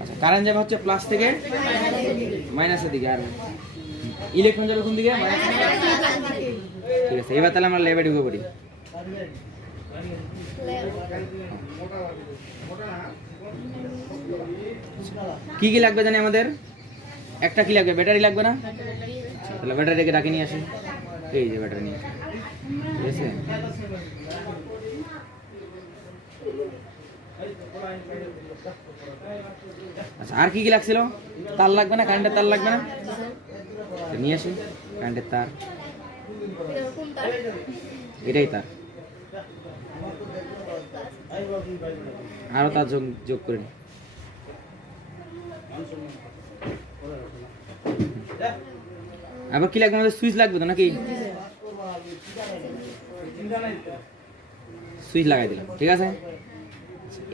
আচ্ছা কারেন্ট যাবে হচ্ছে প্লাস থেকে মাইনাসের দিকে, আর ইলেকট্রন যাবে কোন দিকে? মাইনাস। ঠিক আছে, এবার তাহলে আমরা ল্যাবে ঢুকে পড়ি। কি কি লাগবে জানি আমাদের? একটা কি লাগবে? ব্যাটারি লাগবে না? তাহলে ব্যাটারিটাকে ডাকে নিয়ে আসি। এই যে ব্যাটারি নিয়ে, ঠিক আছে। আচ্ছা আর কি কি লাগছিল? তার লাগবে না? কারেন্টের তার লাগবে না? নিয়ে আসি কারেন্টের তার, এটাই তার, আরো তার যোগ করে নি। আবার কি লাগবে আমাদের? সুইচ লাগবে তো নাকি? সুইচ লাগাই দিলাম, ঠিক আছে।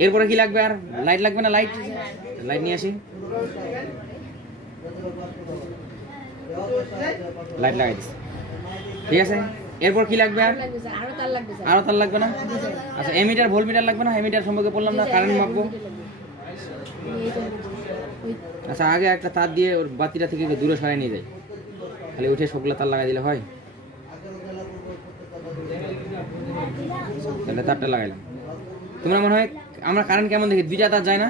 এরপরে কি লাগবে? আর লাইট লাগবে না? লাইট, লাইট নিয়ে আসি, লাইট লাগাই দিচ্ছি, ঠিক আছে। এরপর কি লাগবে? আর আরো তার লাগবে না? আচ্ছা এমিটার ভোল্টমিটার লাগবে না? এমিটার সম্পর্কে বললাম না, কারেন্ট মাপবো। আচ্ছা আগে একটা তার দিয়ে ওর বাতিটা থেকে দূরে সরাই নিয়ে যাই, খালি উঠে সবগুলো তার লাগাই দিলে হয়। তাহলে তারটা লাগাইলাম। তোমরা মনে হয় আমরা কারেন্ট কেমন দেখি? দুইটা তার যায় না?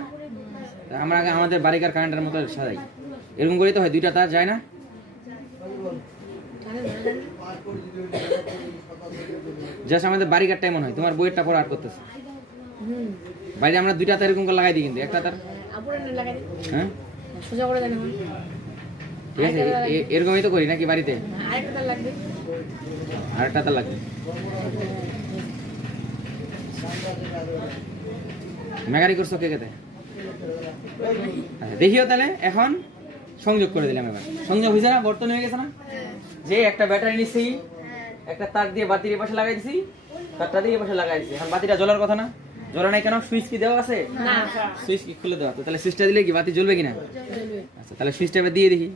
আমরা আগে আমাদের বাড়িকার কারেন্টের মতো সাজাই, এরকম করেই তো হয়, দুইটা তার যায় না? জাস্ট আমাদের বাড়িকারটাই মনে হয়, তোমার বইয়েরটা পরে আট করতেছে। বাইরে আমরা দুইটা তার এরকম করে লাগাই দিই, কিন্তু একটা তার, হ্যাঁ ঠিক আছে, এরকমই তো করি নাকি বাড়িতে? আরেকটা তার লাগবে। মেগারি করছো কে কেতে? আচ্ছা দেখিও তাহলে এখন সংযোগ করে দিলাম। এবার সংযোগ হয়েছে না? বর্তনী হয়ে গেছে না? যে একটা ব্যাটারি নিচ্ছি, একটা তার দিয়ে বাতির পাশে লাগাই দিছি, তারটা দিয়ে পাশে লাগাই দিছি। এখন বাতিটা জ্বলার কথা না? জ্বলা নাই কেন? সুইচ কি দেওয়া আছে? সুইচ কি খুলে দেওয়া? তো তাহলে সুইচটা দিলে কি বাতি জ্বলবে কিনা? আচ্ছা তাহলে সুইচটা এবার দিয়ে দেখি।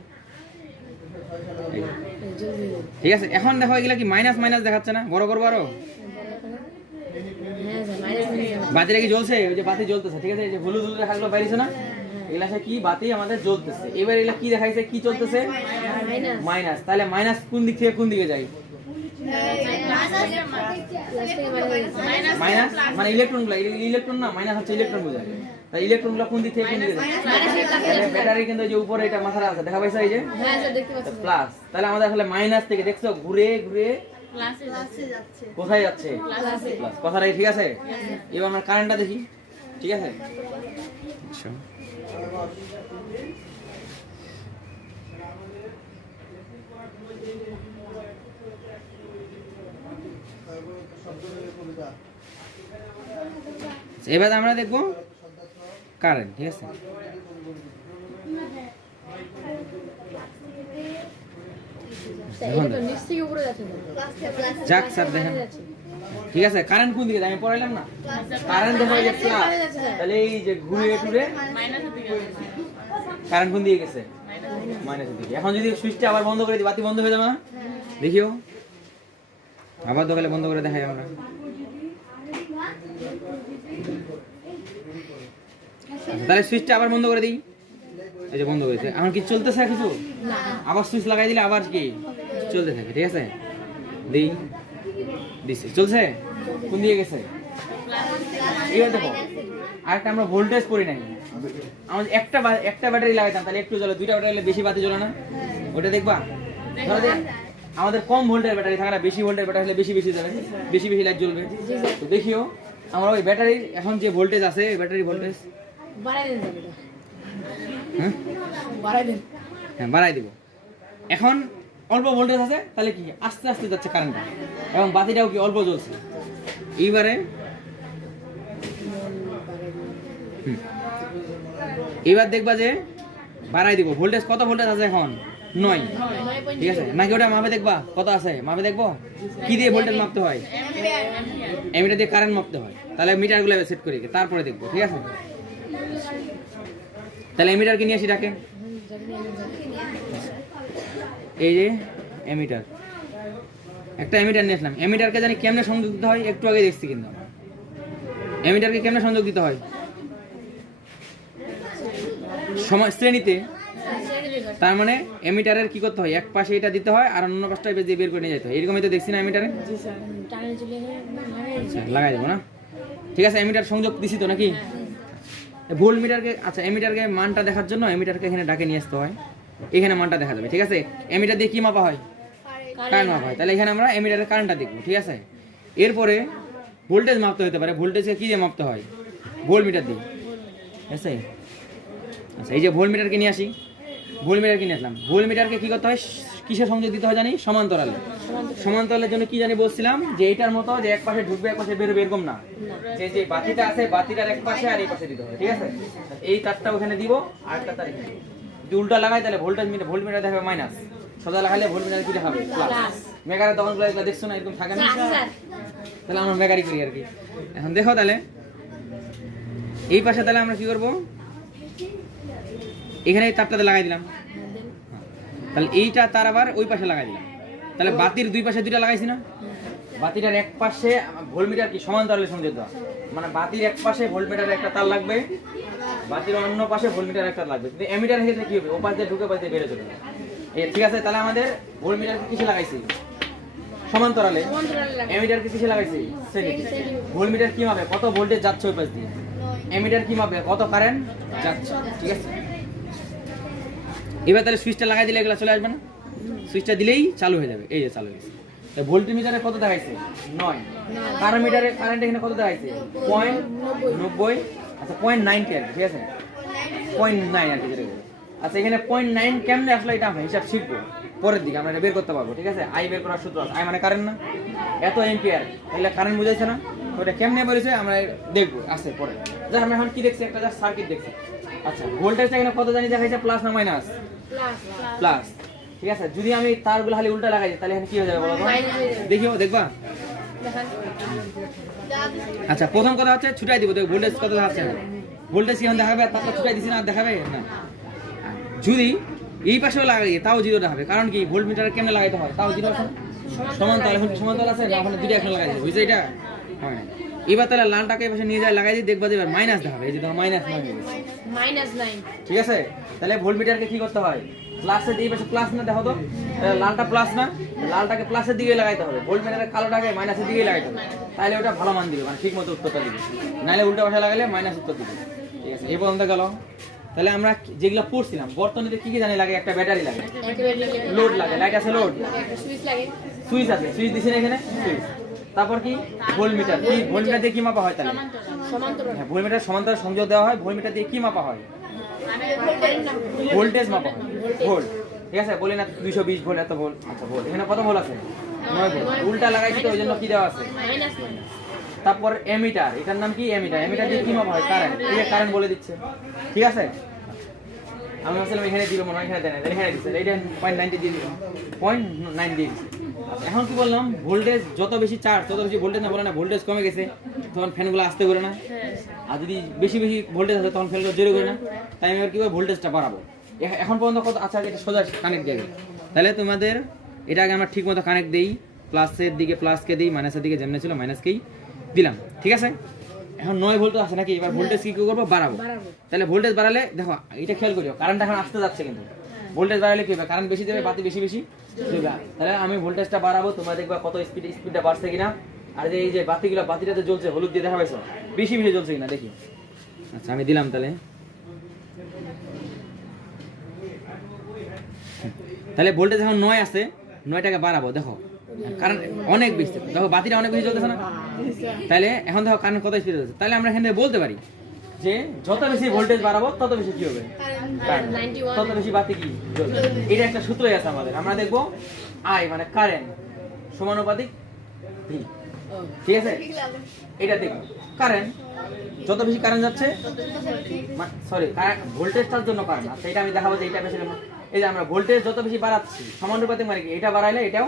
ঠিক আছে, এখন দেখো এগুলা কি মাইনাস মাইনাস দেখাচ্ছে না? বড় করবো আরো? বাতিটা কি জ্বলছে? ওই যে বাতি জ্বলতেছে, ঠিক আছে। এই যে হলুদ হলুদ থাকলো বাইরেছে না, এগুলা কি বাতি আমাদের জ্বলতেছে। এবার এগুলা কি দেখাইছে? কি চলতেছে? মাইনাস। তাহলে মাইনাস কোন দিক থেকে কোন দিকে যায়? মাইনাস মানে ইলেকট্রন গুলা, ইলেকট্রন না, মাইনাস হচ্ছে ইলেকট্রন বোঝায়। তাই ইলেকট্রন গুলা কোন দিক থেকে কোন দিকে যায়? ব্যাটারি কিন্তু যে উপরে এটা মাথাটা আছে, দেখা পাইছো? এই যে প্লাস। তাহলে আমাদের আসলে মাইনাস থেকে দেখছো ঘুরে ঘুরে কোথায় যাচ্ছে? প্লাস। কথাটাই ঠিক আছে। এবার আমরা কারেন্টটা দেখি, ঠিক আছে। এবার আমরা দেখবো কারেন্ট, ঠিক আছে। যাক স্যার দেখেন, ঠিক আছে। কারেন্ট কোন দিকে? আমি পড়াইলাম না, কারেন্ট দেখা যাচ্ছে। তাহলে এই যে ঘুরে ঘুরে কারেন্ট কোন দিকে গেছে? মাইনাসের দিকে। এখন যদি সুইচটা আবার বন্ধ করে দিই, বাতি বন্ধ হয়ে যাবে না? দেখিও আবার দোকালে বন্ধ করে দেখাই আমরা। তাহলে সুইচটা আবার বন্ধ করে দিই, এই যে বন্ধ হয়েছে। এখন কি চলতেছে কিছু? আবার সুইচ লাগাই দিলে আবার কি চলতে থাকে, ঠিক আছে। দিই দিছি, চলছে। কোন দিকে গেছে? এবার দেখো আরেকটা আমরা ভোল্টেজ পড়ি নাই। আমাদের একটা ব্যাটারি লাগাইতাম তাহলে একটু জ্বলে, দুইটা ব্যাটারি বেশি বাতি জ্বলে না? ওটা দেখবা। আমাদের কম ভোল্টের ব্যাটারি থাকে না, বেশি ভোল্টের ব্যাটারি হলে বেশি বেশি জ্বলে, বেশি বেশি লাইট জ্বলবে। তো দেখিও আমরা ওই ব্যাটারির এখন যে ভোল্টেজ আছে, ব্যাটারি ভোল্টেজ বাড়াই দিব। এখন অল্প ভোল্টেজ আছে, তাহলে কি আস্তে আস্তে যাচ্ছে কারেন্টটা, এবং বাতিটাও কি অল্প জ্বলছে। এইবারে এবার দেখবা যে বাড়াই দিব। ভোল্টেজ কত ভোল্টেজ আছে এখন? 9, ঠিক আছে। নাকি ওটা মাপে দেখবা কত আছে? মাপে দেখবো কি দিয়ে ভোল্টেজ মাপতে হয়? এমিটার দিয়ে কারেন্ট মাপতে হয়। তাহলে মিটারগুলো সেট করি, তারপরে দেখবো, ঠিক আছে। তাহলে এমিটারকে নিয়ে আসি, ডাকে। এই যে এমিটার, একটা এমিটার নিয়ে আসলাম। এমিটারকে জানি কেমনে সংযোগ দিতে হয়, একটু আগে দেখছি। কিন্তু এমিটারকে কেমনে সংযোগ দিতে হয়? সময় শ্রেণীতে, তার মানে এমিটারের কি করতে হয়, এক পাশে এটা দিতে হয় আর অন্য পাশটা দিয়ে বের করে নিয়ে যেতে হয়। এরকমই তো দেখছি না এমিটারে। আচ্ছা লাগাই দেবো না, ঠিক আছে। এমিটার সংযোগ দিছি তো নাকি? ভোল্ট মিটারকে, আচ্ছা এমিটারকে মানটা দেখার জন্য এমিটারকে এখানে ডাকে নিয়ে আসতে হয়, এখানে মানটা দেখা যাবে, ঠিক আছে। এমিটার দিয়ে কি মাপা হয়, কারেন্ট মাপা হয়। তাহলে এখানে আমরা এমিটারের কারেন্টটা দেখবো, ঠিক আছে। এরপরে ভোল্টেজ মাপতে হতে পারে, ভোল্টেজকে কি দিয়ে মাপতে হয়, ভোল্ট মিটার দিয়ে, ঠিক আছে। আচ্ছা এই যে ভোল্ট মিটারকে নিয়ে আসি, ভোল্ট মিটারকে নিয়ে আসলাম। ভোল্ট মিটারকে কি করতে হয়, কিসের সংযোগ দিতে হয় জানি, সমান্তরালে। সমান্তরালের জন্য কি জানি বলছিলাম, যে এইটার মতো যে এক পাশে ঢুকবে এক পাশে বেরোবে এরকম না, যে যে বাতিটা আছে বাতিটার এক পাশে আর এই পাশে দিতে হবে, ঠিক আছে। এই তারটা ওখানে দিব আর একটা তার এখানে। যদি উল্টা লাগাই তাহলে ভোল্টেজ মিটার, ভোল্ট মিটার দেখাবে মাইনাস, সোজা লাগালে ভোল্ট মিটার কি দেখাবে প্লাস। মেগারের দোকানগুলো এগুলো দেখছো না, এরকম থাকে না? তাহলে আমরা মেগারি করি আর কি। এখন দেখো তাহলে এই পাশে তাহলে আমরা কি করব, এখানে এই তারটাতে লাগাই দিলাম, তাহলে এইটা তার আবার ওই পাশে লাগাই দিলাম। তাহলে বাতির দুই পাশে দুইটা লাগাইছি না, বাতিটার এক পাশে ভোল্টমিটার কি সমান্তরালে সংযোগ দেওয়া, মানে বাতির এক পাশে ভোল্টমিটারের একটা তার লাগবে, বাতির অন্য পাশে ভোল্টমিটার একটা লাগবে। কিন্তু এমিটারের ক্ষেত্রে কি হবে, ও পাশ দিয়ে ঢুকে পাশ দিয়ে বেরো চলে যাবে। এই ঠিক আছে, তাহলে আমাদের ভোল্টমিটার কিসে লাগাইছি, সমান্তরালে। এমিটার কিসে লাগাইছি, শ্রেণীতে। ভোল্টমিটার কি মাপে, কত ভোল্টেজ যাচ্ছে ওই পাশ দিয়ে। এমিটার কি মাপে, কত কারেন্ট যাচ্ছে, ঠিক আছে। এবার তাহলে সুইচটা লাগাই দিলে এগুলো চলে আসবে না, সুইচটা দিলেই চালু হয়ে যাবে। এই যে চালু হয়েছে। ভোল্টমিটারে কত দেখাইছে, 9। কারেন্টমিটারে কারেন্ট এখানে কত দেখাইছে, 0.90। আচ্ছা 0.90 আর কি, ঠিক আছে, 0.9 আর কি যেটা। আচ্ছা এখানে 0.9 কেমনে আসলে এটা আমরা হিসাব শিখবো পরের দিকে, আমরা এটা বের করতে পারবো, ঠিক আছে। আই বের করার সূত্র আছে, আই মানে কারেন্ট না, এত এম্পিয়ার, তাহলে কারেন্ট বুঝাইছে না, ওটা কেমনে বলেছে আমরা দেখবো আসে পরে। যা আমরা এখন কি দেখছি, একটা জাস্ট সার্কিট দেখছি। আচ্ছা ভোল্টেজটা এখানে কত জানি দেখাইছে, প্লাস না মাইনাস, প্লাস, ঠিক আছে। যদি আমি তারগুলো খালি উল্টা লাগাই তাহলে এখানে কি হয়ে যাবে বলো তো, দেখিও দেখবা। আচ্ছা প্রথম কথা হচ্ছে ছুটাই দিব, দেখো ভোল্টেজ কত দেখাচ্ছে, ভোল্টেজ কি দেখাবে, তারপর ছুটাই দিছি না, দেখাবে না। যদি এই পাশেও লাগাই তাও জিরো দেখাবে, কারণ কি ভোল্টমিটার কেমনে লাগাইতে হয়, তাও জিরো আছে, সমান্তরাল। এখন সমান্তরাল আছে না, ওখানে দুইটা এখন লাগাই দিই, বুঝছো এটা হয় না। এবার তাহলে লালটাকে এই পাশে নিয়ে যায় লাগাই দিই, দেখবা যে এবার মাইনাস দেখাবে, এই যে দেখো -9, ঠিক আছে। তাহলে ভোল্টমিটারকে কি করতে হয়, প্লাসের দিকে পাশে প্লাস না, দেখো তো লালটা প্লাস না, লালটাকে প্লাসের দিকে লাগাইতে হবে, ভোল্টমিটারের কালোটাকে মাইনাসের দিকে লাগাইতে হবে, তাহলে ওটা ভালো মান দিবে, মানে ঠিক মতো উত্তরটা দিবে। নাহলে উল্টা পাশে লাগালে মাইনাস উত্তর দিবে, ঠিক আছে। এই পর্যন্ত গেল। তাহলে আমরা যেগুলো পড়ছিলাম, বর্তনীতে কি কি জানি লাগে, একটা ব্যাটারি লাগে, লোড লাগে, লাইট আছে, লোড, সুইচ আছে, সুইচ দিছি না এখানে, সুইচ। তারপর কি ভোল্টমিটার, কি ভোল্টমিটার দিয়ে কি মাপা হয়, তাহলে হ্যাঁ ভোল্টমিটার সমান্তরাল সংযোগ দেওয়া হয়। ভোল্টমিটার দিয়ে কি মাপা হয়, ভোল্টেজ মাপা হয়, ভোল্ট, ঠিক আছে। বলি না 220 ভোল্ট এত ভোল্ট, আচ্ছা ভোল্ট, এখানে কত ভোল্ট আছে, 9 ভোল্ট। উল্টা লাগাইছি তো ওই জন্য কি দেওয়া আছে, তারপর এমিটার, এটার নাম কি এমিটার, এমিটার দিয়ে কি মাপা হয়, কারেন্ট, এই যে কারেন্ট বলে দিচ্ছে, ঠিক আছে। আমি ভাবছিলাম এখানে দিব, মনে হয় এখানে দেয় না, এখানে দিচ্ছে, এইটা 0.90 দিয়ে দিলাম, 0.9 দিয়ে দিচ্ছে। এখন কি বললাম, ভোল্টেজ যত বেশি চার্জ তত বেশি ভোল্টেজ না, বলে না ভোল্টেজ কমে গেছে তখন ফ্যানগুলো আসতে করে না, আর যদি বেশি বেশি ভোল্টেজ আছে তখন ফ্যানগুলো জোরে করে না। তাই আমি এবার কি করে ভোল্টেজটা বাড়াবো, এখন পর্যন্ত কত, আচ্ছা এটা সোজা কানেক্ট দিয়ে। তাহলে তোমাদের এটা আগে আমরা ঠিক মতো কানেক্ট দিই, প্লাসের দিকে প্লাসকে দিই, মাইনাসের দিকে যেমন ছিল মাইনাসকেই দিলাম, ঠিক আছে। এখন 9 ভোল্ট আছে নাকি, এবার ভোল্টেজ কি করবো, বাড়াবো। তাহলে ভোল্টেজ বাড়ালে দেখো এটা খেয়াল করিও, কারেন্ট এখন আসতে যাচ্ছে, কিন্তু ভোল্টেজ বাড়ালে কি হবে, কারেন্ট বেশি দেবে, বাতি বেশি বেশি দেবে। তাহলে আমি ভোল্টেজটা বাড়াবো, তোমরা দেখবা কত স্পিডটা বাড়ছে কিনা। আর এই যে বাতিগুলো, বাতিটাতে জ্বলছে হলুদ দিয়ে, দেখা পাইছো বেশি বেশি জ্বলছে কিনা দেখি। আচ্ছা আমি দিলাম, তাহলে তাহলে ভোল্টেজ এখন 9 আছে, 9টাকে বাড়াবো, দেখো কারণ অনেক বেশি, দেখো বাতিটা অনেক বেশি জ্বলতেছে না, তাহলে এখন দেখো কারেন্ট কত স্পিড হচ্ছে। তাহলে আমরা এখান থেকে বলতে পারি যে যত বেশি ভোল্টেজ বাড়াবো তত বেশি কি হবে, তত বেশি বাতি কি জ্বলবে। এটা একটা সূত্রই আছে আমাদের, আমরা দেখবো আই মানে কারেন্ট সমানুপাতিক ভি, ঠিক আছে। এটা দেখবো কারেন্ট যত বেশি কারেন্ট যাচ্ছে, সরি ভোল্টেজটার জন্য কারেন্ট, আচ্ছা এটা আমি দেখাবো যে এটা বেশি। এই যে আমরা ভোল্টেজ যত বেশি বাড়াচ্ছি সমানুপাতিক, মানে কি এটা বাড়াইলে এটাও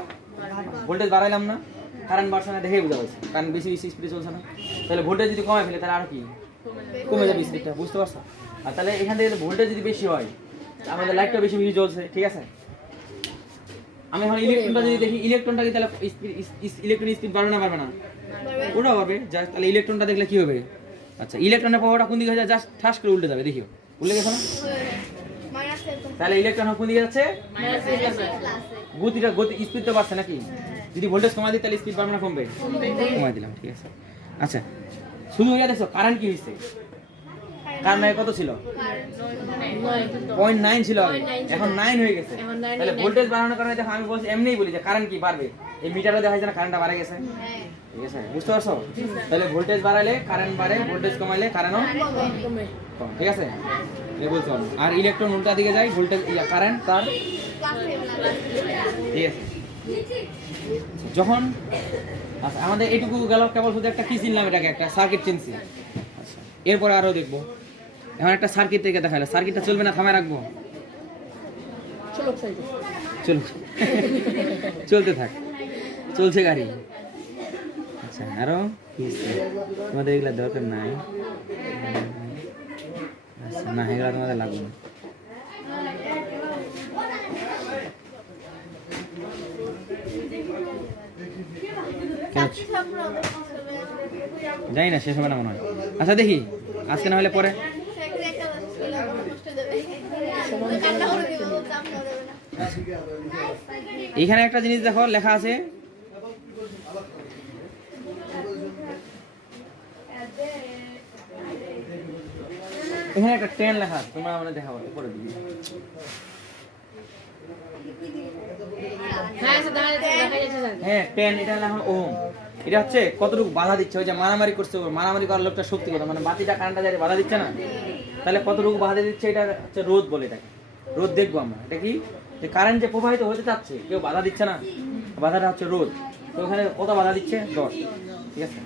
ভোল্টেজ বাড়াইলাম না, কারেন্ট বাড়ছে না, দেখেই বোঝা যাচ্ছে কারেন্ট বেশি বেশি স্পিডে চলছে না। তাহলে ভোল্টেজ যদি কমে ফেলে তাহলে আর কি কমে যাবে স্পিডটা, বুঝতে পারছো। আর তাহলে এখান থেকে ভোল্টেজ যদি বেশি হয় আমাদের লাইটটা বেশি বেশি জ্বলছে, ঠিক আছে। আমি এখন ইলেকট্রনটা যদি দেখি, ইলেকট্রনটা কি তাহলে ইলেকট্রন স্পিড বাড়বে না, বাড়বে না, ওটা বাড়বে। তাহলে ইলেকট্রনটা দেখলে কি হবে, আচ্ছা ইলেকট্রনের প্রভাবটা কোন দিকে হয়ে যায়, জাস্ট ঠাস করে উল্টে যাবে, দেখিও ভুলে গেছো না? তাহলে ইলেকট্রন কোন দিকে যাচ্ছে? গতি স্পিড তো বাড়ছে নাকি? যদি ভোল্টেজ কমাই দিই তাহলে স্পিড বাড়বে না কমবে? কমাই দিলাম, ঠিক আছে। আচ্ছা, শুধু ইয়া দেখছো কারেন্ট কি হয়েছে? কারেন্ট কত ছিল? 0.9 ছিল আগে, এখন 9 হয়ে গেছে। তাহলে ভোল্টেজ বাড়ানোর কারণে দেখো আমি বলছি এমনিই বলি যে কারেন্ট কি বাড়বে, এই মিটারে দেখা যায় না কারেন্টটা বাড়ে গেছে, ঠিক আছে? বুঝতে পারছো? তাহলে ভোল্টেজ বাড়ালে কারেন্ট বাড়ে, ভোল্টেজ কমাইলে কারেন্টও কমে, ঠিক আছে? এই বলতে পারবো। আর ইলেকট্রন উল্টা দিকে যায়, ভোল্টেজ কারেন্ট তার, ঠিক আছে? যখন আচ্ছা আমাদের এইটুকু গেল, কেবল শুধু একটা কি চিনলাম, এটাকে একটা সার্কিট চিনছি। আচ্ছা, এরপরে আরো দেখবো। এখন একটা সার্কিট থেকে দেখালো, সার্কিটটা চলবে না থামায় রাখবো? চলো চলতে থাক, চলছে গাড়ি। আচ্ছা আরো তোমাদের এগুলা দরকার নাই। আচ্ছা না, এগুলা তোমাদের লাগবে না। জানি না, শেষ হবে না মনে হয়। আচ্ছা দেখি আজকে না হলে পরে। এখানে একটা জিনিস দেখো লেখা আছে, এখানে একটা 10 লেখা আছে, তোমরা মানে দেখাবো পরে দিবি। হ্যাঁ 10, এটা লেখা ওহম। এটা হচ্ছে কতটুকু বাধা দিচ্ছে। ওই যে মারামারি করছে, মারামারি করার লোকটা শক্তি কত, মানে বাতিটা কারেন্টটা যায় বাধা দিচ্ছে না, তাহলে কতটুকু বাধা দিচ্ছে, এটা হচ্ছে রোধ বলে। এটাকে রোধ দেখবো আমরা। এটা কি, যে কারেন্ট যে প্রবাহিত হতে চাচ্ছে, কেউ বাধা দিচ্ছে না, বাধাটা হচ্ছে রোধ। তো ওখানে কত বাধা দিচ্ছে? 10, ঠিক আছে?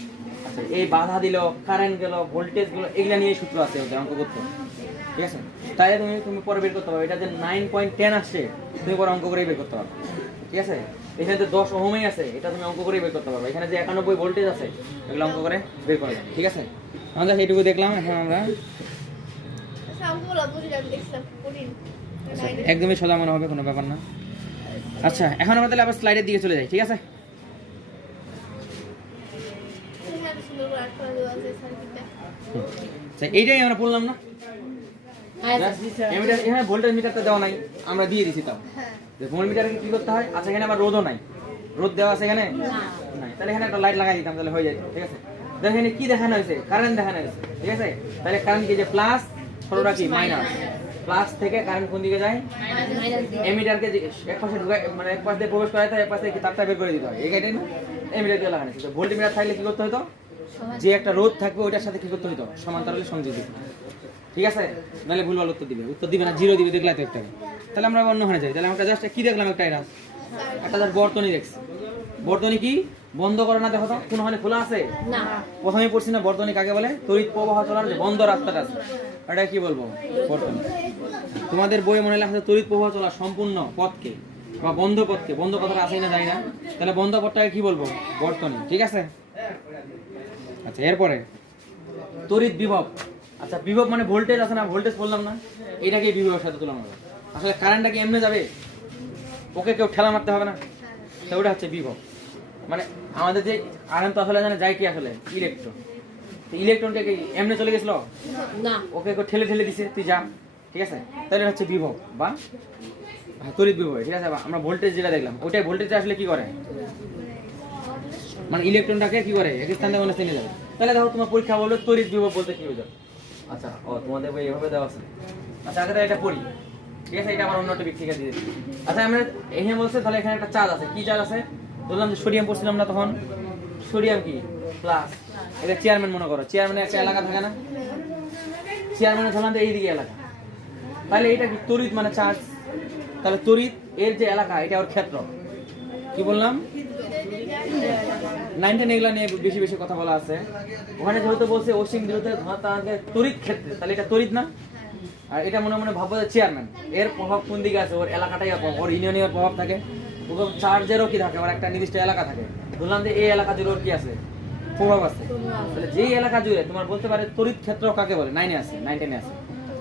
আচ্ছা, এই বাধা দিল, কারেন্ট গেল, ভোল্টেজ গুলো, এগুলা নিয়ে সূত্র আছে ওদের অঙ্ক করতে, ঠিক আছে? তাই তুমি পরে বের করতে পারবে। এটা যে 9.10 আসছে, তুমি পরে অঙ্ক করে বের করতে পারবে, ঠিক আছে? এখানে যে 10 ওহমই আছে, এটা তুমি অঙ্ক করে বের করতে পারবে। এখানে যে 91 ভোল্টেজ আছে, এগুলো অঙ্ক করে বের করা যাবে, ঠিক আছে? আমরা এইটুকু দেখলাম। এখন আমরা একদমই সোজা মনে হবে, কোনো ব্যাপার না। আচ্ছা, এখন আমরা তাহলে আবার স্লাইডের দিকে চলে যাই, ঠিক আছে? এইটাই আমরা বললাম না, এখানে ভোল্টেজ মিটারটা দেওয়া নাই, আমরা দিয়ে দিছি। তাও ভোল্ট মিটারকে কি করতে হয়? আচ্ছা, এখানে আবার রোদও নাই, রোদ দেওয়া আছে এখানে নাই, তাহলে এখানে একটা লাইট লাগাই দিতাম, তাহলে হয়ে যায়, ঠিক আছে? দেখেন কি দেখানো হয়েছে? কারেন্ট দেখানো হয়েছে, ঠিক আছে? তাহলে কারেন্ট কি, যে প্লাস, ছোটটা কি মাইনাস, প্লাস থেকে কারেন্ট কোন দিকে যায়? এমিটারকে এক পাশে ঢুকায়, মানে এক পাশ দিয়ে প্রবেশ করাইতে হয়, এক পাশে কি তারটা বের করে দিতে হয়, এইটাই না? এমিটার দিয়ে লাগানো হয়েছে। ভোল্ট মিটার থাকলে কি করতে হতো? যে একটা রোধ থাকবে ওইটার সাথে কি করতে হতো? সমান্তরালে সংযোগ দিতে, ঠিক আছে? নাহলে ভুলভাল উত্তর দিবে না, 0 দিবে, দেখলে তো একটা। তাহলে আমরা অন্য হানে যাই। তাহলে আমরা জাস্ট কি দেখলাম? একটা জাস্ট বর্তনী দেখছি। বর্তনী কি বন্ধ করে না? দেখো তো কোন হানে খোলা আছে না? প্রথমেই পড়ছি না, বর্তনী কাকে বলে? তড়িৎ প্রবাহ চলার যে বন্ধ রাস্তাটা আছে, এটা কি বলবো? বর্তনী। তোমাদের বইয়ে মনে লেখা আছে তড়িৎ প্রবাহ চলার সম্পূর্ণ পথকে বা বন্ধ পথকে, বন্ধ কথাটা আছে না জানি না, তাহলে বন্ধ পথটাকে কি বলবো? বর্তনী, ঠিক আছে? আচ্ছা, এরপরে তড়িৎ বিভব। আচ্ছা, বিভব মানে ভোল্টেজ আছে না, ভোল্টেজ বললাম না, এটাকে বিভবের সাথে তুলনা হবে। আসলে কারেন্টটা কি এমনি যাবে? ওকে কেউ ঠেলা মারতে হবে না, তো ওটা হচ্ছে বিভব। মানে আমাদের যে কারেন্ট তো আসলে জানে যায় কি, আসলে ইলেকট্রন। ইলেকট্রনটা কি এমনি চলে গেছিল না, ওকে কেউ ঠেলে ঠেলে দিছে, তুই যা, ঠিক আছে? তাহলে হচ্ছে বিভব বা তড়িৎ বিভব, ঠিক আছে? আমরা ভোল্টেজ যেটা দেখলাম, ওইটাই ভোল্টেজটা আসলে কি করে, মানে ইলেকট্রনটাকে কি করে এক স্থান থেকে অন্য স্থানে যাবে। তাহলে দেখো তোমার পরীক্ষা বলবে তড়িৎ বিভব বলতে কি বোঝায়। আচ্ছা, তোমাদের বই এভাবে দেওয়া আছে। আচ্ছা, আগে এটা পড়ি, ঠিক আছে? এটা আমার অন্য টপিক থেকে দিয়েছি। আচ্ছা, আমরা এখানে বলছে, তাহলে এখানে একটা চার্জ আছে। কি চার্জ আছে? বললাম যে সোডিয়াম পড়ছিলাম না তখন, সোডিয়াম কি প্লাস। এটা চেয়ারম্যান মনে করো, চেয়ারম্যানের একটা এলাকা থাকে না? চেয়ারম্যানের ধরলাম তো এইদিকে এলাকা, তাহলে এটা কি তড়িৎ মানে চার্জ। তাহলে তড়িৎ এর যে এলাকা, এটা ওর ক্ষেত্র। কি বললাম? 19 এগুলা নিয়ে বেশি বেশি কথা বলা আছে। ওখানে যেহেতু বলছে অসীম বিরুদ্ধে তড়িৎ ক্ষেত্রে, তাহলে এটা তড়িৎ না? আর এটা মনে মনে ভাববো যে চেয়ারম্যান, এর প্রভাব কোন দিকে আছে? ওর এলাকাটাই, ওর ইউনিয়নের প্রভাব থাকে। ওর চার্জেরও কি থাকে, ওর একটা নির্দিষ্ট এলাকা থাকে। বললাম যে এই এলাকা জুড়ে ওর কি আছে? প্রভাব আছে। তাহলে যেই এলাকা জুড়ে তোমার বলতে পারে তড়িৎ ক্ষেত্র কাকে বলে? 9 আছে, 9 আছে।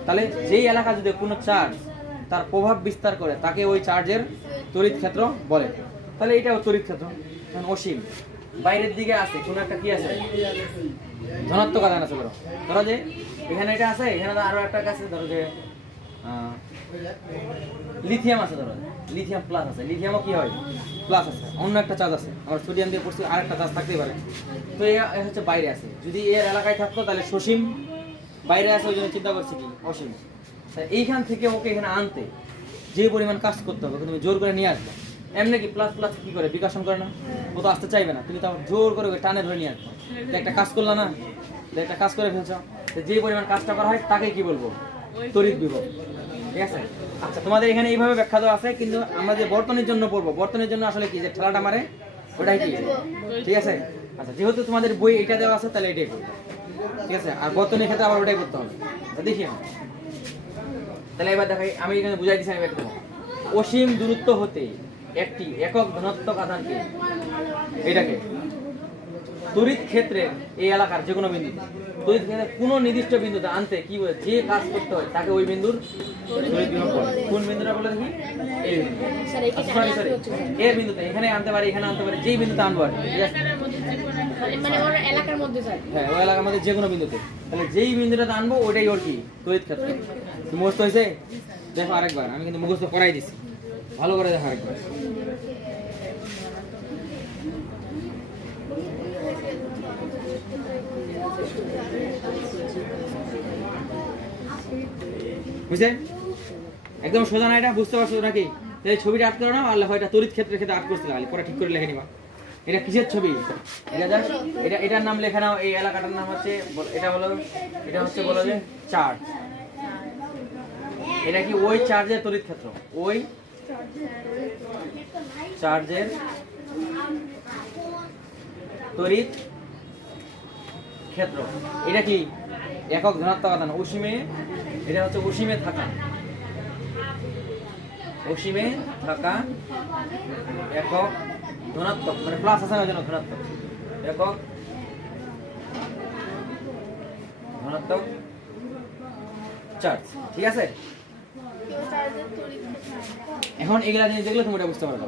তাহলে যেই এলাকা জুড়ে কোনো চার্জ তার প্রভাব বিস্তার করে, তাকে ওই চার্জের তড়িৎ ক্ষেত্র বলে। তাহলে এটাও তড়িৎ ক্ষেত্র, অসীম। বাইরের দিকে আছে কোনো একটা কি আছে? ধনাত্মক আধান আছে ধরো, ধরো যে এখানে এটা আছে, এখানে আরো একটা আছে, ধরো যে লিথিয়াম আছে, ধরো লিথিয়াম প্লাস আছে, লিথিয়ামও কি হয় প্লাস আছে, অন্য একটা চার্জ আছে, আমার সোডিয়াম দিয়ে পড়ছি আর একটা চার্জ থাকতেই পারে। তো এ হচ্ছে বাইরে আছে, যদি এর এলাকায় থাকতো তাহলে সসীম, বাইরে আছে ওই জন্য চিন্তা করছি কি অসীম। তাই এইখান থেকে ওকে এখানে আনতে যে পরিমাণ কাজ করতে হবে, তুমি জোর করে নিয়ে আসবে। এমনি কি প্লাস প্লাস কি করে বিকাশন করে না, ও তো আসতে চাইবে না, তুমি তো জোর করে ওকে টানে ধরে নিয়ে আসবে। একটা কাজ করলা না, একটা কাজ করে ফেলছ, যে পরিমাণ কাজটা করা হয় তাকে কি বলবো, তড়িৎ বিভব। ঠিক আছে, আচ্ছা তোমাদের এখানে এইভাবে ব্যাখ্যা দেওয়া আছে, কিন্তু আমরা যে বর্তনের জন্য পড়বো, বর্তনের জন্য আসলে কি যে ঠেলাটা মারে ওটাই কি, ঠিক আছে। আচ্ছা যেহেতু তোমাদের বই এটা দেওয়া আছে তাহলে এটাই করবে, ঠিক আছে। আর বর্তনের ক্ষেত্রে আবার ওটাই করতে হবে। দেখি তাহলে এবার দেখাই, আমি এখানে বুঝাই দিচ্ছি, আমি একটা অসীম দূরত্ব হতে একটি একক ধনাত্মক আধানকে, এটাকে তড়িৎ ক্ষেত্রে এই এলাকার যে কোনো বিন্দুতে, তড়িৎ ক্ষেত্রে কোনো নির্দিষ্ট বিন্দুতে আনতে কি বলে, যে কাজ করতে হয় তাকে ওই বিন্দুর তড়িৎ বিভব বলে। কোন বিন্দুটা বলে দেখি, এই বিন্দু, সরি সরি এই বিন্দুতে, এখানে আনতে পারি, এখানে আনতে পারি, যেই বিন্দুতে আনবো আর কি, মানে ওর এলাকার মধ্যে স্যার, হ্যাঁ ওই এলাকার মধ্যে যে কোনো বিন্দুতে, তাহলে যেই বিন্দুটাতে আনবো ওইটাই ওর কি তড়িৎ ক্ষেত্র। মুখস্থ হয়েছে? দেখো আরেকবার, আমি কিন্তু মুখস্থ করাই দিছি, ভালো করে দেখো আরেকবার। বুঝছেন? একদম সোজা না, এটা বুঝতে পারছো নাকি? এই ছবিটা আট করো না, আর লেখো এটা তড়িৎ ক্ষেত্রের ক্ষেত্রে আট করতে লাগে, পরে ঠিক করে লিখে নিবা। এটা কিসের ছবি? এটা এটার নাম লেখা নাও, এই এলাকাটার নাম হচ্ছে, এটা হলো, এটা হচ্ছে বলো যে চার্জ। এটা কি ওই চার্জের তড়িৎ ক্ষেত্র, ওই চার্জের তড়িৎ ক্ষেত্র। এটা কি একক ধনাত্মক আধান, অসীমে, এটা হচ্ছে অসীমে থাকা, অসীমে থাকা একক ধনাত্মক, মানে প্লাস আছে না ওই জন্য ধনাত্মক, একক ধনাত্মক চার্জ। ঠিক আছে, এখন এগুলা জিনিস দেখলে তুমি এটা বুঝতে পারবে।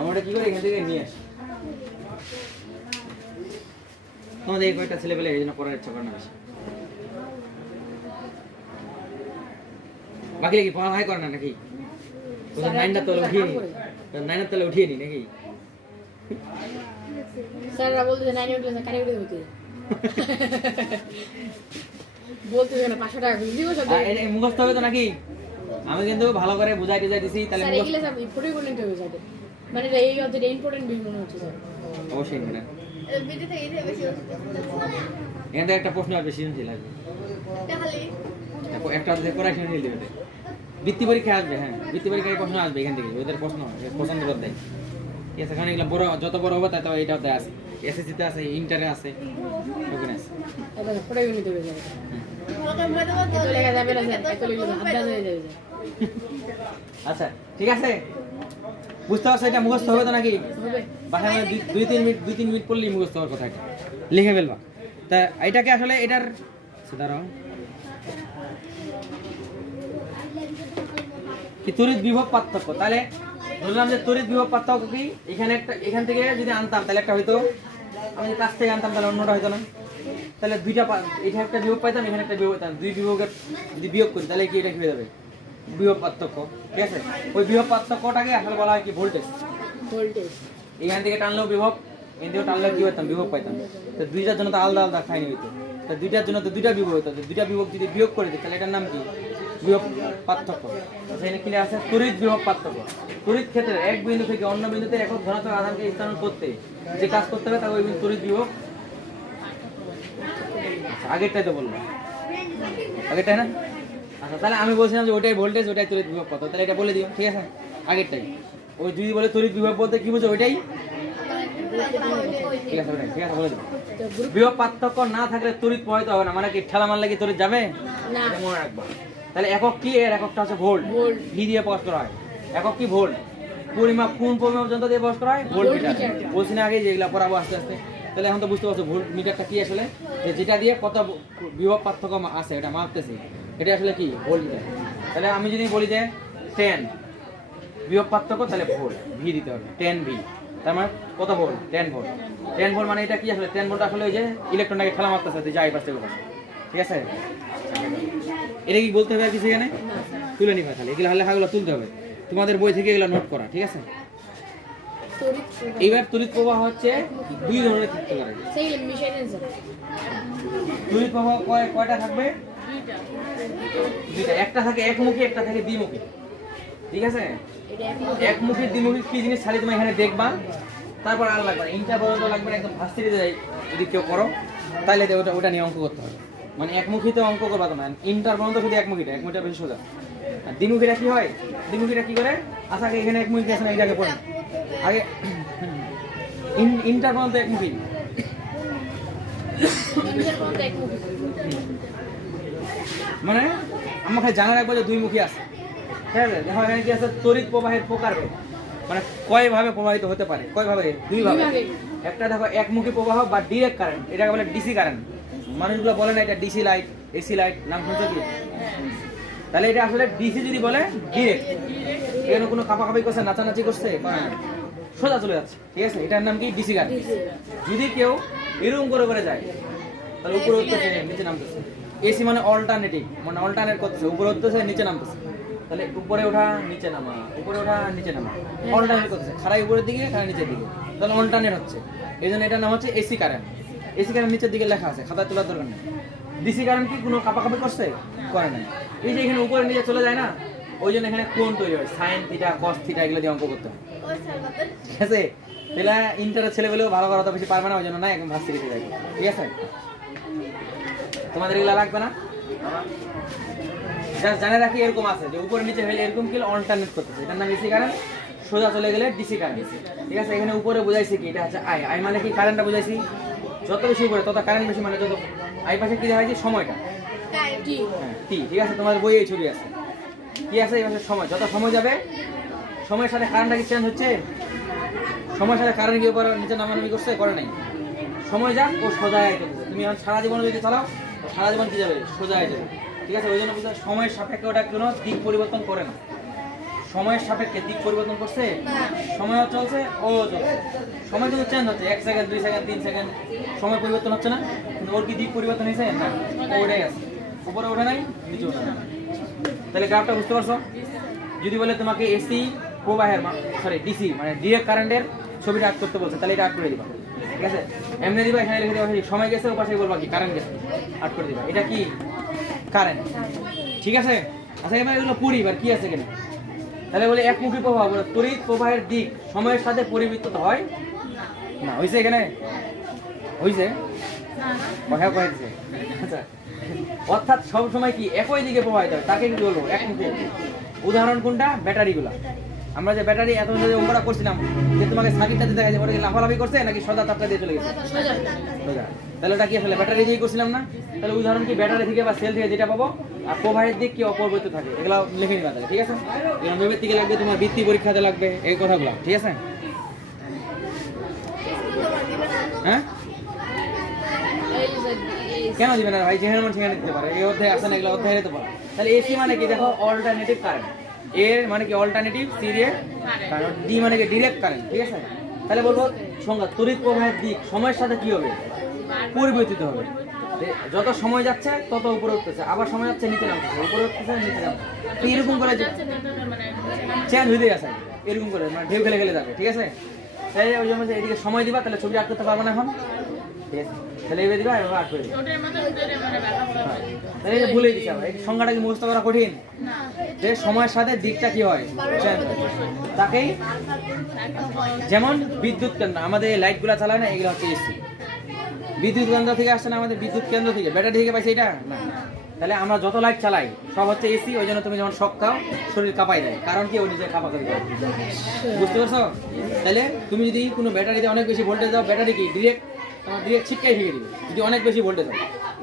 আমরা কি করে এখান থেকে নিয়ে আসি, তোমাদের এই কয়েকটা ছেলেপেলে এই জন্য পড়ার ইচ্ছা করে না বেশি, বাকি কি পড়া হয় করে না নাকি? নাইনটা তলে উঠিয়ে নি, নাইনের তলে উঠিয়ে নি নাকি? স্যাররা বলতে নাইনে উঠলে না, কানে উঠে হইতে বলতে না 500 টাকা দিব সব, এই মুখস্থ হবে তো নাকি? আমি কিন্তু ভালো করে বুঝাই দিছি, তাহলে স্যার এগুলা সব ইম্পর্টেন্ট করে নিতে হবে স্যার, মানে এই হচ্ছে ইম্পর্টেন্ট বিষয় মনে হচ্ছে স্যার। অবশ্যই না, ভিডিও থেকে এটা বেশি এখানে একটা প্রশ্ন আসবে, সৃজনশীল আসবে, একটা পড়াই সৃজনশীল দেবে, বৃত্তি পরীক্ষা আসবে, হ্যাঁ বৃত্তি পরীক্ষায় প্রশ্ন আসবে এখান থেকে, ওদের প্রশ্ন পছন্দ করে দেয়। ঠিক আছে, কারণ এগুলো বড়, যত বড় হবে তত এটাতে আছে, এসএসসিতে আছে, ইন্টারে আছে, ওখানে আছে। এটা পড়াই নিতে হবে স্যার, এত লেখা যাবে না স্যার, এত লিখলে আবদাজ হয়ে যাবে স্যার। আচ্ছা ঠিক আছে, বুঝতে পারছো? এটা মুখস্থ হবে তো নাকি? হবে বাসায় মানে 2-3 মিনিট পড়লেই মুখস্থ হওয়ার কথা, এটা লিখে ফেলবা। তা এটাকে আসলে এটার দাঁড়াও, কি তড়িৎ বিভব পার্থক্য, তাহলে বললাম যে তড়িৎ বিভব পার্থক্য কি, এখানে একটা, এখান থেকে যদি আনতাম তাহলে একটা হয়তো, আমি যদি কাছ থেকে আনতাম তাহলে অন্যটা হয়তো না, তাহলে দুইটা, এখানে একটা বিভব পাইতাম, এখানে একটা বিভব পাইতাম, দুই বিভবের যদি বিয়োগ করি তাহলে কি এটা কি হয়ে যাবে, বিভব পার্থক্য। ঠিক আছে, ওই বিভব পার্থক্যটাকে আসলে বলা হয় কি ভোল্টেজ। ভোল্টেজ এখান থেকে টানলেও বিভব, এখান থেকে টানলেও কি হইতাম, বিভব পাইতাম। তো দুইটার জন্য তো আলাদা আলাদা খাইনি হইতো, তো দুইটার জন্য তো দুইটা বিভব হইতো, দুইটা বিভব যদি বিয়োগ করে দিই তাহলে এটার নাম কি, বিভব পার্থক্য। এখানে কি আছে, তড়িৎ বিভব পার্থক্য। তড়িৎ ক্ষেত্রে এক বিন্দু থেকে অন্য বিন্দুতে একক ধনাত্মক আধানকে স্থানান্তর করতে যে কাজ করতে হবে তাকে ওই বিন্দু তড়িৎ বিভব। আগেরটাই তো বললাম, আগেরটাই না? আচ্ছা তাহলে আমি বলছিলাম যে ওইটাই ভোল্টেজ, ওইটাই তড়িৎ বিভব কত, তাহলে এটা বলে দিও। ঠিক আছে, আগেরটাই, ওই যদি বলে তড়িৎ বিভব বলতে কি বুঝো, ওইটাই। ঠিক আছে, ওইটাই, ঠিক আছে বলে দিও। বিভব পার্থক্য না থাকলে তড়িৎ প্রবাহিত হবে না, মানে কি ঠেলা মারলে কি তড়িৎ যাবে না, এটা মনে রাখবা। তাহলে একক কি, এর এককটা হচ্ছে ভোল্ট, ভি দিয়ে প্রকাশ করা হয়। একক কি, ভোল্ট। পরিমাপ কোন পরিমাপ যন্ত্র দিয়ে প্রকাশ করা হয়, ভোল্ট মিটার। বলছি না আগে যেগুলা পড়াবো আস্তে আস্তে, তাহলে এখন তো বুঝতে পারছো ভোল্ট মিটারটা কি আসলে, যে যেটা দিয়ে কত বিভব পার্থক্য আছে এটা মাপতেছি, এটা আসলে কি ভোল্ট মিটার। তাহলে আমি যদি বলি যে 10 বিভব পার্থক্য, তাহলে ভোল্ট, ভি দিতে হবে, 10 ভি। তার মানে কত ভোল্ট 10 ভোল্ট 10 ভোল্ট মানে এটা কি আসলে 10 ভোল্ট আসলে ওই যে ইলেকট্রনটাকে খেলা মারতেছে যাই পাশে ওখানে ঠিক আছে এটা কি বলতে হবে আর কিছু এখানে তুলে নিবা খালি এগুলো লেখাগুলো তুলতে হবে তোমাদের বই থেকে এগুলো নোট করা ঠিক আছে এইবার তড়িৎ প্রবাহ হচ্ছে দুই ধরনের থাকতে পারে সেই মিশাই দেন স্যার তড়িৎ প্রবাহ কয়টা থাকবে দুইটা একটা থাকে একমুখী একটা থাকে দ্বিমুখী ঠিক আছে এটা একমুখী দ্বিমুখী কি জিনিস খালি তুমি এখানে দেখবা তারপর আর লাগবে না ইন্টার পর্যন্ত লাগবে না একদম ভার্সিটিতে যাই যদি কেউ করো তাহলে ওটা নিয়ে অঙ্ক করতে হবে মানে একমুখীতে অঙ্ক করবা তোমরা ইন্টার পর্যন্ত শুধু একমুখীটা বেশি সোজা আর দ্বিমুখীটা কি হয় দ্বিমুখীটা কি করে আগে এখানে একমুখী আছে না এই জায়গায় পড়ে আগে ইন্টার পর্যন্ত একমুখী মানে আমাকে জানা রাখবো যে দুই মুখী আছে ঠিক আছে দেখো এখানে কি আছে তড়িৎ প্রবাহের প্রকারভেদ মানে কয়ভাবে প্রবাহিত হতে পারে কয়ভাবে দুইভাবে একটা দেখো একমুখী প্রবাহ বা ডিরেক্ট কারেন্ট এটাকে বলে ডিসি কারেন্ট মানুষগুলো বলে না এটা ডিসি লাইট এসি লাইট নাম শুনছো কি তাহলে এটা আসলে ডিসি যদি বলে ডিরেক্ট এখানে কোনো কাপাকাপি করছে নাচানাচি করছে সোজা চলে যাচ্ছে ঠিক আছে এটার নাম কি ডিসি কারেন্ট যদি কেউ এরকম করে যায় তাহলে উপরে উঠতেছে নিচে নামতেছে এসি মানে অল্টারনেটিভ মানে অল্টারনেট করতেছে উপরে উঠতেছে নিচে নামতেছে তাহলে উপরে ওঠা নিচে নামা উপরে ওঠা নিচে নামা অল্টারনেট করতেছে খাড়াই উপরের দিকে খাড়াই নিচের দিকে তাহলে অল্টারনেট হচ্ছে এই জন্য এটার নাম হচ্ছে এসি কারেন্ট এসি কারেন্ট নিচের দিকে লেখা আছে খাতায় তোলার দরকার নেই ডিসি কারেন্ট কি কোনো কাপাকাপি করছে করে নাই এই যে এখানে উপরে নিচে চলে যায় না ওই জন্য এখানে কোণ তৈরি হয় সাইন থিটা কস থিটা এগুলো দিয়ে অঙ্ক করতে হয় ঠিক আছে তাহলে ইন্টারের ছেলেগুলো ভালো করা তো বেশি পারবে না ওই জন্য না একদম ভার্সিটিতে যাই ঠিক আছে তোমাদের এগুলো লাগবে না জাস্ট জানে রাখি এরকম আছে যে উপরে নিচে হলে এরকম কি অল্টারনেট করতেছে এটার নাম এসি কারেন্ট সোজা চলে গেলে ডিসি কারেন্ট ঠিক আছে এখানে উপরে বুঝাইছি কি এটা হচ্ছে আই আই মানে কি কারেন্টটা বুঝাইছি যত বেশি উপরে তত কারেন্ট বেশি মানে যত আই পাশে কি দেখাইছি সময়টা টি ঠিক আছে তোমাদের বইয়ে এই ছবি আছে কি আছে এই পাশে সময় যত সময় যাবে সময়ের সাথে কারেন্টটা কি চেঞ্জ হচ্ছে সময়ের সাথে কারেন্ট কি উপরে নিচে নামানামি করছে করে নাই সময় যাক ও সোজা চলছে তুমি এখন সারা জীবন যদি চালাও সারা জীবন কি যাবে সোজা যাবে ঠিক আছে ওই জন্য বুঝতে সময়ের সাপেক্ষে ওটা কোনো দিক পরিবর্তন করে না সময়ের সাপেক্ষে দিক পরিবর্তন করছে সময়ও চলছে ও চলছে সময় কিন্তু চেঞ্জ হচ্ছে 1 সেকেন্ড 2 সেকেন্ড 3 সেকেন্ড সময় পরিবর্তন হচ্ছে না কিন্তু ওর কি দিক পরিবর্তন হয়েছে না ওটাই আছে উপরে ওঠে নাই নিচে ওঠে না তাহলে গ্রাফটা বুঝতে পারছো যদি বলে তোমাকে এসি প্রবাহের সরি ডিসি মানে ডিরেক্ট কারেন্টের ছবিটা আঁক করতে বলছে তাহলে এটা আঁক করে দিবা ঠিক আছে এমনি দিবা এখানে লিখে দিবা সময় গেছে ও পাশে বলবা কি কারেন্ট গেছে আঁক করে দিবা এটা কি কারেন্ট ঠিক আছে আচ্ছা এবার এগুলো পড়ি এবার কি আছে এখানে তাহলে বলে একমুখী প্রবাহ বলে তড়িৎ প্রবাহের দিক সময়ের সাথে পরিবর্তিত হয় না হইছে এখানে হইছে কথা কয়েছে আচ্ছা অর্থাৎ সব সময় কি একই দিকে প্রবাহিত হয় তাকে কি বলবো একমুখী উদাহরণ কোনটা ব্যাটারিগুলা আমরা যে ব্যাটারি এত অঙ্কটা করছিলাম যে তোমাকে সার্কিটটা দিতে গেছে ওটা কি লাফালাফি করছে নাকি সোজা তারটা দিয়ে চলে গেছে সোজা তাহলে ওটা কি আসলে ব্যাটারি দিয়েই করছিলাম না তাহলে উদাহরণ কি ব্যাটারি থেকে বা সেল থেকে যেটা পাবো আর প্রবাহের দিক কি অপরিবর্তিত থাকে এগুলো লিখে নিবা তাহলে ঠিক আছে নৈবের দিকে লাগবে তোমার বৃত্তি পরীক্ষাতে লাগবে এই কথাগুলো ঠিক আছে হ্যাঁ কেন দিবে না ভাই যেখানে মন সেখানে দিতে পারে এই অধ্যায় আসে না এগুলো অধ্যায় দিতে পারে তাহলে এসি মানে কি দেখো অল্টারনেটিভ কারেন্ট এ মানে কি অল্টারনেটিভ সি দিয়ে কারণ ডি মানে কি ডিরেক্ট কারেন্ট ঠিক আছে তাহলে বলবো সংজ্ঞা তড়িৎ প্রবাহের দিক সময়ের সাথে কি হবে পরিবর্তিত হবে যত সময় যাচ্ছে তত উপরে উঠতেছে আবার সময় যাচ্ছে নিচে নামতেছে উপরে উঠতেছে নিচে নামতেছে এরকম করে চেঞ্জ হইতে আছে এরকম করে মানে ঢেউ খেলে খেলে যাবে ঠিক আছে তাই ওই জন্য এদিকে সময় দিবা তাহলে ছবি আঁক করতে পারবো না এখন ঠিক আছে তাহলে এবার দিবা এবার আঁক করে দিবা তাহলে এটা ভুলেই দিচ্ছি এই সংজ্ঞাটা কি মুখস্থ করা কঠিন যে সময়ের সাথে দিকটা কি হয় চেঞ্জ হয় তাকেই যেমন বিদ্যুৎ কেন্দ্র আমাদের লাইটগুলো চালায় না এগুলো হচ্ছে এসি বিদ্যুৎ কেন্দ্র থেকে আসছে না আমাদের বিদ্যুৎ কেন্দ্র থেকে ব্যাটারি থেকে পাইছে এটা না তাহলে আমরা যত লাইট চালাই সব হচ্ছে এসি ওই জন্য তুমি যখন শক খাও শরীর কাঁপাই দেয় কারণ কি ও নিজে কাঁপাকাপি করে বুঝতে পারছো তাহলে তুমি যদি কোনো ব্যাটারিতে অনেক বেশি ভোল্টেজ দাও ব্যাটারি কি ডিরেক্ট তোমার ডিরেক্ট ছিটকাই ভেঙে দিবে যদি অনেক বেশি ভোল্টেজ দাও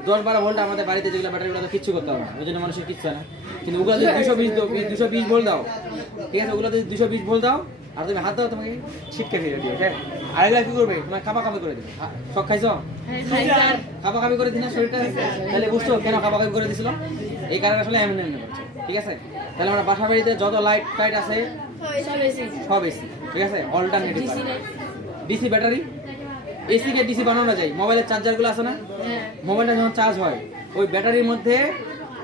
10-12 ভোল্ট আমাদের বাড়িতে যেগুলো ব্যাটারিগুলো তো কিচ্ছু করতে হবে না ওই জন্য মানুষের কিচ্ছু না কিন্তু ওগুলো যদি 220 ভোল্ট দাও ঠিক আছে ওগুলো যদি 220 ভোল্ট দাও আর তুমি হাত দাও তোমাকে ছিটকে ফেলে দিবে ঠিক আর এগুলো কি করবে তোমার কাঁপাকাপি করে দেবে শখ খাইছো কাঁপাকাপি করে দিন শরীরটা তাহলে বুঝছো কেন কাঁপাকাপি করে দিছিল এই কারণে আসলে এমন এমনি করছে ঠিক আছে তাহলে আমরা বাসা বাড়িতে যত লাইট টাইট আছে সব এসি ঠিক আছে অল্টারনেটিভ ডিসি ব্যাটারি, এসি কে ডিসি বানানো যায়। মোবাইলের চার্জারগুলো আছে না, হ্যাঁ মোবাইলটা যখন চার্জ হয় ওই ব্যাটারির মধ্যে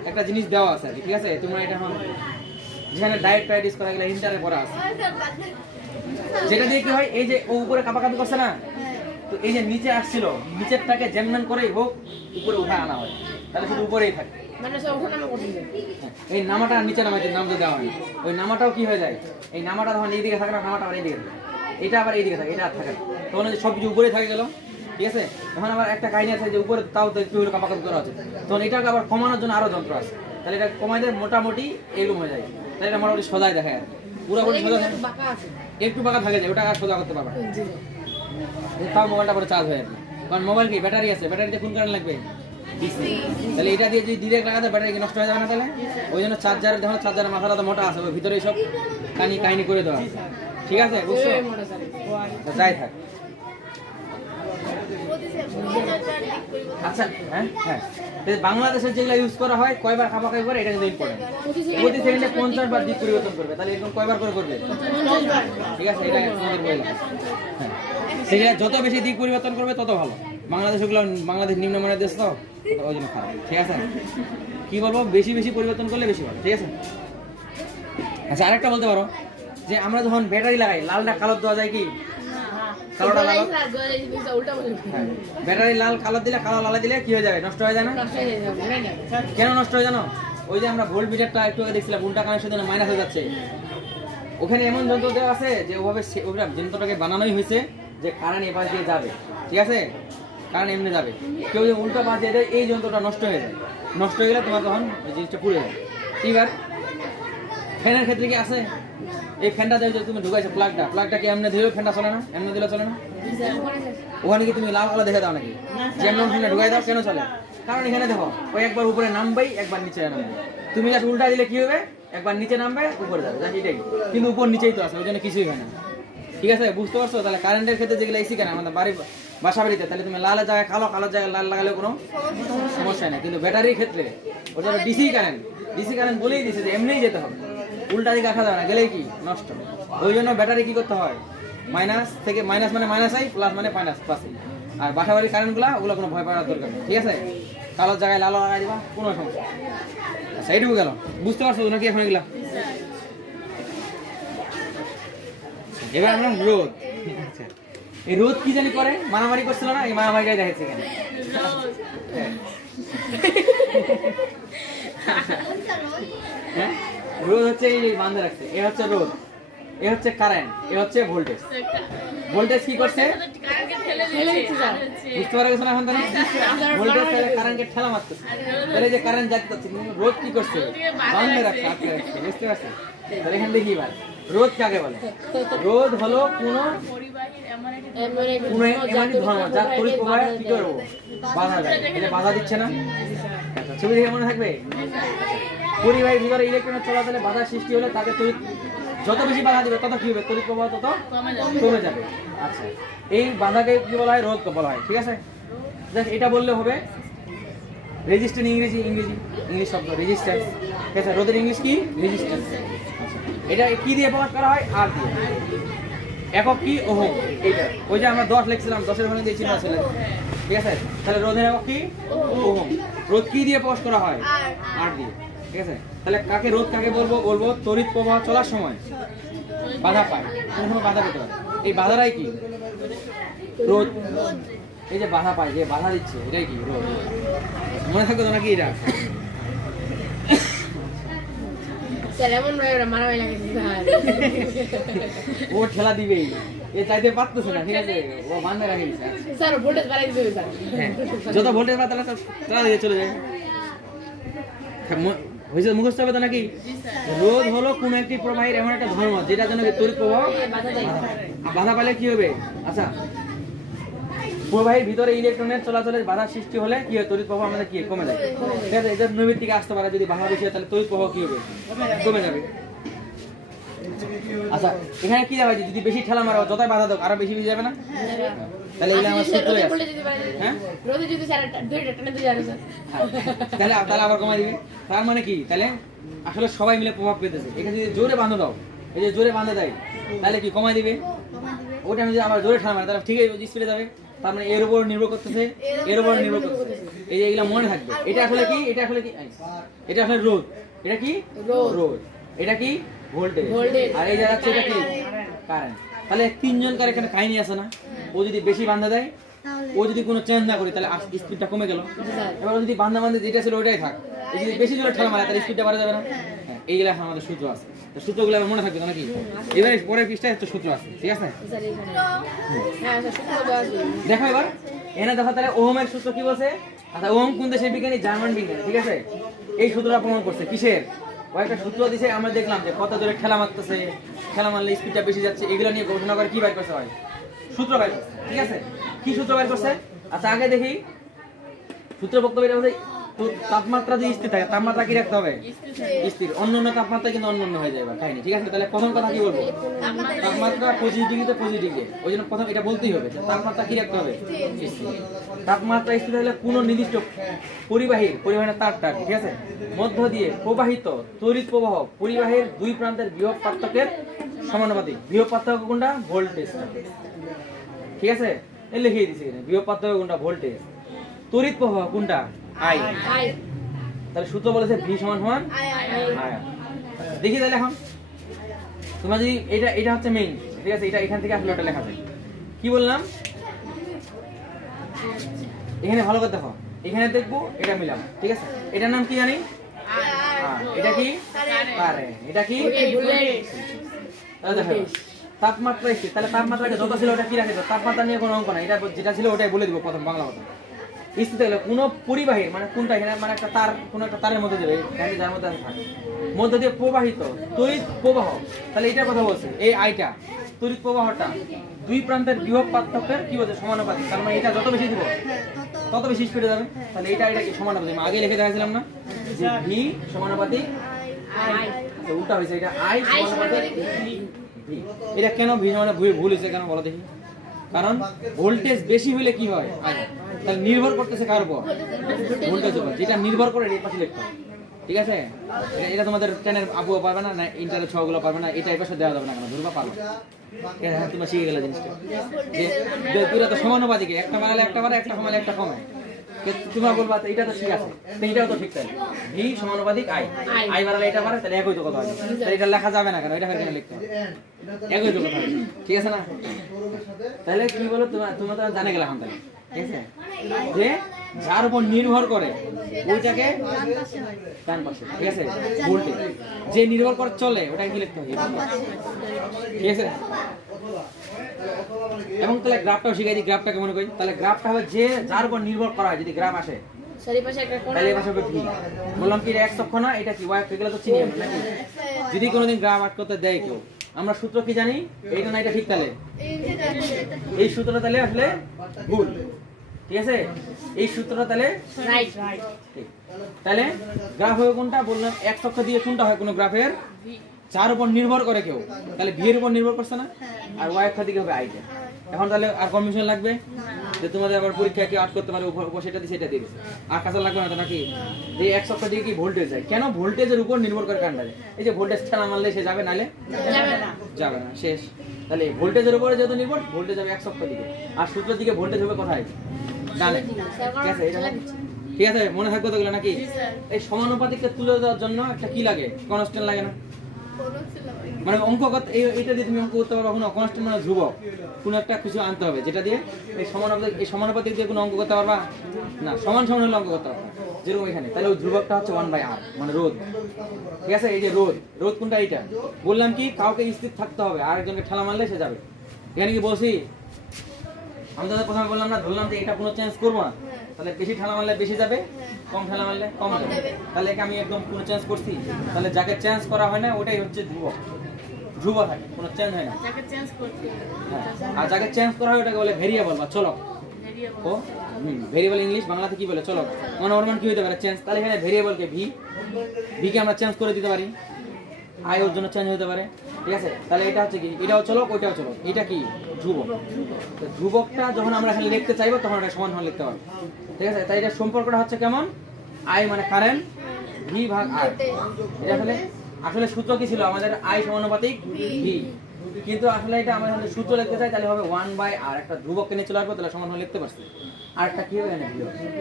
একটা জিনিস দেওয়া আছে আর কি, ঠিক আছে? তোমরা এটা এখন যেখানে ডায়েট প্র্যাকটিস করা গেলে ইন্টারে পড়া আছে, যেটা দিয়ে কি হয় এই যে ও উপরে কাপাকাপি করছে না, তো এই যে নিচে আসছিল নিচেরটাকে যেমন করেই হোক উপরে উঠে আনা হয়, তাহলে শুধু উপরেই থাকে। মানে সব ওঠানামা করতেছে। এই নামাটা নিচে নামাইতে নাম তো দেওয়া হয়, ওই নামাটাও কি হয়ে যায়, এই নামাটা তখন এইদিকে থাকে না, নামাটা আবার এইদিকে থাকে, এটা আবার এইদিকে থাকে, এটা আর থাকে না, তখন সব কিছু উপরে থাকে গেল, ঠিক আছে? এখন আবার একটা কাহিনী আছে যে উপরে তাও তো একটু হলো কাপাকাপি করা আছে, তখন এটাকে আবার কমানোর জন্য আরো যন্ত্র আছে, তাহলে এটা কমাই দেয় মোটামুটি এরকম হয়ে যায়, তাহলে এটা মোটামুটি সোজাই দেখায় আর কি, পুরোপুরি সোজা থাকে, বাঁকা আছে। একটু বাঁকা থাকে যায়, ওটা আর সোজা করতে পারবে না। জি। তাও মোবাইলটা পরে চার্জ হয় আর কি, কারণ মোবাইল কি ব্যাটারি আছে, ব্যাটারিতে কোন কারেন্ট লাগবে, ডিসি, তাহলে এটা দিয়ে যদি ডিরেক্ট লাগাতে ব্যাটারি কি নষ্ট হয়ে যাবে না? তাহলে ওই জন্য চার্জার, দেখো চার্জারের মাথাটা তো মোটা আছে, ওর ভিতরে সব কাহিনী করে দেওয়া আছে, ঠিক আছে? বুঝছো? এই মোটর সাইকেল। তো যাই থাক। আচ্ছা, হ্যাঁ হ্যাঁ, বাংলাদেশের যেগুলো ইউজ করা হয় কয়বার কাপাকাপি করে এটা কিন্তু ইম্পর্টেন্ট, প্রতি সেকেন্ডে 50 বার দিক পরিবর্তন করবে, তাহলে এরকম কয়বার করে করবে, ঠিক আছে? এটা তোমাদের বই লেখা। হ্যাঁ, সেগুলো যত বেশি দিক পরিবর্তন করবে তত ভালো। বাংলাদেশ ওগুলো, বাংলাদেশ নিম্নমানের দেশ তো ওই জন্য খারাপ, ঠিক আছে? কি বলবো, বেশি বেশি পরিবর্তন করলে বেশি ভালো, ঠিক আছে? আচ্ছা, আরেকটা বলতে পারো যে আমরা যখন ব্যাটারি লাগাই লালটা কালো দেওয়া যায় কি, কালোটা লাল, উল্টা বলে। হ্যাঁ, ব্যাটারি লাল কালো দিলে, কালো লাল দিলে কি হয়ে যাবে, নষ্ট হয়ে যায় না? নষ্ট হয়ে যাবে। কেন নষ্ট হয়ে জানো? ওই যে আমরা ভোল্ট মিটারটা একটু আগে দেখছিলাম উল্টা কানেকশন জন্য মাইনাস হয়ে যাচ্ছে, ওখানে এমন যন্ত্র দেওয়া আছে যে ওভাবে ওটা যন্ত্রটাকে বানানোই হয়েছে যে কারেন্ট এপাশ দিয়ে যাবে, ঠিক আছে? কারেন্ট এমনি যাবে, কেউ যে উল্টা পাশ দিয়ে দেয় এই যন্ত্রটা নষ্ট হয়ে যায়, নষ্ট হয়ে গেলে তোমার তখন ওই জিনিসটা পুড়ে যায়। এবার ফ্যানের ক্ষেত্রে কি আছে, এই ফ্যানটা যে তুমি ঢুকাইছো প্লাগটা কি এমনি দিলেও ফ্যানটা চলে না, এমনি দিলে চলে না? ওখানে কি তুমি লাল কালো দেখে দাও নাকি, যে এমন ফ্যানটা ঢুকাই দাও কেন চলে? কারণ এখানে দেখো ওই একবার উপরে নামবেই, একবার নিচে নামবে, তুমি জাস্ট উল্টা দিলে কি হবে, একবার নিচে নামবে উপরে যাবে, জাস্ট এটাই, কিন্তু উপর নিচেই তো আছে, ওই জন্য কিছুই হয় না, ঠিক আছে? বুঝতে পারছো? তাহলে কারেন্টের ক্ষেত্রে যেগুলো এসি কেন আমাদের বাসা বাড়িতে, তাহলে তুমি লালের জায়গায় কালো, কালোর জায়গায় লাল লাগালে কোনো সমস্যা নেই, কিন্তু ব্যাটারির ক্ষেত্রে ওটা ডিসি কারেন্ট বলেই দিছে যে এমনিই যেতে হবে, উল্টা দিকে রাখা যাবে না, গেলেই কি নষ্ট। ওই জন্য ব্যাটারি কি করতে হয়, মাইনাস থেকে, মাইনাস মানে মাইনাস আই, প্লাস মানে প্লাস আই। আর বাসা বাড়ির কারেন্টগুলো ওগুলো কোনো ভয় পাওয়ার দরকার নেই, ঠিক আছে? কালোর জায়গায় লাল লাগাই দিবা, কোনো সমস্যা। আচ্ছা, এইটুকু গেল, বুঝতে পারছো নাকি এখন এগুলা? এবার আমরা রোদ, এই রোদ কি জানি করে, মারামারি করছিল না, এই মারামারিটাই দেখাচ্ছে এখানে। হ্যাঁ, রোদ হচ্ছে এই বান্ধে রাখছে, এ হচ্ছে রোদ, এ হচ্ছে কারেন্ট, এ হচ্ছে ভোল্টেজ। ভোল্টেজ কি করছে, বুঝতে পারা গেছে না এখন? ভোল্টেজ তাহলে কারেন্টকে ঠেলা মারতেছে, তাহলে যে কারেন্ট যাচ্ছে, রোদ কি করছে, বান্ধে রাখছে, আটকে রাখছে, বুঝতে পারছে? তাহলে এখান দেখি এবার রোদ কাকে বলে। রোদ হলো কোনো এমনই ধর্ম যার তড়িৎ প্রবাহে কি করবো, বাধা দেয়, এটা বাধা দিচ্ছে না? আচ্ছা, ছবি দেখে মনে থাকবে, পরিবাহীর ভিতরে ইলেকট্রনের চলাচলে বাধা সৃষ্টি হলে তাকে তড়িৎ, যত বেশি বাধা দিবে তত কি হবে, তড়িৎ প্রবাহ তত কমে যাবে। আচ্ছা, এই বাধাকে কি বলা হয়, রোধ বলা হয়, ঠিক আছে? এটা বললে হবে রেজিস্ট্যান্স, ইংলিশ শব্দ রেজিস্ট্যান্স, ঠিক আছে? রোধের ইংলিশ কি, রেজিস্ট্যান্স। এটা কি দিয়ে প্রকাশ করা হয়, আর দিয়ে, একক কি, ওহম। এইটা ওই যে আমরা 10 লিখছিলাম, 10-এর ভাঙে দিয়ে চিহ্ন ছিল, ঠিক আছে? তাহলে রোধের একক কি, ওহম। রোধ কি দিয়ে প্রকাশ করা হয়, আর দিয়ে, ঠিক আছে? তাহলে কাকে রোধ কাকে বলবো তড়িৎ প্রবাহ চলার সময় বাধা পায়, কোন সময় বাধা পেতে পারে, এই বাধাটাই কি, রোধ। এই যে বাধা পায়, যে বাধা দিচ্ছে, এটাই কি, রোধ। মনে থাকবে তো নাকি এটা? ও ঠেলা দিবেই, এ চাইতে পারতেছে না, ঠিক আছে? ও বান্ধা রাখে দিচ্ছে, স্যার ভোল্টেজ বাড়াই দিতে হবে স্যার। হ্যাঁ, যত ভোল্টেজ বাড়াতে তারা দিয়ে চলে যায়। হয়েছে, মুখস্থ হবে তো নাকি? রোধ হলো কোন একটি প্রবাহের এমন একটা ধর্ম যেটা জন্য তড়িৎ প্রবাহ বাধা পেলে কি হবে। আচ্ছা, প্রবাহের ভিতরে ইলেকট্রনের চলাচলের বাধা সৃষ্টি হলে কি হয়, তড়িৎ প্রবাহ আমাদের কি কমে যাবে, ঠিক আছে? এটা নৈবিত থেকে আসতে পারে, যদি বাধা বেশি হয় তাহলে তড়িৎ প্রবাহ কি হবে, কমে যাবে। আচ্ছা, এখানে কি দেওয়া হয়েছে, যদি বেশি ঠেলা মারো, যতই বাধা দাও আরো বেশি বেশি যাবে না? তাহলে এগুলো আমার সূত্রই আছে। হ্যাঁ, রোদে যদি স্যার দুইটা টানে দিয়ে যাবে স্যার, তাহলে আবার কমাই দিবে। তার মানে কি, তাহলে আসলে সবাই মিলে প্রভাব পেতেছে। এখানে যদি জোরে বাঁধে দাও, এই যে জোরে বাঁধে দেয়, তাহলে কি কমাই দিবে, ওটা আমি যদি আবার জোরে ঠেলা মারি তাহলে ঠিক আছে স্পিডে যাবে। তার মানে এর উপর নির্ভর করতেছে, এর উপর নির্ভর করতেছে। এই যে এগুলা মনে থাকবে। এটা আসলে কি, এটা আসলে কি, এটা আসলে রোধ, এটা কি রোধ, এটা কি ভোল্টেজ, আর এই যে যাচ্ছে এটা কি কারেন্ট। তাহলে তিনজনকার এখানে কাহিনী আছে না? ও যদি বেশি বান্ধা দেয়, ও যদি কোনো চেঞ্জ না করে তাহলে স্পিডটা কমে গেল। এবার ও যদি বান্ধা যেটা ছিল ওটাই থাক, ও যদি বেশি জোরে ঠেলা মারে তাহলে স্পিডটা বাড়া যাবে না। হ্যাঁ, এইগুলা আমাদের সূত্র আছে, সূত্রগুলো মনে থাকবে নাকি? এবারে পরের পৃষ্ঠায় একটা সূত্র আছে, ঠিক আছে? দেখো এবার এখানে দেখো তাহলে ওহমের সূত্র কি বলছে। আচ্ছা, ওহম কোন দেশের বিজ্ঞানী? জার্মান বিজ্ঞানী, ঠিক আছে? এই সূত্রটা প্রমাণ করছে কিসের? ও একটা সূত্র দিছে, আমরা দেখলাম যে কত জোরে খেলা মারতেছে, খেলা মারলে স্পিডটা বেশি যাচ্ছে, এগুলো নিয়ে গবেষণা করে কি বাইর করছে হয়? সূত্র বাইর করছে, ঠিক আছে? কি সূত্র বাইর করছে? আচ্ছা আগে দেখি সূত্র বক্তব্য এটা বলছে তাপমাত্রা যদি স্থির থাকে, তাপমাত্রা কি রাখতে হবে? স্থির। অন্য তাপমাত্রা কিন্তু অন্য হয়ে যায় কাহিনী, ঠিক আছে? তাহলে প্রথম কথা কি বলবো? তাপমাত্রা 25 ডিগ্রিতে 25 ডিগ্রি, ওই জন্য প্রথম এটা বলতেই হবে যে তাপমাত্রা কি রাখতে হবে? স্থির। তাপমাত্রা স্থির হলে কোনো নির্দিষ্ট পরিবাহীর তারটা, ঠিক আছে, মধ্য দিয়ে প্রবাহিত তড়িৎ প্রবাহ পরিবাহীর দুই প্রান্তের বিভব পার্থক্যের সমানুপাতিক। বিভব পার্থক্য কোনটা? ভোল্টেজ, ঠিক আছে? এই লিখিয়ে দিছি এখানে, বিভব পার্থক্য কোনটা? ভোল্টেজ। তড়িৎ প্রবাহ কোনটা? আই। তাহলে সূত্র বলেছে ভি সমান সমান আই। দেখি তাহলে এখন তোমরা যদি এটা হচ্ছে মেইন, ঠিক আছে? এটা এখান থেকে আসলে ওটা লেখা যায়। কি বললাম? এখানে ভালো করে দেখো, এখানে দেখবো এটা মিলাম, ঠিক আছে? এটার নাম কি জানি? এটা কি কারেন্ট, এটা কি ভোল্টেজ। তাহলে দেখো তাপমাত্রা স্থির, তাহলে তাপমাত্রাকে যত ছিল ওটা কি রাখে? তাপমাত্রা নিয়ে কোনো অঙ্ক না, এটা যেটা ছিল ওটাই বলে দিব প্রথম বাংলা কথা। স্থির হলে কোনো পরিবাহীর মানে কোনটা এখানে মানে একটা তার, কোনো একটা তারের মধ্যে দেবে, যার মধ্যে থাকে মধ্য দিয়ে প্রবাহিত তড়িৎ প্রবাহ, তাহলে এটার কথা বলছে। এই আইটা তড়িৎ প্রবাহটা দুই প্রান্তের বিভব পার্থক্যের কি বলছে? সমানুপাতিক। তার মানে এটা যত বেশি দিব তত বেশি স্পিডে যাবে। তাহলে এটা কি সমানুপাতিক? আগে লিখে দেখাছিলাম না যে ভি সমানুপাতিক আই, উল্টা হয়েছে, এটা আই সমানুপাতিক ভি। এটা কেন ভি মানে ভুল হয়েছে কেন বলো দেখি? কারণ ভোল্টেজ বেশি হলে কি হয়? আই। তাহলে নির্ভর করতেছে কার উপর? ভোল্টেজ উপর। যেটা নির্ভর করে এই পাশে লিখতে হবে, ঠিক আছে? এটা তোমাদের টেনের আবুও পারবে না, না ইন্টারের ছগুলো পারবে না, এটা এই পাশে দেওয়া যাবে না কেন? ধরবা পারবে। হ্যাঁ, তোমরা শিখে গেলে জিনিসটা যে দুটো তো সমানুপাতিক, একটা বাড়ালে একটা বাড়ে, একটা কমালে একটা কমে। তোমরা বলবা এটা তো ঠিক আছে, এটাও তো ঠিক। তাই ভি সমানুপাতিক আই, আই বাড়ালে এটা বাড়ে, তাহলে একই তো কথা হবে। তাহলে এটা লেখা যাবে না কেন? এটা কেন লিখতে হবে? একই তো কথা হবে, ঠিক আছে না? তাহলে কি বলো তোমরা তো জানে গেলে এখন, তাহলে ঠিক আছে যে যার উপর নির্ভর করে ওইটাকে ডান পাশে, ঠিক আছে? ভোল্টেজ যে নির্ভর করে চলে ওটাকে কি লিখতে হবে? ঠিক আছে? এবং তাহলে গ্রাফটাও শিখাই দিই, গ্রাফটাকে মনে করি। তাহলে গ্রাফটা হবে যে যার উপর নির্ভর করা হয়, যদি গ্রাফ আসে তাহলে এই পাশে হবে ভি। বললাম কি এক অক্ষ না, এটা কি ওয়াই অক্ষ, এগুলো তো চিনি আমরা নাকি? যদি কোনোদিন গ্রাফ আট করতে দেয় কেউ, আমরা সূত্র কি জানি? এইটা না এটা ঠিক, তাহলে এই সূত্রটা তাহলে আসলে ভুল, ঠিক আছে? এই সূত্রটা তাহলে রাইট, ঠিক। তাহলে গ্রাফ হবে কোনটা? বললাম এক অক্ষ দিয়ে কোনটা হয় কোনো গ্রাফের? যার উপর নির্ভর করে কেউ, তাহলে ভি এর উপর নির্ভর করছে না, আর ওয়াই অক্ষ দিকে হবে আইটা। এখন তাহলে আর কনফিউশন লাগবে যে তোমাদের আবার পরীক্ষা কি আট করতে পারে উপর সেটা দিয়ে সেটা দিয়ে দিচ্ছে, আর কাছে লাগবে না তো নাকি? যে এক সপ্তাহ দিকে কি ভোল্টেজ যায়, কেন ভোল্টেজের উপর নির্ভর করে কারেন্ট যায়। এই যে ভোল্টেজ ঠেলা মারলে সে যাবে, নালে যাবে না, শেষ। তাহলে ভোল্টেজের উপরে যেহেতু নির্ভর, ভোল্টেজ হবে এক সপ্তাহ দিকে, আর সূত্রের দিকে ভোল্টেজ হবে কোথায়? ডানে, ঠিক আছে? এটা ঠিক আছে, মনে থাকবে তো নাকি? এই সমানুপাতিককে তুলে দেওয়ার জন্য একটা কি লাগে? কনস্ট্যান্ট লাগে না? মানে অঙ্ক এটা দিয়ে তুমি অঙ্ক করতে পারবে কোনো কনস্ট্যান্ট মানে ধ্রুবক, কোনো একটা কিছু আনতে হবে যেটা দিয়ে এই সমানুপাতিক দিয়ে কোনো অঙ্ক করতে পারবা না। সমান হলে অঙ্ক করতে পারবা, যেরকম এখানে। তাহলে ওই ধ্রুবকটা হচ্ছে 1/r, মানে রোধ, ঠিক আছে? এই যে রোধ কোনটা? এইটা বললাম কি কাউকে স্থির থাকতে হবে, আর একজনকে ঠেলা মারলে সে যাবে। এখানে কি বলছি? আমি তো প্রথমে বললাম না, ধরলাম যে এটা কোনো চেঞ্জ করবো না, তাহলে বেশি ঠেলা মারলে বেশি যাবে, কম ঠেলা মারলে কম যাবে। তাহলে আমি একদম কোনো চেঞ্জ করছি, তাহলে যাকে চেঞ্জ করা হয় না ওটাই হচ্ছে ধ্রুবক থাকে, কোনো চেঞ্জ হয় না। আর যাকে চেঞ্জ করা হয় ওটাকে বলে ভেরিয়েবল বা চলক। ও ভেরিয়েবল ইংলিশ, বাংলাতে কি বলে? চলক। মানে কি হতে পারে? চেঞ্জ। তাহলে এখানে ভেরিয়েবলকে ভি কে আমরা চেঞ্জ করে দিতে পারি, আই ওর জন্য চেঞ্জ হতে পারে, ঠিক আছে? তাহলে এটা হচ্ছে কি, এটাও চলক ওইটাও চলক, এটা কি ধ্রুবক। তো ধ্রুবকটা যখন আমরা এখানে লিখতে চাইবো তখন এটা সমান লিখতে পারবো, ঠিক আছে? তাই এটা সম্পর্কটা হচ্ছে কেমন? আই মানে কারেন্ট, ভি ভাগ আর। এটা আসলে সূত্র কি ছিল আমাদের? আই সমানুপাতিক ভি। কিন্তু আসলে এটা আমরা যদি সূত্র লিখতে চাই তাহলে হবে 1/r, একটা ধ্রুবককে নিয়ে চলে আসবো তাহলে সমান হলে লিখতে পারছি। আর একটা কি হবে না,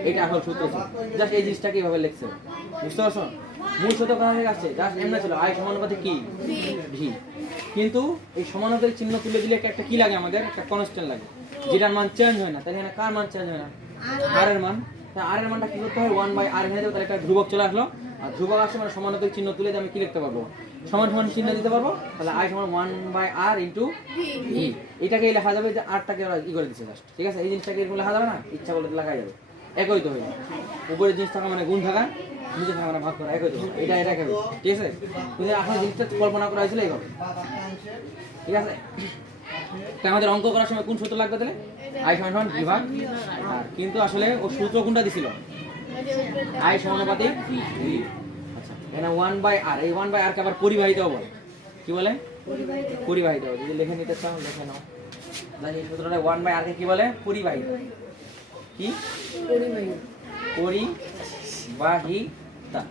এটা আসল সূত্র ছিল, জাস্ট এই জিনিসটাকে এইভাবে লিখছে, বুঝতে পারছো? মূল সূত্র কোথা থেকে আসছে, জাস্ট এমনি ছিল i সমানুপাতিক কি v, কিন্তু এই সমানুপাতিক চিহ্ন তুলে দিলে একটা কি লাগে আমাদের, একটা কনস্ট্যান্ট লাগে যেটার মান চেঞ্জ হয় না। তাহলে এখানে কার মান চেঞ্জ হয় না, r এর মান। তাহলে r এর মানটা কি করতে হয়, 1/r এনে দেবো, তাহলে একটা ধ্রুবক চলে আসলো। আর ধ্রুবক আসছে মানে সমানুপাতিক চিহ্ন তুলে দিয়ে আমি কি লিখতে পারবো, সমান সমান চিহ্ন দিতে পারবো। তাহলে i সমান 1/r ইনটু v, এটাকে লেখা যাবে যে rটাকে ওরা ই করে দিচ্ছে জাস্ট, ঠিক আছে? এই জিনিসটাকে এরকম লেখা যাবে না, ইচ্ছা করলে লেখা যাবে, একই তো হয়ে উপরের জিনিস থাকা মানে গুণ থাকা, নিচে থাকা মানে ভাগ করা, একই তো, এটা এটা কেবল, ঠিক আছে? কিন্তু এখন জিনিসটা কল্পনা করা হয়েছিল এইভাবে, ঠিক আছে? তো আমাদের অঙ্ক করার সময় কোন সূত্র লাগবে তাহলে, i সমান v ভাগ r, কিন্তু আসলে ও সূত্র কোনটা দিছিল, i সমানুপাতিক v। আচ্ছা, এখানে 1/r, এই 1/r কে আবার পরিবাহিত বলে, কি বলে, পরিবাহিত। যদি লিখে নিতে চাও লিখে নাও, তাহলে এই সূত্রটা 1/r কে কি বলে, পরিবাহিত। কি পরিবাহিতা,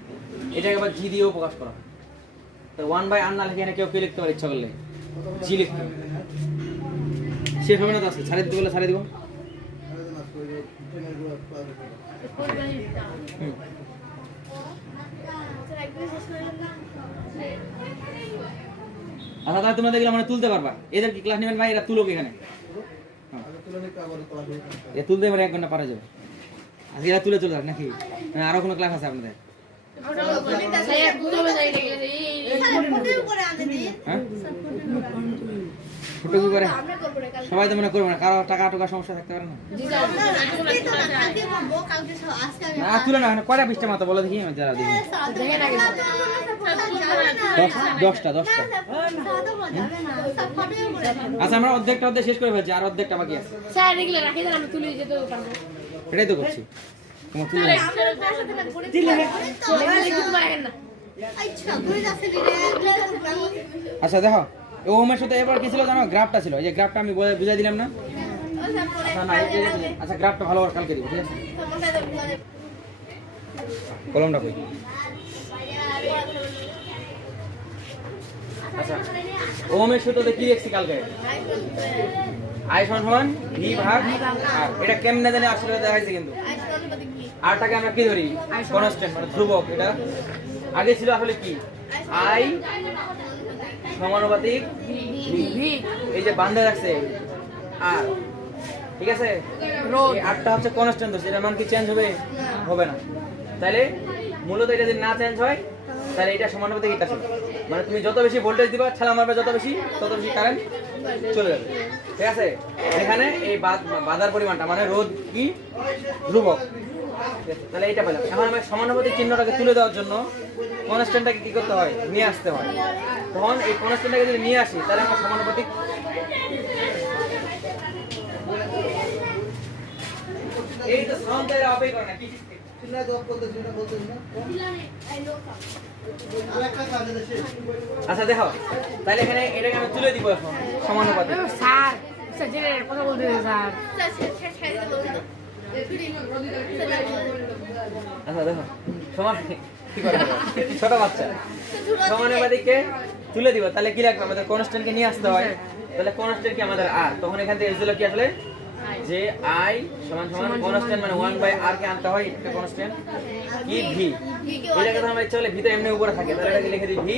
এটাকে আবার জি দিয়েও প্রকাশ করা হয়। তো 1/r না লিখে এখানে কেউ কি লিখতে পারে, ইচ্ছা করলে জি লিখতে পারে। শেষ হবে না তো আজকে, ছাড়ে দিতে বলে ছাড়ে দিব। আচ্ছা তাহলে তোমরা দেখলে মানে তুলতে পারবা, এদের কি ক্লাস নেবেন ভাই, এরা তুলো এখানে, এ তুলতে পারে 1 ঘন্টা পারা যাবে। আজকে এরা তুলে চলে যাবে নাকি, না আরো কোনো ক্লাস আছে আপনাদের? ছোট কি করে সবাই তো মনে করবে না, কারো টাকা টাকা সমস্যা থাকতে পারে না। না তুলে না, কয়টা 20টা মাত্র বলে দেখি, আমি যারা দেখি 10টা। আচ্ছা আমরা অর্ধেকটা শেষ করে ফেলছি, আর অর্ধেকটা বাকি আছে, এটাই তো করছি। তোমার আচ্ছা দেখো, ওমের সাথে এবার কি ছিল জানো, গ্রাফটা ছিল, এই যে গ্রাফটা আমি বুঝাই দিলাম না। আচ্ছা না আচ্ছা গ্রাফটা ভালো করে কালকে দিব, ঠিক আছে? কলমটা কই? আচ্ছা ওমের সূত্রতে কি লিখছি কালকে, i সমান v ভাগ r, এটা কেমনে জানি আসলে দেখাইছে, কিন্তু rটাকে আমরা কি ধরি, কনস্ট্যান্ট মানে ধ্রুবক। এটা আগে ছিল আসলে কি, i সমানুপাতিক v, এই যে বান্ধে রাখছে r, ঠিক আছে? এই rটা হচ্ছে কনস্ট্যান্ট ধরছে, এটার মান কি চেঞ্জ হবে, হবে না। তাহলে মূলত এটা যদি না চেঞ্জ হয় তাহলে এটা সমানুপাতিক এটা ছিল, মানে তুমি যত বেশি ভোল্টেজ দিবা, ঠেলা মারবে যত বেশি, তত বেশি কারেন্ট চলে যাবে, ঠিক আছে? এখানে এই বাধার পরিমাণটা মানে রোধ কি ধ্রুবক, তাহলে এইটা পেলাম। এখন আমার সমানুপাতিক চিহ্নটাকে তুলে দেওয়ার জন্য কনস্ট্যান্টটাকে কি করতে হয়, নিয়ে আসতে হয়। তখন এই কনস্ট্যান্টটাকে যদি নিয়ে আসি তাহলে আমার সমানুপাতিক, এই তো সাউন্ডের অপেই করে না কি চিন্তা জব করতেছ না, বলতেছ না। আচ্ছা দেখো, তাহলে এখানে এটাকে আমি তুলে দিব এখন সমানুপাতিক। স্যার স্যার কথা বলতে স্যার, আচ্ছা দেখো সমান কি করে ছোট বাচ্চা, সমানুপাতিককে তুলে দিব, তাহলে কি লাগবে, আমাদের কনস্ট্যান্টকে নিয়ে আসতে হয়। তাহলে কনস্ট্যান্ট কি আমাদের r, তখন এখান থেকে এসেছিল কি আসলে যে i সমান সমান কনস্ট্যান্ট মানে 1/r কে আনতে হয়, একটা কনস্ট্যান্ট কি v, এটাকে তো আমরা ইচ্ছা হলে v তো এমনি উপরে থাকে, তাহলে এটাকে লিখে দিই v,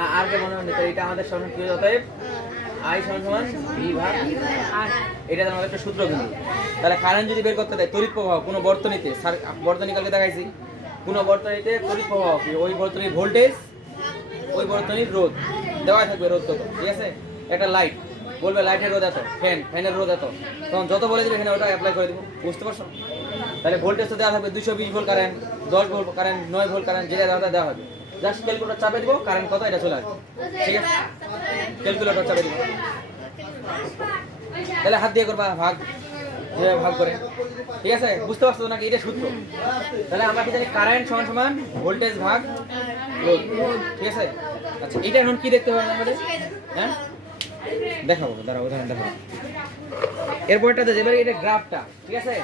আর r কে মনে মনে, তাহলে এটা আমাদের সমান কি হয়ে যায়, i সমান সমান v ভাগ r, এটা আমাদের একটা সূত্র কিন্তু। তাহলে কারেন্ট যদি বের করতে দেয়, তড়িৎ প্রবাহ কোনো বর্তনীতে, বর্তনী কালকে দেখাইছি, কোনো বর্তনীতে তড়িৎ প্রবাহ কি, ওই বর্তনীর ভোল্টেজ, ওই বর্তনীর রোধ দেওয়া থাকবে, রোধ কত, ঠিক আছে? একটা লাইট বলবে লাইটের রোধ এত, ফ্যানের রোধ এত, তখন যত বলে দিবে এখানে ওটা অ্যাপ্লাই করে দিব, বুঝতে পারছো? তাহলে ভোল্টেজ তো দেওয়া থাকবে 220 volt current, 10 volt current, 9 volt current, যেটা দেওয়া হবে, জাস্ট ক্যালকুলেটর চাপে দিব, কারেন্ট কত এটা চলে আসবে, ঠিক আছে? ক্যালকুলেটর চাপে দিব, তাহলে হাত দিয়ে করবা ভাগ, যেভাবে ভাগ করে, ঠিক আছে? বুঝতে পারছো নাকি, এটা সূত্র। তাহলে আমরা কি জানি, কারেন্ট সমান সমান ভোল্টেজ ভাগ রোধ, ঠিক আছে? আচ্ছা এটা এখন কি দেখতে হবে আমাদের, হ্যাঁ দেখাবো, দাঁড়াও উদাহরণ দেখাবো। এরপরটাতে যাবে, এটা গ্রাফটা, ঠিক আছে?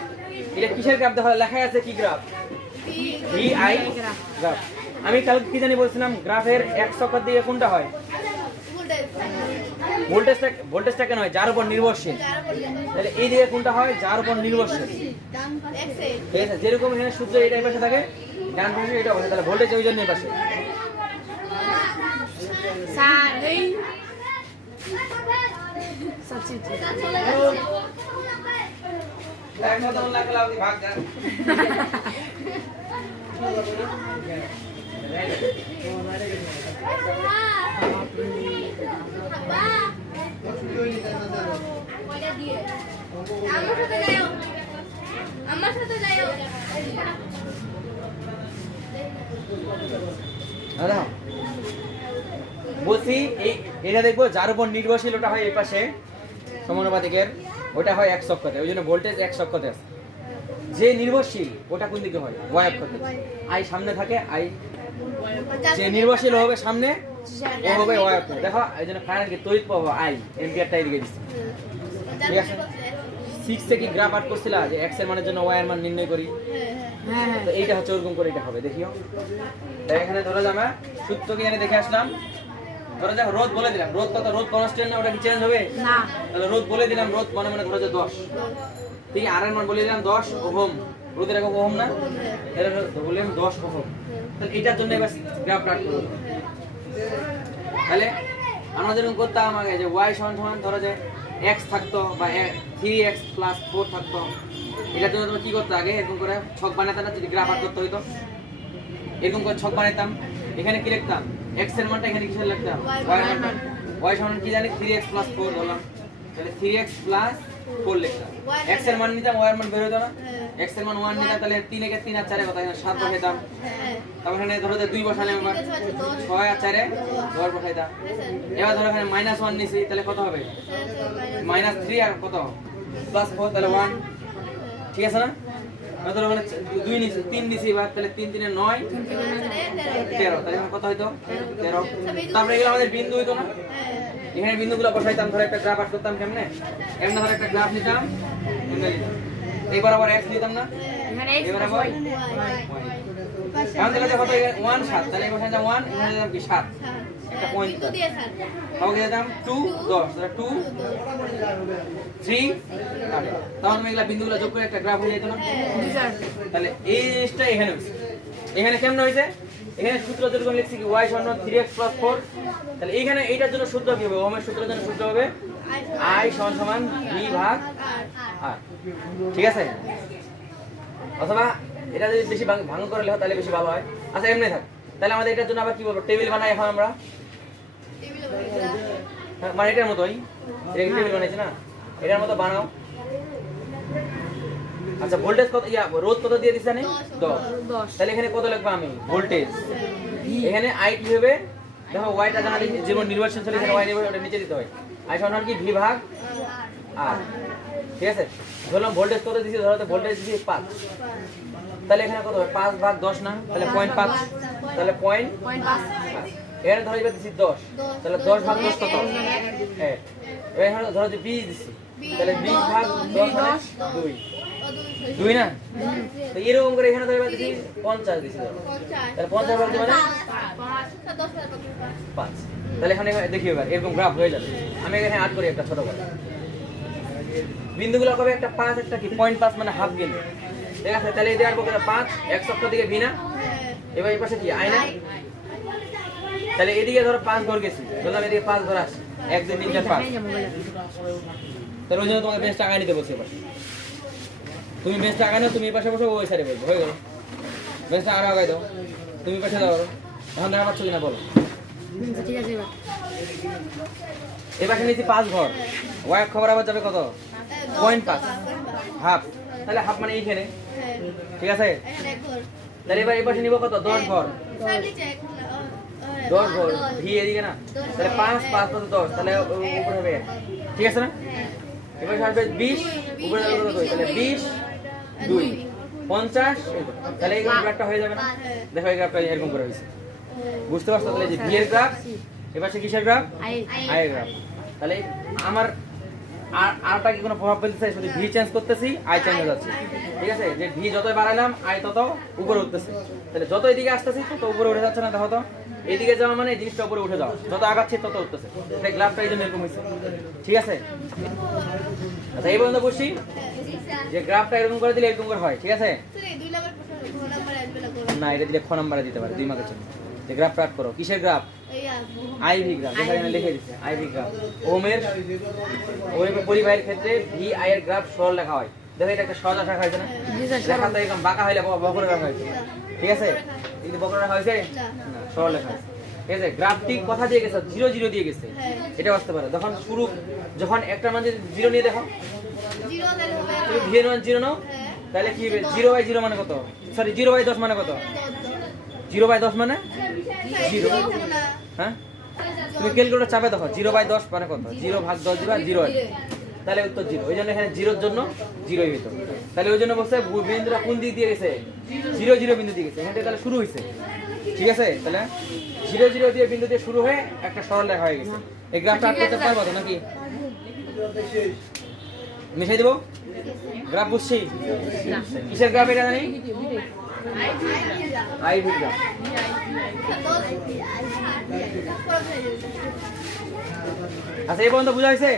এটা কিসের গ্রাফ দেখা লেখা আছে, কি গ্রাফ, VI গ্রাফ। আমি কালকে কি জানি বলছিলাম, গ্রাফের এক চক্কর দিয়ে কোনটা হয়, ভোল্টেজটা কেন হয় যার উপর নির্ভরশীল, তাহলে এই দিকে কোনটা হয় যার উপর নির্ভরশীল, ঠিক আছে? যেরকম এখানে সূত্র এটা এই পাশে থাকে, ডান পাশে এটা পাশে, তাহলে ভোল্টেজ ওই জন্য এই পাশে। স্যার এই সাবস্টিটিউট এক মত লাগলা আপনি ভাগ যান। আমার সাথে যাও দাদা বলছি এটা দেখবো যার উপর নির্ভরশীল ওটা হয় এই পাশে সমানুপাতিকের, ওটা হয় এক অক্ষতে, ওই জন্য ভোল্টেজ এক অক্ষতে আছে। যে নির্ভরশীল ওটা কোন দিকে হয় ওয়াই অক্ষতে, আই সামনে থাকে, আই যে নির্ভরশীল হবে সামনে ও হবে ওয়াই অক্ষতে। দেখো এই জন্য ফাইনাল কি তড়িৎ প্রবাহ আই এম্পিয়ারটা এদিকে দিচ্ছে, ঠিক আছে? 6 থেকে গ্রাফ আউট করছিলা যে x এর মানের জন্য y এর মান নির্ণয় করি, হ্যাঁ তো এইটা হচ্ছে ওরকম করে এটা হবে, দেখিও। তাই এখানে ধরো যে আমরা সূত্র কি এখানে দেখে আসলাম, ধরো যে রোধ বলে দিলাম, রোধ কত, রোধ কনস্ট্যান্ট না, ওটা কি চেঞ্জ হবে না তাহলে রোধ বলে দিলাম, রোধ মনে মনে ধরো যে 10, ঠিক আছে? আর এর মান বলে দিলাম 10 ওহম, রোধের একক ওহম না, তাহলে বললাম 10 ওহম। তাহলে এটার জন্য এবার গ্রাফ প্লট করব। তাহলে আমরা যেরকম করতাম আগে যে y সমান সমান ধরো যে x থাকতো বা 3x + 4 থাকতো, এটার জন্য তোমরা কি করতে আগে এরকম করে ছক বানাতে না, যদি গ্রাফ আউট করতে হইতো এরকম করে ছক বানাইতাম। এখানে কি লিখতাম, x এর মানটা এখানে কিসের লিখতাম, y এর মানটা, y সমান কি জানি 3x + 4 বললাম, তাহলে 3x + 4 লিখতাম। x এর মান নিতাম, y এর মান বের হতো না, x এর মান 1 নিতাম, তাহলে 3 একে 3 আর 4 এ কত, এখানে 7 বসাইতাম। তারপর এখানে ধরো যে 2 বসালাম, এবার 6 আর 4 এ 10 বসাইতাম। এবার ধরো এখানে -1 নিছি, তাহলে কত হবে, -3 আর কত +4, তাহলে 1, ঠিক আছে না? ধরো এখানে 2 নিছি, 3 নিছি, এবার তাহলে 3 3 এ 9 13, তাহলে এখানে কত হইতো 13। তারপরে এগুলো আমাদের বিন্দু হইতো না, এখানে বিন্দুগুলো বসাইতাম, ধরো একটা গ্রাফ আউট করতাম কেমনে, এমন ধরো একটা গ্রাফ নিতাম, এমনে নিতাম, এবার আবার x নিতাম না, এখানে x এবার আবার y এখন দেখা যায় কত, 1 7, তাহলে এবার দিতাম 1, এখানে দিতাম কি 7, একটা পয়েন্ট দিতাম, তারপর দিতাম 2 10, তাহলে 2 3 8, তখন আমি এগুলা বিন্দুগুলো যোগ করে একটা গ্রাফ হয়ে যেত না। তাহলে এই জিনিসটা এখানে হইছে, এখানে কেমন হইছে, এখানে সূত্র যেরকম লিখছি কি y সমান 3x + 4, তাহলে এইখানে এইটার জন্য সূত্র কি হবে, ওহমের সূত্রের জন্য সূত্র হবে I সমান v/r, ঠিক আছে? অথবা এটা যদি বেশি ভাঙ করে লেখো তাহলে বেশি ভালো হয়। আচ্ছা এমনি থাক, তাহলে আমাদের এটার জন্য আবার কি বলবো, টেবিল বানাই এখন আমরা, মানে এটার মতোই, এটা টেবিল বানাইছি না, এটার মতো বানাও। আচ্ছা ভোল্টেজ কত, রোধ কত দিয়ে দিছ জানি 10, তাহলে এখানে কত লিখবো আমি, ভোল্টেজ, এখানে আই কি হবে, দেখো ওয়াইটা জানা দিই, যেমন নির্ভরশীল ছিল এখানে ওয়াই নির্ভরশীল, ওটা নিচে দিতে হয়, আই সমান কি v/r, ঠিক আছে? ধরলাম ভোল্টেজ কত দিছি, ধরো তো ভোল্টেজ দিছি 5, তাহলে এখানে কত হবে 5/10 না, তাহলে 0.5, তাহলে 0.5, এখানে ধরো এবার দিছি 10, তাহলে 10/10 কত, হ্যাঁ এখানে ধরো যে 20 দিছি, তাহলে 20/10 মানে 2 না, তো এরকম করে এখানে ধরো এবার দিছি 50 দিছি, তাহলে 50/2 মানে 5, তাহলে এখানে দেখি এবার এরকম গ্রাফ হয়ে যাবে। আমি এখানে আট করি একটা ছোট করে, বিন্দুগুলো হবে একটা 5 একটা কি 0.5 মানে হাফ বিন্দু, ঠিক আছে? তাহলে এই দেওয়ার পক্ষে 5 x অক্ষ দিকে ভি না, এবার এই পাশে কি আই না, তাহলে এদিকে ধরো 5 ঘর গেছি, বললাম এদিকে 5 ঘর আসছে, 1 2 3 4 5, তাহলে ওই জন্য তোমাকে বেঞ্চটা আগায় নিতে বলছি। এবার তুমি বেঞ্চটা আগায় নাও, তুমি এই পাশে বসো, ওই সাইডে বসবো, হয়ে গেল। বেঞ্চটা আরো আগায় দাও, তুমি পাশে দাও, এখন দেখা পাচ্ছ কিনা বলো। ঠিক আছে এবার এই পাশে নিয়েছি 5 ঘর, ওয়াই খবর আবার যাবে কত, 0.5 হাফ, তাহলে হাফ মানে এইখানে, ঠিক আছে? তাহলে এবার এই পাশে নিব কত, 10 ঘর, 10 ঘর ভি এদিকে না, তাহলে 5 5 কত 10, তাহলে উপরে হবে 1, ঠিক আছে না? এবার আসবে 20, উপরে যাবে কত, তাহলে 20 2 50, তাহলে এই গ্রাফটা হয়ে যাবে না? দেখো এই গ্রাফটা এরকম করে হয়েছে, বুঝতে পারছো? তাহলে যে ভি এর গ্রাফ, এবার সে কিসের গ্রাফ, আই এর গ্রাফ। তাহলে আমার আর আরটা কি কোনো প্রভাব ফেলতেছে? শুধু ভি চেঞ্জ করতেছি, আই চেঞ্জ হয়ে যাচ্ছে। ঠিক আছে, যে ভি যতই বাড়াইলাম আই তত উপরে উঠতেছে। তাহলে যত এদিকে আসতেছি তত উপরে উঠে যাচ্ছে না? দেখো তো, এদিকে যাওয়া মানে এই জিনিসটা উপরে উঠে যাওয়া, যত আগাচ্ছি তত উঠতেছে। তাই গ্রাফটা এই জন্য এরকম হয়েছে। ঠিক আছে, আচ্ছা এই পর্যন্ত বুঝছি যে গ্রাফটা এরকম করে দিলে এরকম করে হয়। ঠিক আছে, না এটা দিলে খ নাম্বারে দিতে পারে 2 মার্কের জন্য। যে গ্রাফ প্রাট করো, কিসের গ্রাফ? Ivy graph. এখানে লিখে দিচ্ছে আইভি গ্রাফ। ওমের পরিবাহের ক্ষেত্রে ভি আই এর গ্রাফ সরল লেখা হয়। দেখো এটা একটা সরল রেখা হয়েছে না? রেখাটা এরকম বাঁকা হইলে বক্ররেখা হয়েছে। ঠিক আছে, এই যে বক্ররেখা হয়েছে না, সরল লেখা হয়েছে। ঠিক আছে, গ্রাফটি কথা দিয়ে গেছে 0 0 দিয়ে গেছে, এটা আসতে পারে। তখন শুরু যখন একটা মান যদি 0 নিয়ে দেখো, তুমি ভি এর মান 0 নাও, তাহলে কি হবে? 0/0 মানে কত? সরি 0/10 মানে কত? 0/10 মানে 0। হ্যাঁ, তুমি ক্যালকুলেটর চাপে দেখো 0/10 মানে কত? 0/10 দিবা 0 হয়, তাহলে উত্তর 0। ওই জন্য এখানে 0 এর জন্য 0 ই হইতো। তাহলে ওই জন্য বলছে বিন্দুটা কোন দিক দিয়ে গেছে? 0 0 বিন্দু দিয়ে গেছে। এখান থেকে তাহলে শুরু হইছে। ঠিক আছে, তাহলে 0 0 দিয়ে বিন্দু দিয়ে শুরু হয়ে একটা সরল রেখা হয়ে গেছে। এই গ্রাফটা আট করতে পারবো তো নাকি? মিশাই দিব গ্রাফ? বুঝছি কিসের গ্রাফ এটা জানি? IV graph. আচ্ছা এই পর্যন্ত বোঝা হয়েছে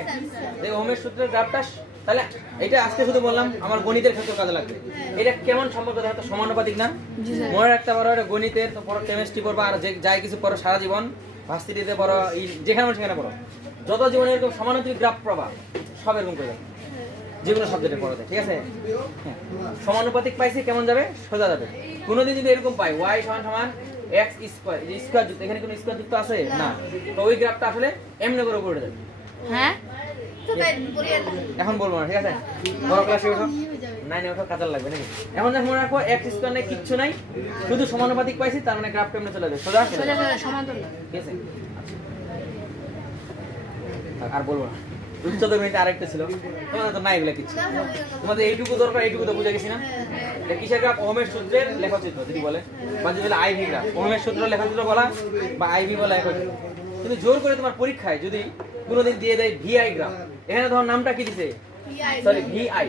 যে ওহমের সূত্রের গ্রাফটা? তাহলে এটা আজকে শুধু বললাম, আমার গণিতের ক্ষেত্রে কাজে লাগবে। এটা কেমন সম্পর্ক? হয়তো সমানুপাতিক না? মনে রাখতে পারো এটা গণিতের, তো পড়ো কেমিস্ট্রি পড়বা, আর যে যাই কিছু পড়ো সারা জীবন, ভার্সিটিতে পড়ো, যেখানে সেখানে পড়ো, যত জীবনে এরকম সমানুপাতিক গ্রাফ পাবা সব এরকম করে যাবে, যেগুলো সাবজেক্টে পড়া যায়। ঠিক আছে, সমানুপাতিক পাইছি কেমন যাবে? সোজা যাবে। কোনোদিন যদি এরকম পাই y সমান x স্কয়ার, এই স্কয়ার যুক্ত, এখানে কোনো স্কয়ার যুক্ত আছে না, তো ওই গ্রাফটা আসলে এমনি করে উপরে উঠে যাবে। হ্যাঁ, এখন বলবো না। ঠিক আছে, বড় ক্লাসে ওঠো, 9 এ ওঠো, কাজল লাগবে নাকি? এখন যখন মনে রাখো x স্কয়ার নেই, কিচ্ছু নাই, শুধু সমানুপাতিক পাইছি, তার মানে গ্রাফটা এমনি চলে যাবে সোজা সোজা সমান্তরাল। ঠিক আছে, আর বলবো না। উচ্চতর মিনিটে আরেকটা ছিল, তোমাদের তো নাই এগুলো কিছু, তোমাদের এইটুকু দরকার, এইটুকু তো বুঝে গেছি না? এটা কিসের গ্রাফ? ওহমের সূত্রের লেখচিত্র যদি বলে, বা যদি বলে আইভি গ্রাফ। ওহমের সূত্র লেখচিত্র বলা বা আইভি বলা একই। কিন্তু জোর করে তোমার পরীক্ষায় যদি কোনোদিন দিয়ে দেয় ভিআই গ্রাফ, এখানে ধর নামটা কি দিছে? সরি ভিআই,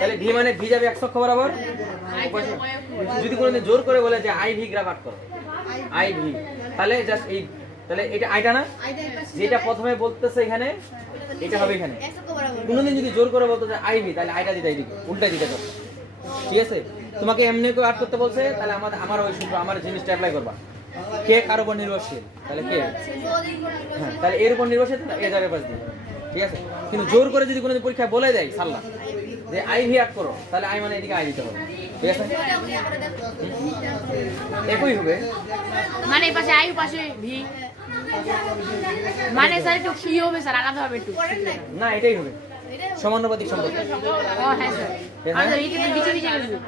তাহলে ভি মানে ভি যাবে 100 বরাবর। যদি কোনোদিন জোর করে বলে যে আইভি গ্রাফ আট করো, আইভি, তাহলে জাস্ট এই, তাহলে এটা আইটা না, যেটা প্রথমে বলতেছে এখানে এটা হবে এখানে। কোনোদিন যদি জোর করে বলতো যে আইভি, তাহলে আইটা দিতে দিবে, উল্টাই দিতে হবে। ঠিক আছে, তোমাকে এমনি করে আট করতে বলছে, তাহলে আমার ওই সূত্র, আমার জিনিসটা অ্যাপ্লাই করবা। কে কার উপর নির্ভরশীল? তাহলে কে? হ্যাঁ, তাহলে এর উপর নির্ভরশীল, এ যাবে পাশ দিয়ে। ঠিক আছে, কিন্তু জোর করে যদি কোনো পরীক্ষায় বলে দেয় সাল্লাহ যে আইভি আট করো, তাহলে আই মানে এদিকে আই দিতে হবে। ঠিক আছে, একই হবে, মানে এই পাশে আই, পাশে ভি, মানে স্যার একটু কি হবে স্যার? আলাদা হবে একটু না? এটাই হবে সমানুপাতিক সম্পর্ক। ও হ্যাঁ স্যার, আর এইটা তো নিচে নিচে গেছে।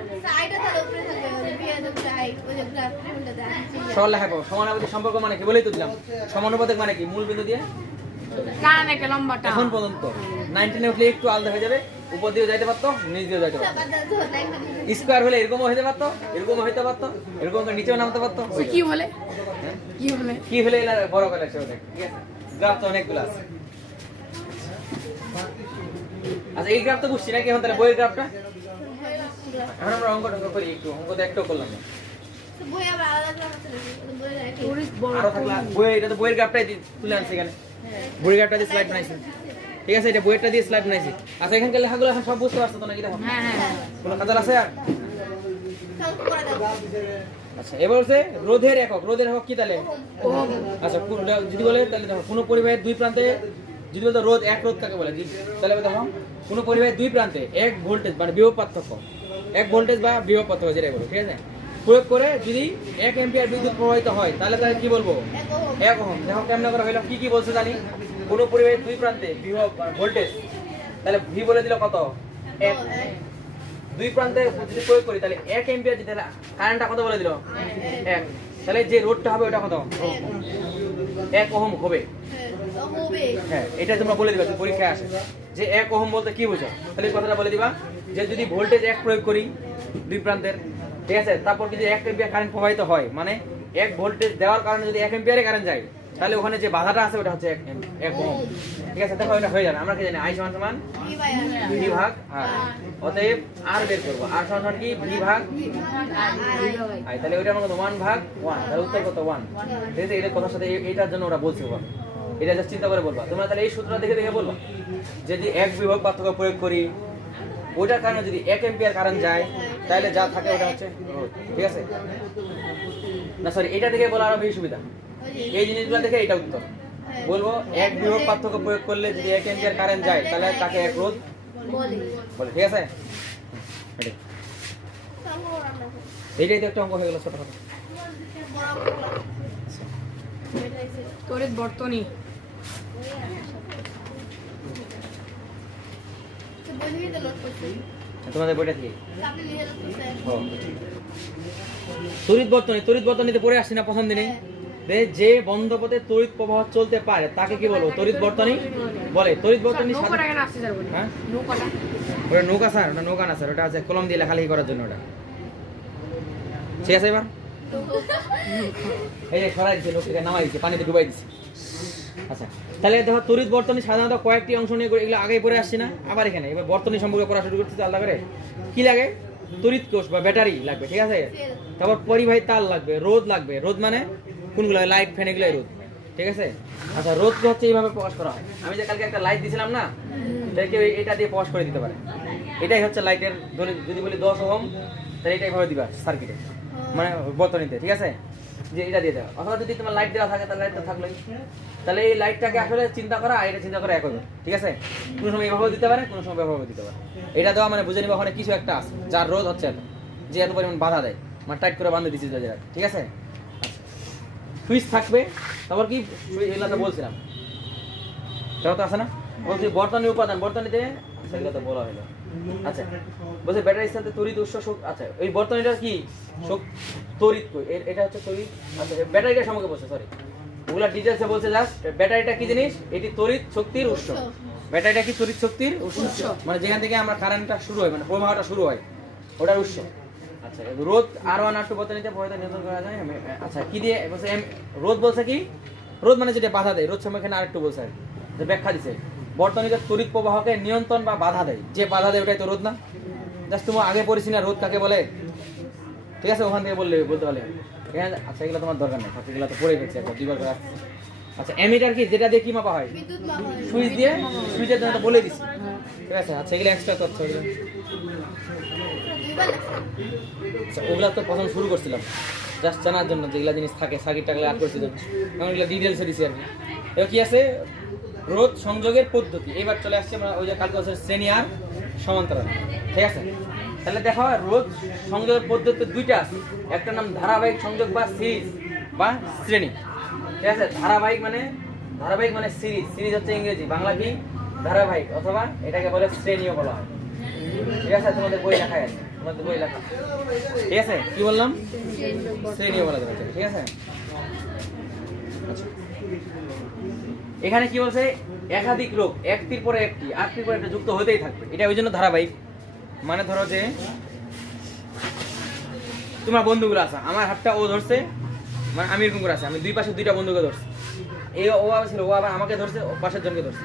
সরল লেখা করো। সমানুপাতিক সম্পর্ক মানে কি বলেই তো দিলাম। সমানুপাতিক মানে কি? মূল বিন্দু দিয়ে কারণ একটা লম্বাটা এখন পর্যন্ত 19 উঠলে একটু আলাদা হয়ে যাবে, উপর দিয়ে যাইতে পারতো, নিচ দিয়ে যাইতে পারতো। স্কয়ার হলে এরকমও হইতে পারতো, এরকমও হইতে পারতো, এরকম নিচেও নামতে পারতো। কি বলে? কি বলে? কি হলে এলা বড় করে সে ওটা। ঠিক আছে, গ্রাফ তো অনেকগুলো আছে। আচ্ছা এই গ্রাফ তো বুঝছি নাকি? এখন তাহলে বইয়ের গ্রাফটা, এখন আমরা অঙ্কটা করি একটু। অঙ্ক তো একটাও করলাম না, আরো থাকলা বই। এটা তো বইয়ের গ্রাফটাই তুলে আনছি এখানে, বইয়ের গ্রাফটা দিয়ে স্লাইড বানাইছি। ঠিক আছে, এটা বইয়েরটা দিয়ে স্লাইড বানাইছি। আচ্ছা এখানকার লেখাগুলো এখন সব বুঝতে পারছো তো নাকি? দেখো হ্যাঁ হ্যাঁ, কোনো কাজল আছে আর? আচ্ছা এবার হচ্ছে রোধের একক। রোধের একক কি তাহলে? আচ্ছা যদি বলে তাহলে দেখো, কোনো পরিবাহের দুই প্রান্তে যদি বলতো রোধ, এক রোধ কাকে বলে? তাহলে দেখো কোনো পরিবাহের দুই প্রান্তে এক ভোল্টেজ মানে বিভব পার্থক্য, এক ভোল্টেজ বা বিভব পার্থক্য যেটা বলো, ঠিক আছে, প্রয়োগ করে যদি 1 অ্যাম্পিয়ার বিদ্যুৎ প্রবাহিত হয়, তাহলে কি বলবো? 1 ওহম। দেখো কেমন করে হইলো, কি কি বলছে জানি? কোনো পরিবাহের দুই প্রান্তে বিভব ভোল্টেজ, তাহলে ভি বলে দিল কত? 1। দুই প্রান্তে যদি প্রয়োগ করি তাহলে 1 অ্যাম্পিয়ার, যদি কারেন্টটা কত বলে দিল? 1। তাহলে যে রোধটা হবে ওটা কত? 1 ওহম হবে। হ্যাঁ, এটা তোমরা বলে দিবা পরীক্ষায় আসে যে 1 ওহম বলতে কি বোঝো। তাহলে এই কথাটা বলে দিবা যে যদি ভোল্টেজ 1 প্রয়োগ করি দুই প্রান্তের, ঠিক আছে, তারপর যদি 1 অ্যাম্পিয়ার কারেন্ট প্রবাহিত হয়, মানে 1 ভোল্টেজ দেওয়ার কারণে যদি 1 অ্যাম্পিয়ারে কারেন্ট যায়, তাহলে ওখানে যে বাধাটা আছে ওটা হচ্ছে 1 ওহম। ঠিক আছে, দেখো এটা হয়ে যাবে। আমরা কি জানি I সমান সমান V ভাগ R। অতএব R বের করব। R সমান সমান কি V ভাগ I। তাহলে ওইটা আমরা 1 ভাগ 1। তাহলে উত্তর কত 1। ঠিক আছে, এর কথার সাথে এটার জন্য ওরা বলছে বল। এটা জাস্ট চিন্তা করে বলবা তোমরা। তাহলে এই সূত্রটা দেখে দেখে বলবা যদি এক বিভব পার্থক্য প্রয়োগ করি ওটার কারণে যদি 1 অ্যাম্পিয়ার কারেন্ট যায় তাহলে যা থাকে ওটা হচ্ছে রোধ। ঠিক আছে না, সরি, এটা দেখে বলা আরো বেশি সুবিধা। এই জিনিসগুলো দেখে এটা উত্তর বলবো। এক বিভব পার্থক্য প্রয়োগ করলে যদি 1 অ্যাম্পিয়ার কারেন্ট যায় তাহলে তাকে এক রোধ বলে। ঠিক আছে, এইটাই তো একটা অঙ্ক হয়ে গেল ছোট ছোট। তড়িৎ বর্তনী তোমাদের বইটা কি তড়িৎ বর্তনী? তড়িৎ বর্তনীতে পড়ে আসছি না প্রথম দিনে, যে বন্ধ পথে তড়িৎ প্রবাহ চলতে পারে তাকে কি বলবো? তড়িৎ বর্তনী বলে। তড়িৎ বর্তনী হ্যাঁ, ওটা নৌকা স্যার, ওটা নৌকা না স্যার, ওটা আছে কলম দিয়ে লেখালেখি করার জন্য ওটা। ঠিক আছে, এবার এই যে সরাই দিচ্ছে, লোকটাকে নামাই দিচ্ছে, পানিতে ডুবাই দিচ্ছে। আচ্ছা, তাহলে দেখো তড়িৎ বর্তনী সাধারণত কয়েকটি অংশ নিয়ে এগুলো আগেই পড়ে আসছি না, আবার এখানে এবার বর্তনী সম্পর্কে পড়া শুরু করতে আলাদা করে কি লাগে? তড়িৎ কোষ বা ব্যাটারি লাগবে। ঠিক আছে, তারপর পরিবাহী তার লাগবে, রোধ লাগবে। রোধ মানে কোনগুলো? লাইট, ফ্যান, এগুলোই রোধ। ঠিক আছে, আচ্ছা, রোধকে হচ্ছে এইভাবে প্রকাশ করা হয়। আমি যে কালকে একটা লাইট দিয়েছিলাম না, এটাকে এটা দিয়ে প্রকাশ করে দিতে পারে। এটাই হচ্ছে লাইটের, যদি বলি 10 ওহম তাহলে এটা এইভাবে দিবা সার্কিটে, মানে বর্তনীতে। ঠিক আছে, যে এটা দিয়ে দেওয়া। অথবা যদি তোমার লাইট দেওয়া থাকে তাহলে লাইটটা থাকলোই। তাহলে এই লাইটটাকে আসলে চিন্তা করা আর এটা চিন্তা করা এক হবে। ঠিক আছে, কোনো সময় এভাবে দিতে পারে, কোনো সময় এভাবে দিতে পারে। এটা দেওয়া মানে বুঝে নিবা ওখানে কিছু একটা আছে যার রোধ হচ্ছে এত, যে এত পরিমাণ বাধা দেয়, মানে টাইট করে বাঁধে দিচ্ছি যারা। ঠিক আছে, সুইচ থাকবে। তারপর কি এগুলো তো বলছিলাম, সেটা তো আছে না? বলছি বর্তনী উপাদান, বর্তনীতে সেগুলো তো বলা হলো। আচ্ছা, বলছে ব্যাটারির সাথে তড়িৎ উৎস। আচ্ছা, এই বর্তনীটা কি তড়িৎ, এটা হচ্ছে তড়িৎ। আচ্ছা, ব্যাটারিটা সম্পর্কে বলছে, সরি, ওগুলা ডিটেইলসে বলছে। জাস্ট ব্যাটারিটা কি জিনিস? এটি তড়িৎ শক্তির উৎস। ব্যাটারিটা কি? তড়িৎ শক্তির উৎস, মানে যেখান থেকে আমরা কারেন্টটা শুরু হয়, মানে প্রবাহটা শুরু হয়, ওটার উৎস। আচ্ছা, রোধ R1 R2 বর্তনীতে প্রবাহিত নিয়ন্ত্রণ করা যায়। আচ্ছা, কি দিয়ে বলছে? রোধ বলছে কি? রোধ মানে যেটা বাধা দেয়। রোধ সময় এখানে আরেকটু বলছে, যে ব্যাখ্যা দিছে বর্তনীতে তড়িৎ প্রবাহকে নিয়ন্ত্রণ বা বাধা দেয়। যে বাধা দেয় ওটাই তো রোধ না? জাস্ট তুমি আগে পড়েছি না রোধ কাকে বলে? ঠিক আছে, ওখান থেকে বলতে পারলে। আচ্ছা, এগুলো তোমার দরকার নেই, এগুলো তো পড়ে গেছে, একবার দুইবার করে আসছে। আচ্ছা, অ্যামিটার কি? যেটা দিয়ে কি মাপা হয়? সুইচ দিয়ে, সুইচের জন্য তো বলে দিছি। ঠিক আছে, আচ্ছা, এগুলো এক্সট্রা তথ্য। আচ্ছা, ওগুলো তো প্রথম শুরু করছিলাম জাস্ট জানার জন্য যেগুলো জিনিস থাকে, সার্কিট টাকলে আট করছি, এখন এগুলো ডিটেলসে দিছি আর কি। এবার কি আছে? রোধ সংযোগের পদ্ধতি। এবার চলে আসছে আমরা ওই যে কালকে বলছে শ্রেণী আর সমান্তরাল। ঠিক আছে, তাহলে দেখো রোধ সংযোগের পদ্ধতি দুইটা আছে। একটা নাম ধারাবাহিক সংযোগ বা সিরিজ বা শ্রেণী। ঠিক আছে, ধারাবাহিক মানে সিরিজ। সিরিজ হচ্ছে ইংরেজি, বাংলা কি? ধারাবাহিক, অথবা এটাকে বলে শ্রেণীও বলা হয়। ঠিক আছে, তোমাদের বই লেখা আছে, তোমাদের বই লেখা। ঠিক আছে, কি বললাম? শ্রেণীও বলা যাবে। ঠিক আছে, আচ্ছা, এখানে কি বলছে? একাধিক রোধ একটির পরে একটি, একটির পরে একটা যুক্ত হতেই থাকবে। এটা ওই জন্য ধারাবাহিক। মানে ধরো যে তোমার বন্ধুগুলো আছে, আমার হাতটা ও ধরছে, মানে আমি এরকম করে আছে, আমি দুই পাশে দুইটা বন্ধুকে ধরছি, এই ও ছিল, ও আবার আমাকে ধরছে, ও পাশের জনকে ধরছে,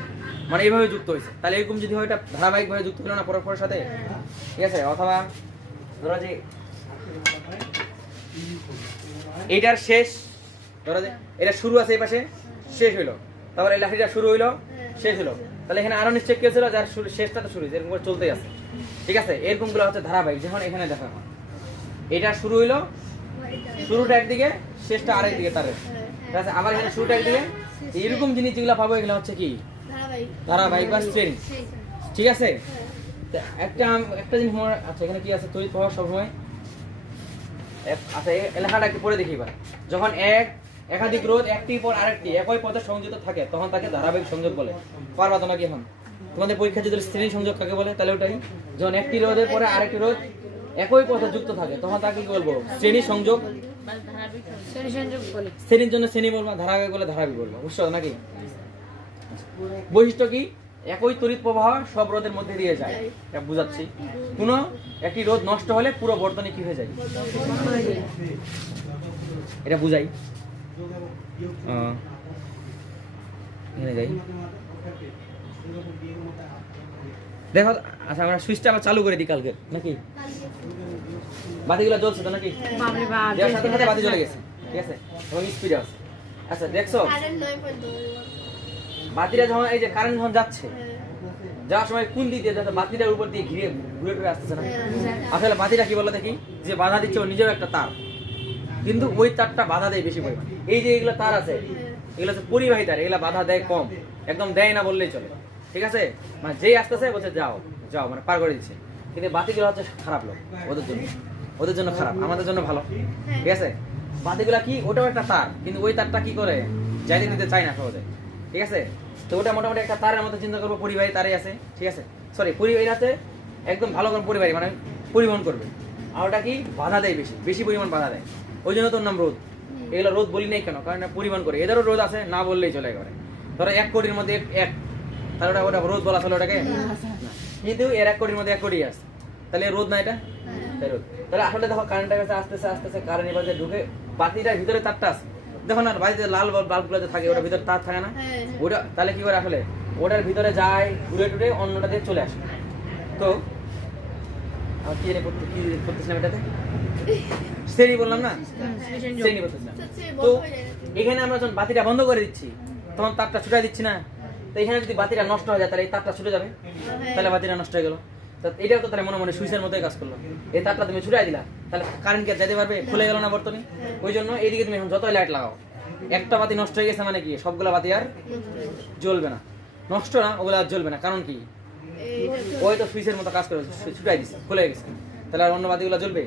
মানে এইভাবে যুক্ত হয়েছে। তাহলে এরকম যদি হয় এটা ধারাবাহিকভাবে যুক্ত হলো না পরস্পরের সাথে। ঠিক আছে, অথবা ধরো যে এইটার শেষ, ধরো যে এটা শুরু আছে এই পাশে, শেষ হইলো, তারপর এই লাঠিটা শুরু হইলো, শেষ হলো, তাহলে এখানে আরো নিশ্চয় কেউ ছিল যার শেষটা তো শুরু হয়েছে, এরকম করে চলতেই আছে। ঠিক আছে, এরকম গুলো হচ্ছে ধারাবাহিক। যখন এখানে দেখা হয় এটা শুরু হইলো, শুরুটা একদিকে, শেষটা আরেকদিকে তার। ঠিক আছে, আবার এখানে শুরুটা একদিকে, এরকম জিনিস যেগুলো পাবো এগুলো হচ্ছে কি? ধারাবাহিক বা শ্রেণী। ঠিক আছে, একটা জিনিস মনে। আচ্ছা, এখানে কি আছে? তড়িৎ প্রবাহ সবসময়। আচ্ছা, এই লেখাটা একটু পড়ে দেখি এবার। যখন একাধিক রোধ একটির পর আরেকটি একই পথে সংযুক্ত থাকে তখন তাকে ধারাবাহিক সংযোগ বলে। পারবা তো নাকি? এখন তোমাদের পরীক্ষা যদি শ্রেণী সংযোগ কাকে বলে তাহলে ওটাই। যখন একটি রোধের পরে আরেকটি রোধ একই পথে যুক্ত থাকে তখন তাকে কি বলবো? শ্রেণী সংযোগ। শ্রেণীর জন্য শ্রেণী বলবো, ধারাবাহিক বলে ধারাবাহিক বলবো, বুঝছো নাকি? বৈশিষ্ট্য কি? একই তড়িৎ প্রবাহ সব রোধের মধ্যে দিয়ে যায়। এটা বুঝাচ্ছি। কোনো একটি রোধ নষ্ট হলে পুরো বর্তনী কি হয়ে যায়, এটা বুঝাই। এখানে যাই, দেখো। আচ্ছা আমরা সুইচটা আবার চালু করে দিই কালকে নাকি? বাতিগুলো জ্বলছে তো নাকি? বাপরে বাপ, দেওয়ার সাথে সাথে বাতি জ্বলে গেছে, ঠিক আছে, এবং স্পিড আছে। আচ্ছা দেখছো বাতিটা যখন এই যে কারেন্ট যখন যাচ্ছে, যাওয়ার সময় কোন দিক দিয়ে যাতে বাতিটার উপর দিয়ে ঘিরে ঘুরে ঘুরে আসতেছে না? আসলে বাতিটা কি বলো দেখি, যে বাধা দিচ্ছে ও নিজেও একটা তার, কিন্তু ওই তারটা বাধা দেয় বেশি পরিমাণ। এই যে এগুলো তার আছে, এগুলো হচ্ছে পরিবাহী তার, এগুলো বাধা দেয় কম, একদম দেয় না বললেই চলে, ঠিক আছে। মানে যেই আসতেছে বলছে যাও যাও, মানে পার করে দিচ্ছে। কিন্তু বাতিগুলো হচ্ছে খারাপ লোক, ওদের জন্য খারাপ, আমাদের জন্য ভালো, ঠিক আছে। বাতিগুলা কি, ওটাও একটা তার, কিন্তু ওই তারটা কি করে যাইতে দিতে চায় না সহজে, ঠিক আছে। তো ওটা মোটামুটি একটা তারের মতো চিন্তা করবো, পরিবাহী তারই আছে, ঠিক আছে। সরি, পরিবাহী আছে একদম ভালো করে পরিবাহী, মানে পরিবহন করবে। আর ওটা কি বাধা দেয়, বেশি বেশি পরিমাণ বাধা দেয়, ওই জন্য তোর নাম রোদ। এগুলো রোদ বলি নাই কেন, কারণ এটা পরিমাণ করে, এদেরও রোদ আছে, না বললেই চলে একেবারে। ধরো 1 কোটির মধ্যে এক, তাহলে ওটা ওটা রোদ বলা চলে ওটাকে, কিন্তু এর 1 কোটির মধ্যে 1 কোটি আছে, তাহলে রোদ না এটা, তাই রোদ। তাহলে আসলে দেখো কারেন্টের কাছে আস্তেছে আস্তেছে কারেন্ট এবার যে ঢুকে বাতিটার ভিতরে তারটা আছে, দেখো না বাড়িতে লাল বাল্বগুলো যে থাকে, ওটার ভিতরে তার থাকে না, ওটা তাহলে কি করে আসলে ওটার ভিতরে যায়, ঘুরে টুরে অন্যটা দিয়ে চলে আসে। তো আমার কি করতেছিলাম এটাতে, শ্রেণী বললাম না, শ্রেণী করতেছিলাম। তো এখানে আমরা যখন বাতিটা বন্ধ করে দিচ্ছি, তখন তারটা ছুটাই দিচ্ছি না, তো এখানে যদি বাতিটা নষ্ট হয়ে যায় তাহলে এই তারটা ছুটে যাবে, তাহলে বাতিটা নষ্ট হয়ে গেল। তো এটাও তো তাহলে মনে মনে সুইচের মতোই কাজ করলো, এই তারটা তুমি ছুটাই দিলা, তাহলে কারেন্ট কে যেতে পারবে, খুলে গেল না বর্তনী। ওই জন্য এইদিকে তুমি এখন যতই লাইট লাগাও, একটা বাতি নষ্ট হয়ে গেছে মানে কি সবগুলা বাতি আর জ্বলবে না, নষ্ট না, ওগুলো আর জ্বলবে না, কারণ কি ওই তো সুইচের মতো কাজ করে ছুটাই দিচ্ছে, খুলে গেছে, তাহলে আর অন্য বাতিগুলো জ্বলবে।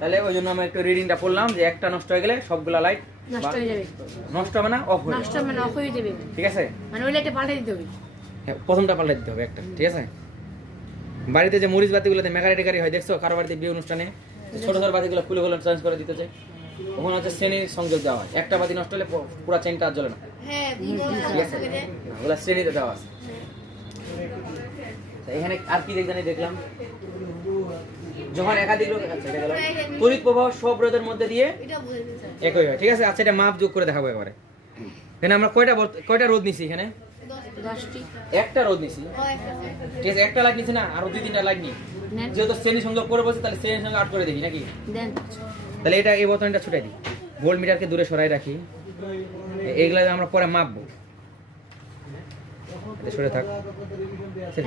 তাহলে ওই জন্য আমরা একটু রিডিংটা পড়লাম যে একটা নষ্ট হয়ে গেলে সবগুলা লাইট নষ্ট হয়ে যাবে, নষ্ট হবে না, অফ হয়ে নষ্ট মানে অফ হয়ে যাবে, ঠিক আছে। মানে ওই লাইটটা পাল্টে দিতে হবে, হ্যাঁ, প্রথমটা পাল্টে দিতে হবে একটা, ঠিক আছে। বাড়িতে যে মরিচ বাতিগুলোতে মেকারি টেকারি হয় দেখছো, কারো বাড়িতে বিয়ে অনুষ্ঠানে ছোট ছোট বাতিগুলো খুলে খুলে চেঞ্জ করে দিতে চাই, ওখানে হচ্ছে শ্রেণীর সংযোগ দেওয়া হয়, একটা বাতি নষ্ট হলে পুরো চেনটা আর জ্বলে না, ঠিক আছে, ওগুলা শ্রেণীতে দেওয়া আছে। এখানে আর কি দেখলাম, যখন একাধিক লোক, আচ্ছা এটা গেল, তড়িৎ প্রবাহ সব রোধের মধ্যে দিয়ে একই হয়, ঠিক আছে। আচ্ছা এটা মাপ যোগ করে দেখাবো একবারে। এখানে আমরা কয়টা রোধ নিছি, এখানে 10টি, একটা রোধ নিছি, ঠিক আছে, একটা লাইট নিছি না, আরো 2-3টা লাইট নি, যেহেতু শ্রেণী সংযোগ করে বসে, তাহলে শ্রেণী সংযোগ আট করে দেখি নাকি, দেন। তাহলে এটা এই বোতামটা ছুটাই দিই, ভোল্ট মিটারকে দূরে সরাই রাখি, এইগুলা আমরা পরে মাপবো, সরে থাক,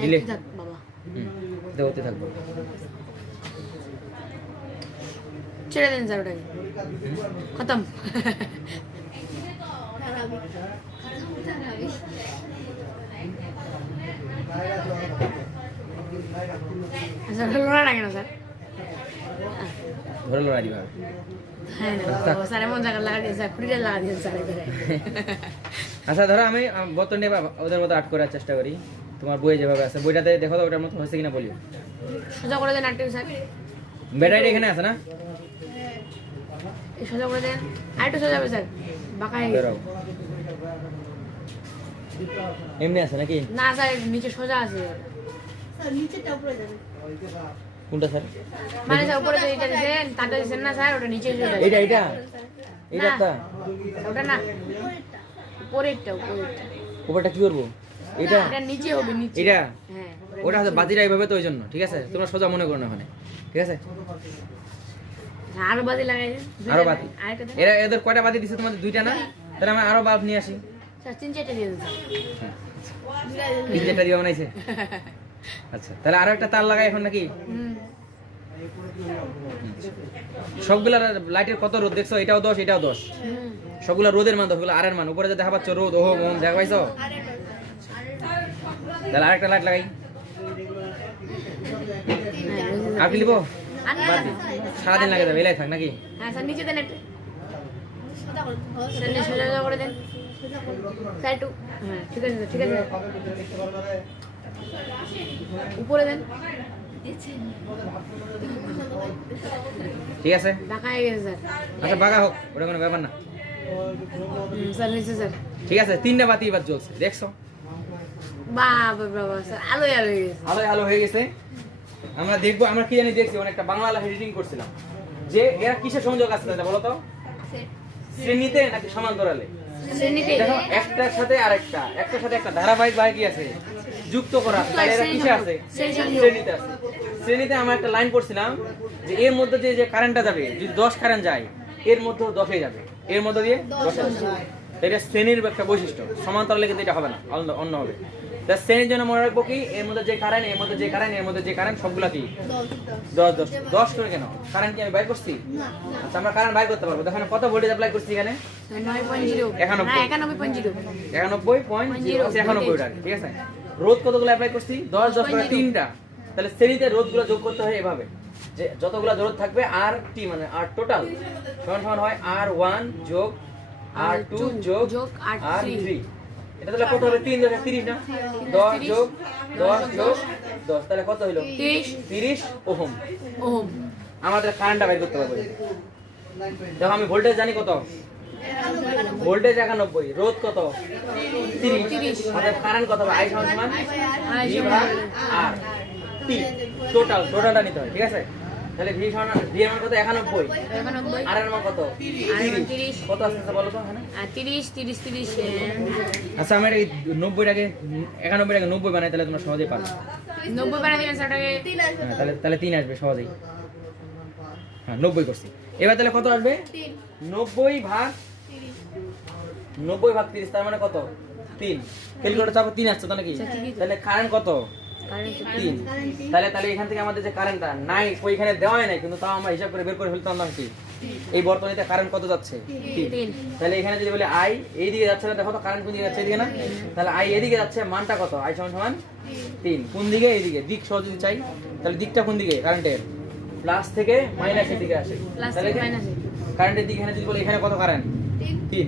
ঢিলে থাক বাবা, দেওতে থাকবো, ছেড়ে দেন স্যার, ওটাকে খতম। আচ্ছা লোড়া লাগে না স্যার, ধরে লড়াই দিবা। হ্যাঁ না স্যার, এমন জায়গা লাগা দিয়েছে স্যার, খুঁড়িটা লাগা দিয়েছে স্যার এবারে। আচ্ছা ধরো আমি বোতল নিয়ে ওদের মতো আট করার চেষ্টা করি, তোমার বই যেভাবে আছে বইটাতে দেখো তো ওটার মতো হয়েছে কিনা বলিও। সোজা করে দেন আরেকটু স্যার, ব্যাটারি এখানে আছে না, এই সোজা করে দেন, আরেকটু সোজা হবে স্যার, বাঁকা হয়ে গেছে। বেরো এমনি আছে নাকি, না স্যার নিচে সোজা আছে, কোনটা স্যার, মানে স্যার উপরে যে এটা দিয়েছেন তারটা দিয়েছেন না স্যার, ওটা নিচে সোজা আছে। এইটা এইটা এইটা তা ওটা না, উপরেরটা উপরটা কি করবো, এটা এটা নিচে হবে, নিচে, এটা হ্যাঁ ওটা হচ্ছে বাতিটা এইভাবে, তো ওই জন্য ঠিক আছে, তোমরা সোজা মনে করো না ওখানে, ঠিক আছে। আরো বাতি লাগাই দেন, আরো বাতি, আরেকটা দেন এরা এদের কয়টা বাতি দিছে তোমাদের, 2টা না, তাহলে আমরা আরো বাল্ব নিয়ে আসি, স্যার, 3-4টা দিয়ে দেন স্যার। 3-4টা দিয়ে বানাইছে, আচ্ছা তাহলে আরো একটা তার লাগাই এখন নাকি। হুম, সবগুলা লাইটের কত রোদ দেখছো, এটাও 10 এটাও 10, হুম, সবগুলা রোদের মান 10, সবগুলা আর এর মান, উপরে যে দেখা পাচ্ছ রোদ, ওহো ওম দেখা পাইছো, তাহলে আরেকটা লাইট লাগাই, হ্যাঁ বুঝেছি। আর কি লিবো, আর না, বাদ দি, সারাদিন লাগে যাবে, এলাই থাক নাকি। হ্যাঁ স্যার নিচে দেন একটু, স্যার নিচে সোজা করে দেন স্যার একটু, হ্যাঁ ঠিক আছে স্যার, ঠিক আছে উপরে দেন, ঠিক আছে, বাঁকা হয়ে গেছে স্যার। আচ্ছা বাগা হোক, ওটা কোনো ব্যাপার না, স্যার নিচে স্যার, ঠিক আছে। 3টা বাতি এবার জ্বলছে দেখছো, বাবা বাবা স্যার, আলোয় আলো হয়ে গেছে। আলো আলো হয়ে গেছে। আমরা দেখবো, আমরা কি জানি দেখছি, অনেকটা বাংলা রিডিং করছিলাম যে এরা কিসের সংযোগ আছে বলো তো, শ্রেণীতে নাকি সমান্তরালে? শ্রেণীতে। দেখো একটার সাথে আরেকটা, একটার সাথে একটা ধারাবাহিক ভাবে কি আছে, যুক্ত করা। তাহলে এরা কিসে আছে? শ্রেণীতে আছে। শ্রেণীতে আমরা একটা লাইন পড়ছিলাম যে এর মধ্যে দিয়ে যে কারেন্টটা যাবে, যদি 10 কারেন্ট যায় এর মধ্যে 10 যাবে, এর মধ্যে দিয়ে 10 যাবে। এটা শ্রেণীর একটা বৈশিষ্ট্য। সমান্তরালে কিন্তু এটা হবে না, অন্য হবে। তা শ্রেণীর জন্য মনে রাখবো কি, এর মধ্যে যে কারেন্ট, এর মধ্যে যে কারেন্ট, এর মধ্যে যে কারেন্ট, সবগুলা কি 10 10 10 করে কেন? কারেন্ট কি আমি বাইর করছি? আচ্ছা আমরা কারেন্ট বাইর করতে পারবো। দেখেন কত ভোল্টেজ অ্যাপ্লাই করছি এখানে, 9.0 91.0 91.0 91 ওটা, ঠিক আছে। রোধ কতগুলো অ্যাপ্লাই করছি? 10 10 করে 3টা। তাহলে শ্রেণীতে রোধগুলো যোগ করতে হয় এভাবে, যে যতগুলো রোধ থাকবে আর টি মানে আর টোটাল সমান সমান হয় R1 যোগ R2 যোগ R3। এটা তাহলে কত হবে? 3 10 30 না? 10 যোগ 10 যোগ 10, তাহলে কত হলো? 30 ওহম। আমাদের কারেন্টটা বের করতে হবে। দেখো আমি ভোল্টেজ জানি কত, ভোল্টেজ 91, রোধ কত? 30। আমাদের কারেন্ট কত হবে? I সমান V ভাগ R T, টোটালটা নিতে হয়, ঠিক আছে। তাহলে V সমান V এর মান কত? 91, R এর মান কত? 30। কত আসছে বলো তো এখানে? 30 আচ্ছা আমরা এই 90টাকে 91টাকে 90 বানাই, তাহলে তোমরা সহজেই পারবে। 90 বানাই দিবেন স্যারটাকে। তাহলে 3 আসবে সহজেই। হ্যাঁ 90 করছি। এবার তাহলে কত আসবে? 90 ভাগ 30, তার মানে কত? 3। ক্যালকুলেটর চাপো 3 আসছে তো নাকি? তাহলে কারেন্ট কত? 3। তাহলে এখান থেকে আমাদের যে কারেন্টটা নাই, ওইখানে দেওয়াই নাই, কিন্তু তাও আমরা হিসাব করে বের করে ফেলতাম না কি এই বর্তনীতে কারেন্ট কত যাচ্ছে? 3। তাহলে এখানে যদি বলি I এই দিকে যাচ্ছে না, দেখো তো কারেন্ট কোন দিকে যাচ্ছে? এদিকে না? তাহলে I এদিকে যাচ্ছে, মানটা কত? I সমান 3। কোন দিকে? এইদিকে। দিক সহ যদি চাই তাহলে দিকটা কোন দিকে কারেন্টের? প্লাস থেকে মাইনাসের দিকে আসে। তাহলে কারেন্টের দিকে এখানে যদি বলি এখানে কত কারেন্ট? 3।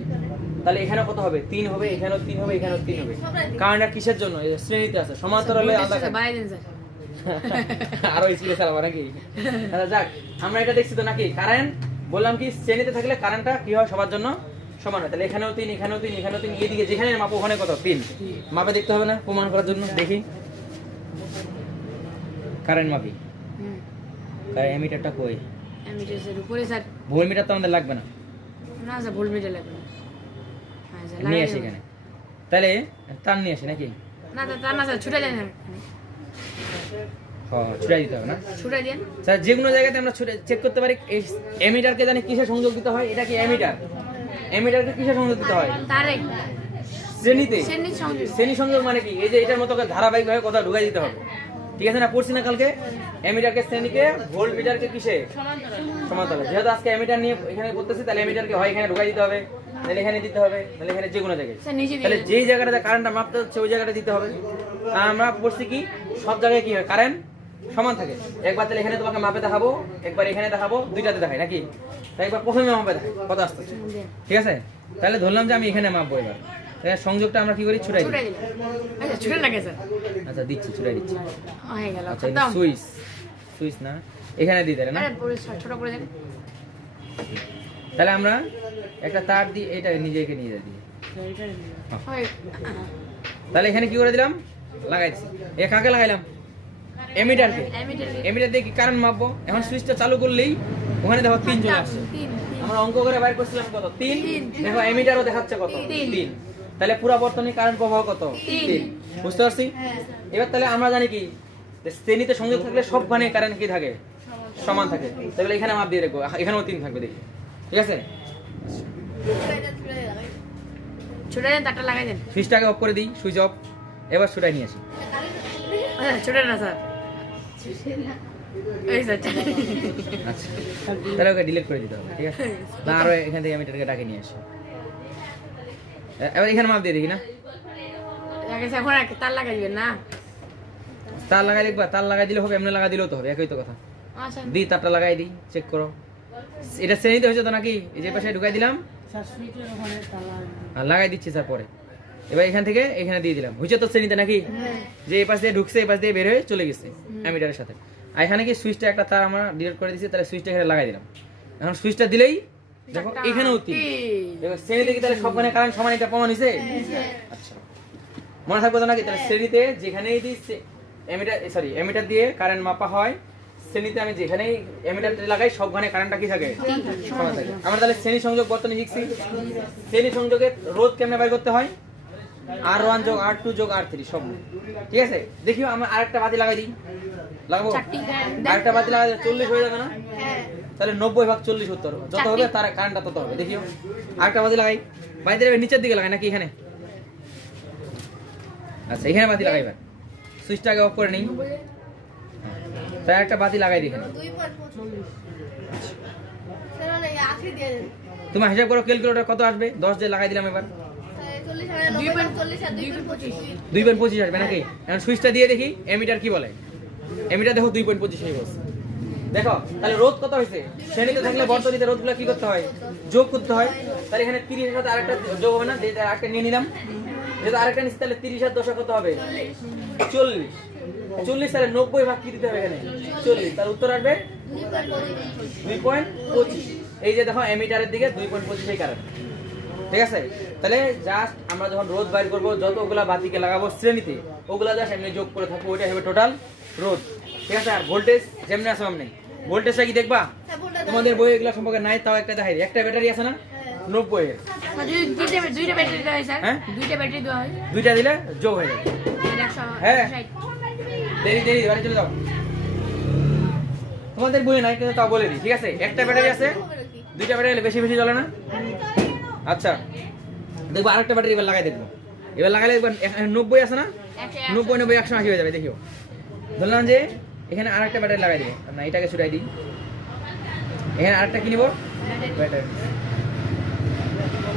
তাহলে এখানে কত হবে? 3 হবে, এখানেও 3 হবে, এখানেও 3 হবে। কারেন্টটা কিসের জন্য? এই শ্রেণীতে আছে, সমান্তরালে আলাদা। আরো স্পিডে চালাবো নাকি? আচ্ছা যাক, আমরা এটা দেখছি তো নাকি, কারেন্ট বললাম কি শ্রেণীতে থাকলে কারেন্টটা কি হয়? সবার জন্য সমান হয়। তাহলে এখানেও 3, এখানেও 3, এখানেও 3, এইদিকে যেখানে মাপো ওখানে কত? 3। মাপে দেখতে হবে না প্রমাণ করার জন্য? দেখি কারেন্ট মাপি। কারেন্ট এমিটারটা কই? এমিটারের উপরে স্যার। ভোল্টমিটার তো আমাদের লাগবে না। না স্যার ভোল্টমিটার লাগবে না। হ্যাঁ স্যার নিয়ে আসি এখানে। তাহলে তার নিয়ে আসি নাকি? না তার না স্যার ছুটে দেন। ছুটাই দিতে হবে না? ছুটে দেন স্যার। যে কোনো জায়গাতে আমরা ছুটে চেক করতে পারি। এই এমিটারকে জানি কিসে সংযোগ দিতে হয়? এটা কি এমিটার? এমিটারকে কিসে সংযোগ দিতে হয়? তারে শ্রেণীতে। শ্রেণী সংযোগ মানে কি? এই যে এটার মতো ধারাবাহিকভাবে কথা ঢুকাই দিতে হবে, ঠিক আছে না? পড়ছি না কালকে? এমিটারকে শ্রেণীকে, ভোল্ট মিটারকে কিসে? সমান্তরালে। যেহেতু আজকে এমিটার নিয়ে এখানে বলতেছি, তাহলে এমিটারকে হয় এখানে ঢুকাই দিতে হবে, তাহলে এখানে দিতে হবে, তাহলে এখানে যে কোনো জায়গায়। তাহলে যেই জায়গাটাতে কারেন্টটা মাপতে হচ্ছে ওই জায়গাটা দিতে হবে। আর আমরা পড়ছি কি সব জায়গায় কি হয়? কারেন্ট সমান থাকে। একবার তাহলে এখানে তোমাকে মাপে দেখাবো, একবার এখানে দেখাবো, দুইটাতে দেখাই নাকি? তাই একবার প্রথমে মাপে দেখাই কত আসতেছে, ঠিক আছে? তাহলে ধরলাম যে আমি এখানে মাপবো। এবার তাহলে সংযোগটা আমরা কি করি? ছুটাই দিই। আচ্ছা ছুটে লাগে স্যার। আচ্ছা দিচ্ছি, ছুটাই দিচ্ছি। হয়ে গেল। আচ্ছা সুইচ না এখানে দিই তাহলে না? আরে পুরো ছোট করে দেন। তাহলে আমরা একটা তার দিই, এটা নিজেকে নিয়ে দিই। হয় তাহলে এখানে কি করে দিলাম? লাগাইছি। এ কাকে লাগাইলাম? এমিটারকে। এমিটার দিয়ে কি কারেন্ট মাপবো? এখন সুইচটা চালু করলেই ওখানে দেখো 3 চলে আসছে। আমরা অঙ্ক করে বাইর করছিলাম কত? 3। দেখো এমিটারও দেখাচ্ছে কত? 3। তাহলে পুরো বর্তনী কারেন্ট প্রবাহ কত? 3। বুঝতে পারছি? এবার তাহলে আমরা জানি কি যে শ্রেণীতে সংযোগ থাকলে সবখানে কারেন্ট কি থাকে? সমান থাকে। তাহলে এখানে মাপ দিয়ে রাখবো, এখানেও 3 থাকবে, দেখি, ঠিক আছে? ছুটে দেন, তারটা লাগাই দেন। সুইচটাকে অফ করে দিই, সুইচ অফ। এবার ছুটাই নিয়ে আসি। আচ্ছা ছুটে না স্যার। এই স্যার আচ্ছা তাহলে ওকে ডিলিট করে দিতে হবে, ঠিক আছে? না আরো এখান থেকে আমি এটাকে ডাকে নিয়ে আসি। এবার এখানে মাপ দিয়ে দেখি না? এখন তার লাগাই দিবেন না? তার লাগাই দেখবা? তার লাগাই দিলে হবে, এমনি লাগাই দিলেও তো হবে, একই তো কথা। আচ্ছা দিই, তারটা লাগাই দিই, চেক করো। এটা শ্রেণীতে হয়েছে তো নাকি? এই যে পাশে ঢুকাই দিলাম, আর লাগাই দিচ্ছি স্যার পরে। এবার এখান থেকে এখানে দিয়ে দিলাম, হয়েছে তো শ্রেণীতে নাকি? যে এই পাশ দিয়ে ঢুকছে, এই পাশ দিয়ে বের হয়ে চলে গেছে অ্যামিটারের সাথে। আর এখানে কি সুইচটা একটা তার আমরা ডিলিট করে দিচ্ছি, তাহলে সুইচটা এখানে লাগাই দিলাম। এখন সুইচটা দিলেই দেখো এখানেও 3। দেখো শ্রেণীতে কি তাহলে সবখানে কারেন্ট সমান, এটা প্রমাণ হয়েছে? আচ্ছা মনে থাকবে তো নাকি? তাহলে শ্রেণীতে যেখানেই দিই এমিটার দিয়ে কারেন্ট মাপা হয়, শ্রেণীতে আমি যেখানেই এমিটারটা লাগাই সবখানে কারেন্টটা কি থাকে সমান থাকে। আমরা তাহলে শ্রেণী সংযোগ বর্তনী শিখছি। শ্রেণী সংযোগে রোধ কেমনে বের করতে হয়, R1 যোগ R2 যোগ R3 সব, ঠিক আছে। দেখিও আমরা আরেকটা বাতি লাগাই দিই, লাগাবো আরেকটা বাতি লাগাই 40 হয়ে যাবে না? তাহলে 90 ভাগ 40 উত্তর যত হবে তার কারেন্টটা তত হবে। দেখিও আরেকটা বাতি লাগাই, বাতিটা নিচের দিকে লাগাই নাকি এখানে? আচ্ছা এখানে বাতি লাগাই, এবার সুইচটা আগে অফ করে নিই, তাই একটা বাতি লাগাই দিই এখানে। তোমার হিসাব করো ক্যালকুলেটর কত আসবে, 10 দিয়ে লাগাই দিলাম, এবার 2.25 আসবে নাকি? এখন সুইচটা দিয়ে দেখি এমিটার কি বলে। এমিটার দেখো 2.25 হয়ে গেছে। দেখো তাহলে রোধ কত হয়েছে, শ্রেণীতে থাকলে বর্তনীতে রোধগুলো কি করতে হয়, যোগ করতে হয়। তাহলে এখানে 30 এর সাথে আরেকটা যোগ হবে না, আরেকটা নিয়ে নিলাম, যেহেতু আরেকটা নিচ্ছি তাহলে 30 আর 10 কত হবে 40। 40 তাহলে 90 ভাগ কি দিতে হবে এখানে 40, তাহলে উত্তর আসবে 2.25। এই যে দেখো এমিটারের দিকে 2.25 এই কারণে, ঠিক আছে। তাহলে জাস্ট আমরা যখন রোধ বাইর করব যতগুলা বাতিকে লাগাবো শ্রেণীতে ওগুলা জাস্ট এমনি যোগ করে থাকবো, ওইটা হবে টোটাল রোধ, ঠিক আছে। আর ভোল্টেজ যেমনি আছে সামনে ভোল্টেজটা কি দেখবা, তোমাদের বই এগুলা সম্পর্কে নাই, তাও একটা দেখাই দিই। একটা ব্যাটারি আছে না 90 এর, দুইটা ব্যাটারি দেওয়া হয় স্যার, হ্যাঁ দুইটা ব্যাটারি দেওয়া হয়, দুইটা দিলে যোগ হয়ে যাবে। হ্যাঁ দেরি বাড়ি চলে যাও, তোমাদের বই নাই কিন্তু তাও বলে দিই, ঠিক আছে। একটা ব্যাটারি আছে, দুইটা ব্যাটারি বেশি বেশি চলে না। আচ্ছা দেখবো আরেকটা ব্যাটারি এবার লাগাই দেখবো, এবার লাগালে এবার 90 আছে না, 90 90 180 হয়ে যাবে। দেখিও ধরলাম যে এখানে আরেকটা ব্যাটারি লাগাই দিব না, এটাকে ছুটাই দিই, এখানে আরেকটা কি নিব ব্যাটারি।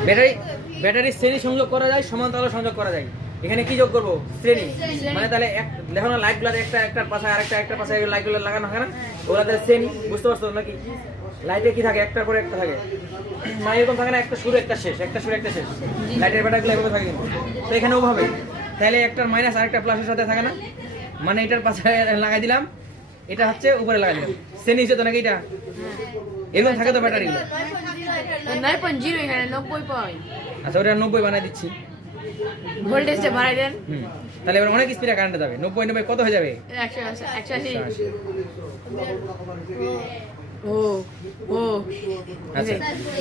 ব্যাটারি ব্যাটারি শ্রেণী সংযোগ করা যায়, সমান্তরাল সংযোগ করা যায়। এখানে কি যোগ করব শ্রেণী, মানে তাহলে এক দেখো না লাইটগুলো একটার পাশে আরেকটা, একটার পাশে লাইটগুলো লাগানো হয় না, ওগুলা তাহলে শ্রেণী, বুঝতে পারছো নাকি? লাইটে কি থাকে একটার পরে একটা থাকে, মানে এরকম থাকে না, একটা শুরু একটা শেষ, একটা শুরু একটা শেষ, লাইটের ব্যাটারিগুলো এভাবে থাকে কিন্তু। তো এখানে ওভাবে তাহলে একটার মাইনাস আরেকটা প্লাসের সাথে থাকে না, মানে এটার পাশে লাগাই দিলাম, এটা হচ্ছে উপরে লাগাই দিলাম, শ্রেণী হচ্ছে তো নাকি এটা, এরকম থাকে তো ব্যাটারিগুলো। 9.0 এখানে 90 পয়েন্ট। আচ্ছা ওটা 90 বানাই দিচ্ছি, ভোল্টেজটা বাড়াই দেন। তাহলে এবার অনেক স্পিডে কারেন্ট যাবে, 90 90 কত হয়ে যাবে 180। ও ও আচ্ছা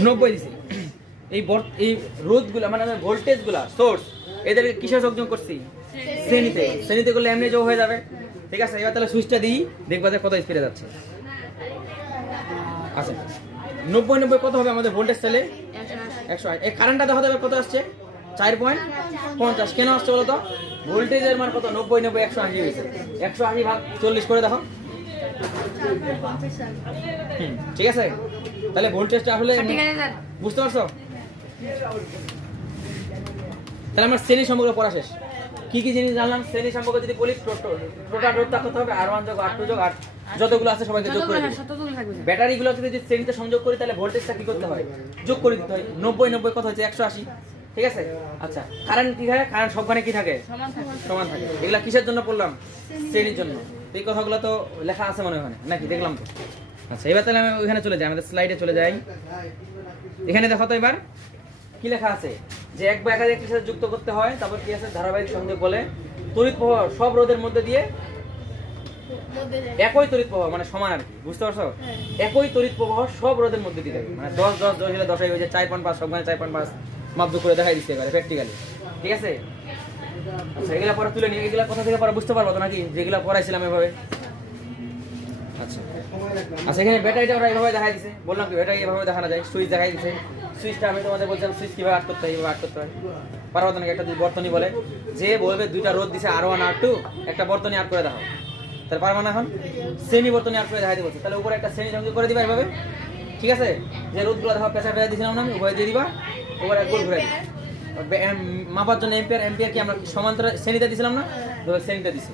90 দিছি। এই রোধগুলো মানে ভোল্টেজগুলো সোর্স এদেরকে কিসে সংযোগ করছি, শ্রেণীতে। শ্রেণীতে করলে এমনি যোগ হয়ে যাবে, ঠিক আছে। এবার তাহলে সুইচটা দিই, দেখবা যে কত স্পিডে যাচ্ছে। আচ্ছা 90 90 কত হবে আমাদের ভোল্টেজ, তাহলে 180। এই কারেন্টটা দেখা যাবে কত আসছে 4.50। কেন আসছে বলো তো, ভোল্টেজের মান কত 90 90 180 হয়েছে, 180 ভাগ 40 করে দেখো, ঠিক আছে। তাহলে ভোল্টেজটা আসলে বুঝতে পারছো। তাহলে আমার শ্রেণী সম্পর্কে পড়া শেষ। কি কি জিনিস জানলাম শ্রেণী সম্পর্কে যদি বলি, টোটাল রোধটা কত হবে R1 যোগ R2 যোগ R যতগুলো আছে সবাইকে যোগ করে দিই। ব্যাটারিগুলো যদি শ্রেণীতে সংযোগ করি তাহলে ভোল্টেজটা কি করতে হয়, যোগ করে দিতে হয়। 90 90 কত হচ্ছে 180, ঠিক আছে। আচ্ছা কারেন্ট কি থাকে, কারেন্ট সবখানে কি থাকে সমান থাকে। এগুলা কিসের জন্য পড়লাম, শ্রেণীর জন্য। এই কথাগুলো তো লেখা আছে মনে হয় নাকি, দেখলাম তো। আচ্ছা এবার তাহলে আমি ওখানে চলে যাই, আমাদের স্লাইডে চলে যাই। এখানে দেখো তো এবার কি লেখা আছে, যে এক বা একাধিকের সাথে যুক্ত করতে হয়, তারপর কি আছে ধারাবাহিক সংযোগ বলে। তড়িৎ প্রবাহ সব রোধের মধ্যে দিয়ে একই তড়িৎ প্রবাহ, মানে সমান আর কি, বুঝতে পারছো। একই তড়িৎ প্রবাহ সব রোধের মধ্যে দিয়ে দেবে, মানে 10 10 10 হলে 10 হয়ে যায় 4.5, সবখানে 4.5 মাপদুর করে দেখাই দিচ্ছে এবারে প্র্যাকটিক্যালি, ঠিক আছে। আচ্ছা এগুলা পরে তুলে নিয়ে এগুলা কোথা থেকে পরে বুঝতে পারবো তো নাকি, যেগুলা পড়াইছিলাম এভাবে। আচ্ছা আচ্ছা এখানে ব্যাটারিটা ওরা এইভাবে দেখাই দিছে, বললাম কি ব্যাটারি এভাবে দেখানো যায়, সুইচ দেখাই দিছে। সুইচটা আমি তোমাদের বলছিলাম সুইচ কিভাবে আট করতে হয়, এইভাবে আট করতে হয়। পারবো তো নাকি, একটা বর্তনী বলে যে বলবে দুইটা রোধ দিছে R1 R2, একটা বর্তনী আট করে দেখো, তাহলে পারবো না। এখন শ্রেণী বর্তনী আট করে দেখাই দিবো, তাহলে উপরে একটা শ্রেণী সংযোগ করে দিবা এইভাবে, ঠিক আছে। যে রোধগুলো দেখো পেঁচা পেঁচা দিয়েছিলাম না আমি, উভয় দিয়ে দিবা, উপরে গোল ঘুরে দিবা। মাপার জন্য এম্পিয়ার, এম্পিয়ার কি আমরা সমান্তরাল শ্রেণীতে দিছিলাম না, শ্রেণীতে দিছি,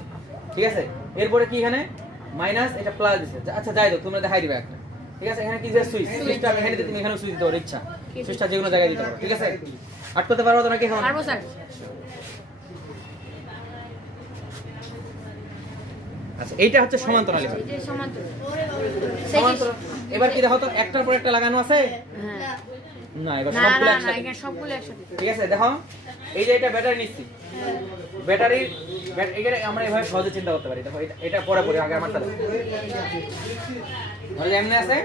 ঠিক আছে। এরপরে কি এখানে মাইনাস, এটা প্লাস দিছে। আচ্ছা যাই হোক তোমরা দেখাই দিবা একটা, ঠিক আছে। এখানে কি যে সুইচ, সুইচটা আমি এখানে দিতে, তুমি এখানেও সুইচ দিতে পারো ইচ্ছা, সুইচটা যে কোনো জায়গায় দিতে পারো, ঠিক আছে। আট করতে পারবো তো নাকি এখন? পারবো স্যার। আচ্ছা এইটা হচ্ছে সমান্তরাল। এবার এটা সমান্তরাল। সমান্তরাল এবার কি দেখো তো একটার পর একটা লাগানো আছে হ্যাঁ না, এবার না সবগুলো না না, একসাথে, এখানে সবগুলো একসাথে। ঠিক আছে। দেখো এই যে এটা ব্যাটারি নিচ্ছি, এখানে আমরা এভাবে সহজে চিন্তা করতে পারি। দেখো এটা পরে পরে আগে আমারটা দেখো। ধরো এমনি আছে,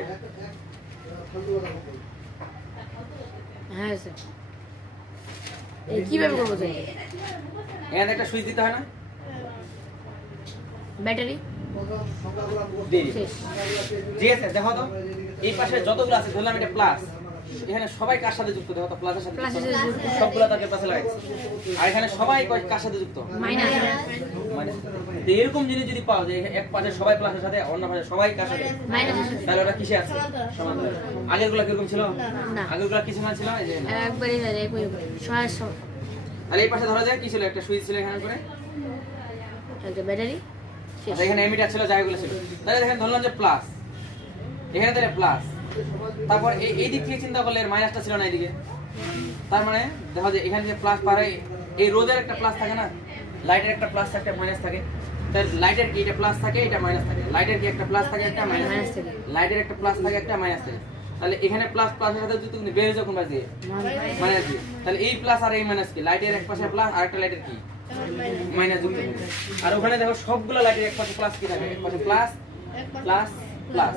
হ্যাঁ স্যার এই কিভাবে করবো স্যার? এখানে একটা সুইচ দিতে হয় না? ব্যাটারি দিয়ে শেষ। ঠিক আছে, দেখো তো এই পাশে যতগুলো আছে ধরলাম এটা প্লাস, এখানে সবাই কার সাথে যুক্ত? দেখো তো প্লাসের সাথে প্লাসের যুক্ত। সাথে যুক্ত। সবগুলো তাকে প্লাসে লাগাইছে। আর এখানে সবাই কার সাথে যুক্ত? Minus minus. তো এরকম জিনিস যদি পাও যে এক পাশে সবাই প্লাসের সাথে, অন্য পাশে সবাই কার সাথে, মাইনাস তাহলে ওটা কিসে আছে? সমান্তরাল। আগেরগুলো কিরকম ছিল? না। আগেরগুলো কিছু না ছিল, এই যে না। একবারই স্যার একই সহায় তাহলে এই পাশে ধরা যায় কি ছিল? একটা সুইচ ছিল এখানে করে, একটা ব্যাটারি শেষ। আচ্ছা এখানে এমিটার ছিল, যাইগুলো ছিল। তাহলে দেখেন ধরলাম যে প্লাস, এখানে তাহলে প্লাস, তারপর এই দিক থেকে চিন্তা করলে এর মাইনাসটা ছিল না এইদিকে। তার মানে দেখো যে এখানে যে প্লাস পারে, এই রোদের একটা প্লাস থাকে না, লাইটের একটা প্লাস থাকে, একটা মাইনাস থাকে। তাহলে লাইটের কি এটা প্লাস থাকে, এটা মাইনাস থাকে। লাইটের কি একটা প্লাস থাকে, একটা মাইনাস মাইনাস থাকে। থাকে। লাইটের একটা প্লাস থাকে, একটা মাইনাস থাকে। তাহলে এখানে প্লাস প্লাসের সাথে যদি তুমি বের যখন বাজে মাইনাস দিয়ে, তাহলে এই প্লাস আর এই মাইনাস কি? লাইটের এক পাশে প্লাস আর একটা লাইটের কি? মাইনাস যুক্ত থাকে। আর ওখানে দেখো সবগুলো লাইটের এক পাশে প্লাস কি থাকে? এক পাশে plus plus plus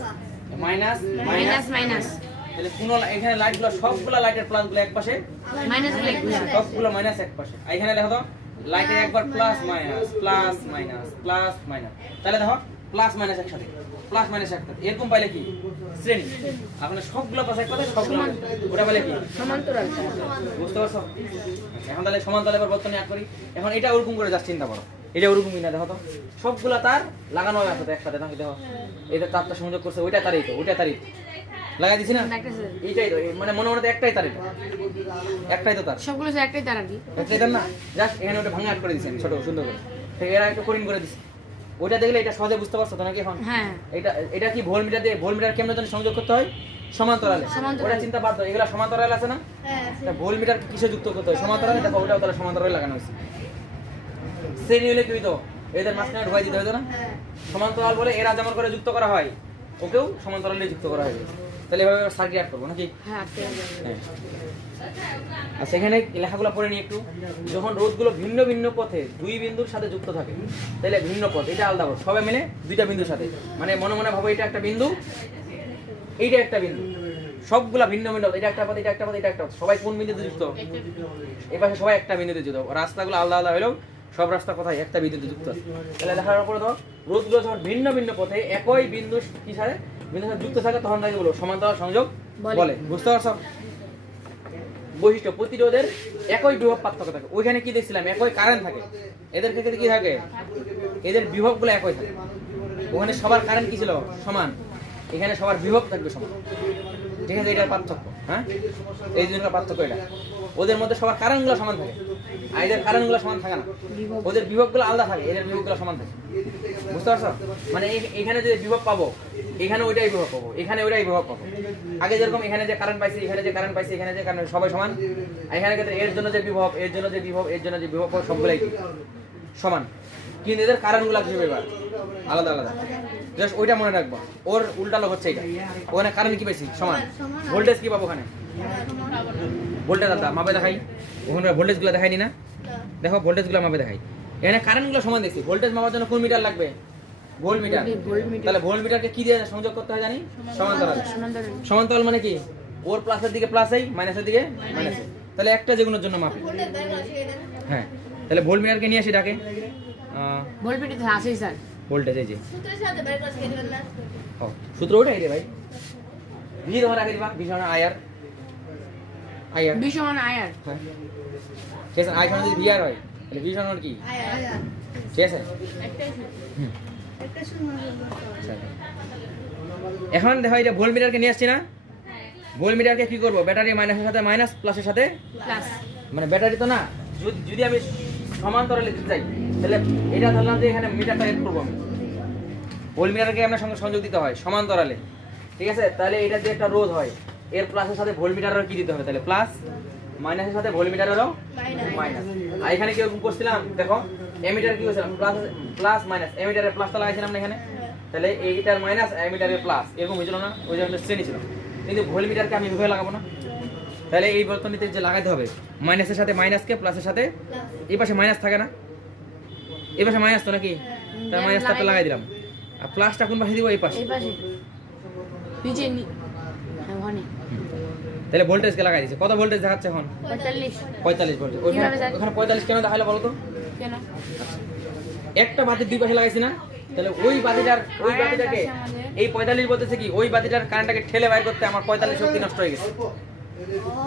minus minus minus তাহলে কোন এখানে লাইটগুলো সবগুলো লাইটের প্লাসগুলো এক পাশে, মাইনাস সবগুলো মাইনাস এক পাশে। আর এখানে দেখো তো লাইটের একবার plus minus plus minus plus minus, তাহলে দেখো প্লাস মাইনাস একসাথে, প্লাস মাইনাস একসাথে, এরকম পাইলে কি? শ্রেণী। আপনার সবগুলো পাশে এক পাশে, সবগুলো minus। ওটা বলে কি? সমান্তরাল। বুঝতে পারছো? আচ্ছা, এখন তাহলে সমান্তরাল এবার বর্তনী আঁক করি। এখন এটা ওরকম করে জাস্ট চিন্তা করো, এটা ওরকম কিনা দেখো তো, সবগুলো তার লাগানো আছে তো একসাথে, নাকি দেখো এটা তারটা সংযোগ করছে, ওইটা তারই তো, ওইটা তারই তো লাগাই দিছি না, এইটাই তো, মানে মনে মনে তো একটাই তারই তো, একটাই তো তার, সবগুলো স্যার একটাই তার আর কি। একটাই তার না। জাস্ট এখানে ওটা ভাঙা আট করে দিছি আমি ছোট সুন্দর করে, ঠিক এরা একটু করিন করে দিছি। ওইটা দেখলে এটা সহজে বুঝতে পারছো তো নাকি? এখন হ্যাঁ এটা এটা কি ভোল্টমিটার দিয়ে, ভোল্টমিটার কেমন জন্য সংযোগ করতে হয়? সমান্তরালে। সমান্তরালে। ওটা চিন্তা বাদ দাও, এগুলা সমান্তরাল আছে না? ভোল্টমিটার কিসে যুক্ত করতে হয়? সমান্তরালে। দেখো ওটাও তাহলে সমান্তরালে লাগানো হয়েছে। শ্রেণী হলে কি হইতো? এদের মাঝখানে ঢুকাই দিতে হইতো না? সমান্তরাল বলে এরা যেমন করে যুক্ত করা হয়, ওকেও সমান্তরালে যুক্ত করা হয়। তাহলে এভাবে সার্কিট আট করবো নাকি? হ্যাঁ আটকে যাবে। হ্যাঁ। আচ্ছা এখানে লেখাগুলো পড়ে নিই একটু। যখন রোধগুলো ভিন্ন ভিন্ন পথে দুই বিন্দুর সাথে যুক্ত থাকে, তাহলে ভিন্ন পথ, এটা আলাদা পথ, সবাই মিলে দুইটা বিন্দুর সাথে, মানে মনে মনে ভাবো এটা একটা বিন্দু, এইটা একটা বিন্দু, সবগুলা ভিন্ন ভিন্ন, এটা একটা পথ, এটা একটা পথ, এটা একটা পথ, সবাই কোন বিন্দুতে যুক্ত? এই পাশে সবাই একটা বিন্দুতে যুক্ত। রাস্তাগুলো আলাদা আলাদা হলেও সব রাস্তা কোথায়? একটা বিন্দুতে যুক্ত আছে। তাহলে লেখার উপরে ধরো রোধগুলো যখন ভিন্ন ভিন্ন পথে একই বিন্দু কি সাথে বিন্দুর সাথে যুক্ত থাকে, তখন তাকে বলো সমান্তরাল সংযোগ বলে। বুঝতে পারছো? বৈশিষ্ট্য, প্রতিরোধের একই বিভব পার্থক্য থাকে। ওইখানে কি দেখছিলাম? একই কারেন্ট থাকে। এদের ক্ষেত্রে কি থাকে? এদের বিভবগুলো একই থাকে। ওখানে সবার কারেন্ট কি ছিল? সমান। এখানে সবার বিভব থাকবে সমান। ঠিক আছে, এটার পার্থক্য। হ্যাঁ, এই দুটোর পার্থক্য এটা। ওদের মধ্যে সবার কারেন্টগুলো সমান থাকে, আর এদের কারেন্টগুলো সমান থাকে না। ওদের বিভবগুলো আলাদা থাকে, এদের বিভবগুলো সমান থাকে। বুঝতে পারছো? মানে এখানে যে বিভব পাবো, এখানে ওইটাই বিভব পাবো, এখানে ওইটাই বিভব পাবো। আগে যেরকম এখানে যে কারেন্ট পাইছি, এখানে যে কারেন্ট পাইছি, এখানে যে কারেন্ট, সবাই সমান। আর এখানে ক্ষেত্রে এর জন্য যে বিভব, এর জন্য যে বিভব, এর জন্য যে বিভব, সবগুলাই কি সমান। কিন্তু এদের কারেন্টগুলো কি হবে এবার আলাদা আলাদা। জাস্ট ওইটা মনে রাখবা। ওর উল্টা লোক হচ্ছে এটা। ওখানে কারেন্ট কি পাইছি? সমান। ভোল্টেজ কি পাবো ওখানে? ভোল্টেজ আলাদা মাপে দেখাই। ওখানে ভোল্টেজগুলো দেখাইনি না? দেখো ভোল্টেজগুলো মাপে দেখাই। এখানে কারেন্টগুলো সমান দেখছি। ভোল্টেজ মাপার জন্য কোন মিটার লাগবে? Volt metre. তাহলে ভোল্ট মিটারকে কি দিয়ে সংযোগ করতে হয় জানি? সমান্তরাল। সমান্তরাল মানে কি? ওর প্লাসের দিকে প্লাসই, মাইনাসের দিকে মাইনাসই। তাহলে একটা যেগুলোর জন্য মাপে। হ্যাঁ, তাহলে ভোল্ট মিটারকে নিয়ে আসি ডাকে। ভোল্টমিটার তো আছেই স্যার। ভোল্টেজ এই যে সূত্র ওটাই রে ভাই। ভি তোমার আগে দিবা, ভি সমান আইআর। আইআর ভি সমান আইআর। হ্যাঁ, ঠিক আছে। আই সমান যদি ভি আর হয়, তাহলে ভি সমান কি? ঠিক আছে। হুম। আচ্ছা। এখন দেখো এটা ভোল্ট মিটারকে নিয়ে আসছি না? ভোল্ট মিটারকে কি করবো? ব্যাটারি মাইনাসের সাথে মাইনাস, প্লাসের সাথে প্লাস। মানে ব্যাটারি তো না, যদি আমি সমান্তরালে দিতে চাই, তাহলে এটা ধরলাম যে এখানে মিটারটা এড করবো আমি। ভোল্ট মিটারকে আমরা সঙ্গে সংযোগ দিতে হয় সমান্তরালে। ঠিক আছে, তাহলে এটা যে একটা রোধ হয়, এর প্লাসের সাথে ভোল্ট মিটারেরও কি দিতে হবে? তাহলে প্লাস, মাইনাসের সাথে ভোল্ট মিটারেরও মাইনাস। আর এখানে কি রকম করছিলাম? দেখো এমিটার কি করছিলাম? প্লাস প্লাস মাইনাস, এমিটারের প্লাসটা লাগাইছিলাম না এখানে, তাহলে এইটার মাইনাস, এমিটারের প্লাস, এরকম হয়েছিল না? ওই যে আমাদের শ্রেণী ছিল। কিন্তু ভোল্ট মিটারকে আমি এভাবে লাগাবো না। তাহলে এই বর্তনীতে যে লাগাতে হবে মাইনাসের সাথে মাইনাসকে, প্লাসের সাথে এই পাশে মাইনাস থাকে না, এই পাশে মাইনাস তো নাকি, তার মাইনাস তারটা লাগাই দিলাম। আর প্লাসটা কোন পাশে দিব? এই পাশে। এই পাশে নিচে হ্যাঁ ওখানে। তাহলে ভোল্টেজকে লাগাই দিয়েছে। কত ভোল্টেজ দেখাচ্ছে এখন? 45 45 ভোল্টেজ। কিভাবে জানি? ওখানে 45 কেন দেখাইলো বলো তো? কেন? একটা বাতির দুই পাশে লাগাইছি না, তাহলে ওই বাতিটাকে এই 45 বলতেছে কি ওই বাতিটার কারেন্টটাকে ঠেলে বাইর করতে আমার 45 শক্তি নষ্ট হয়ে গেছে।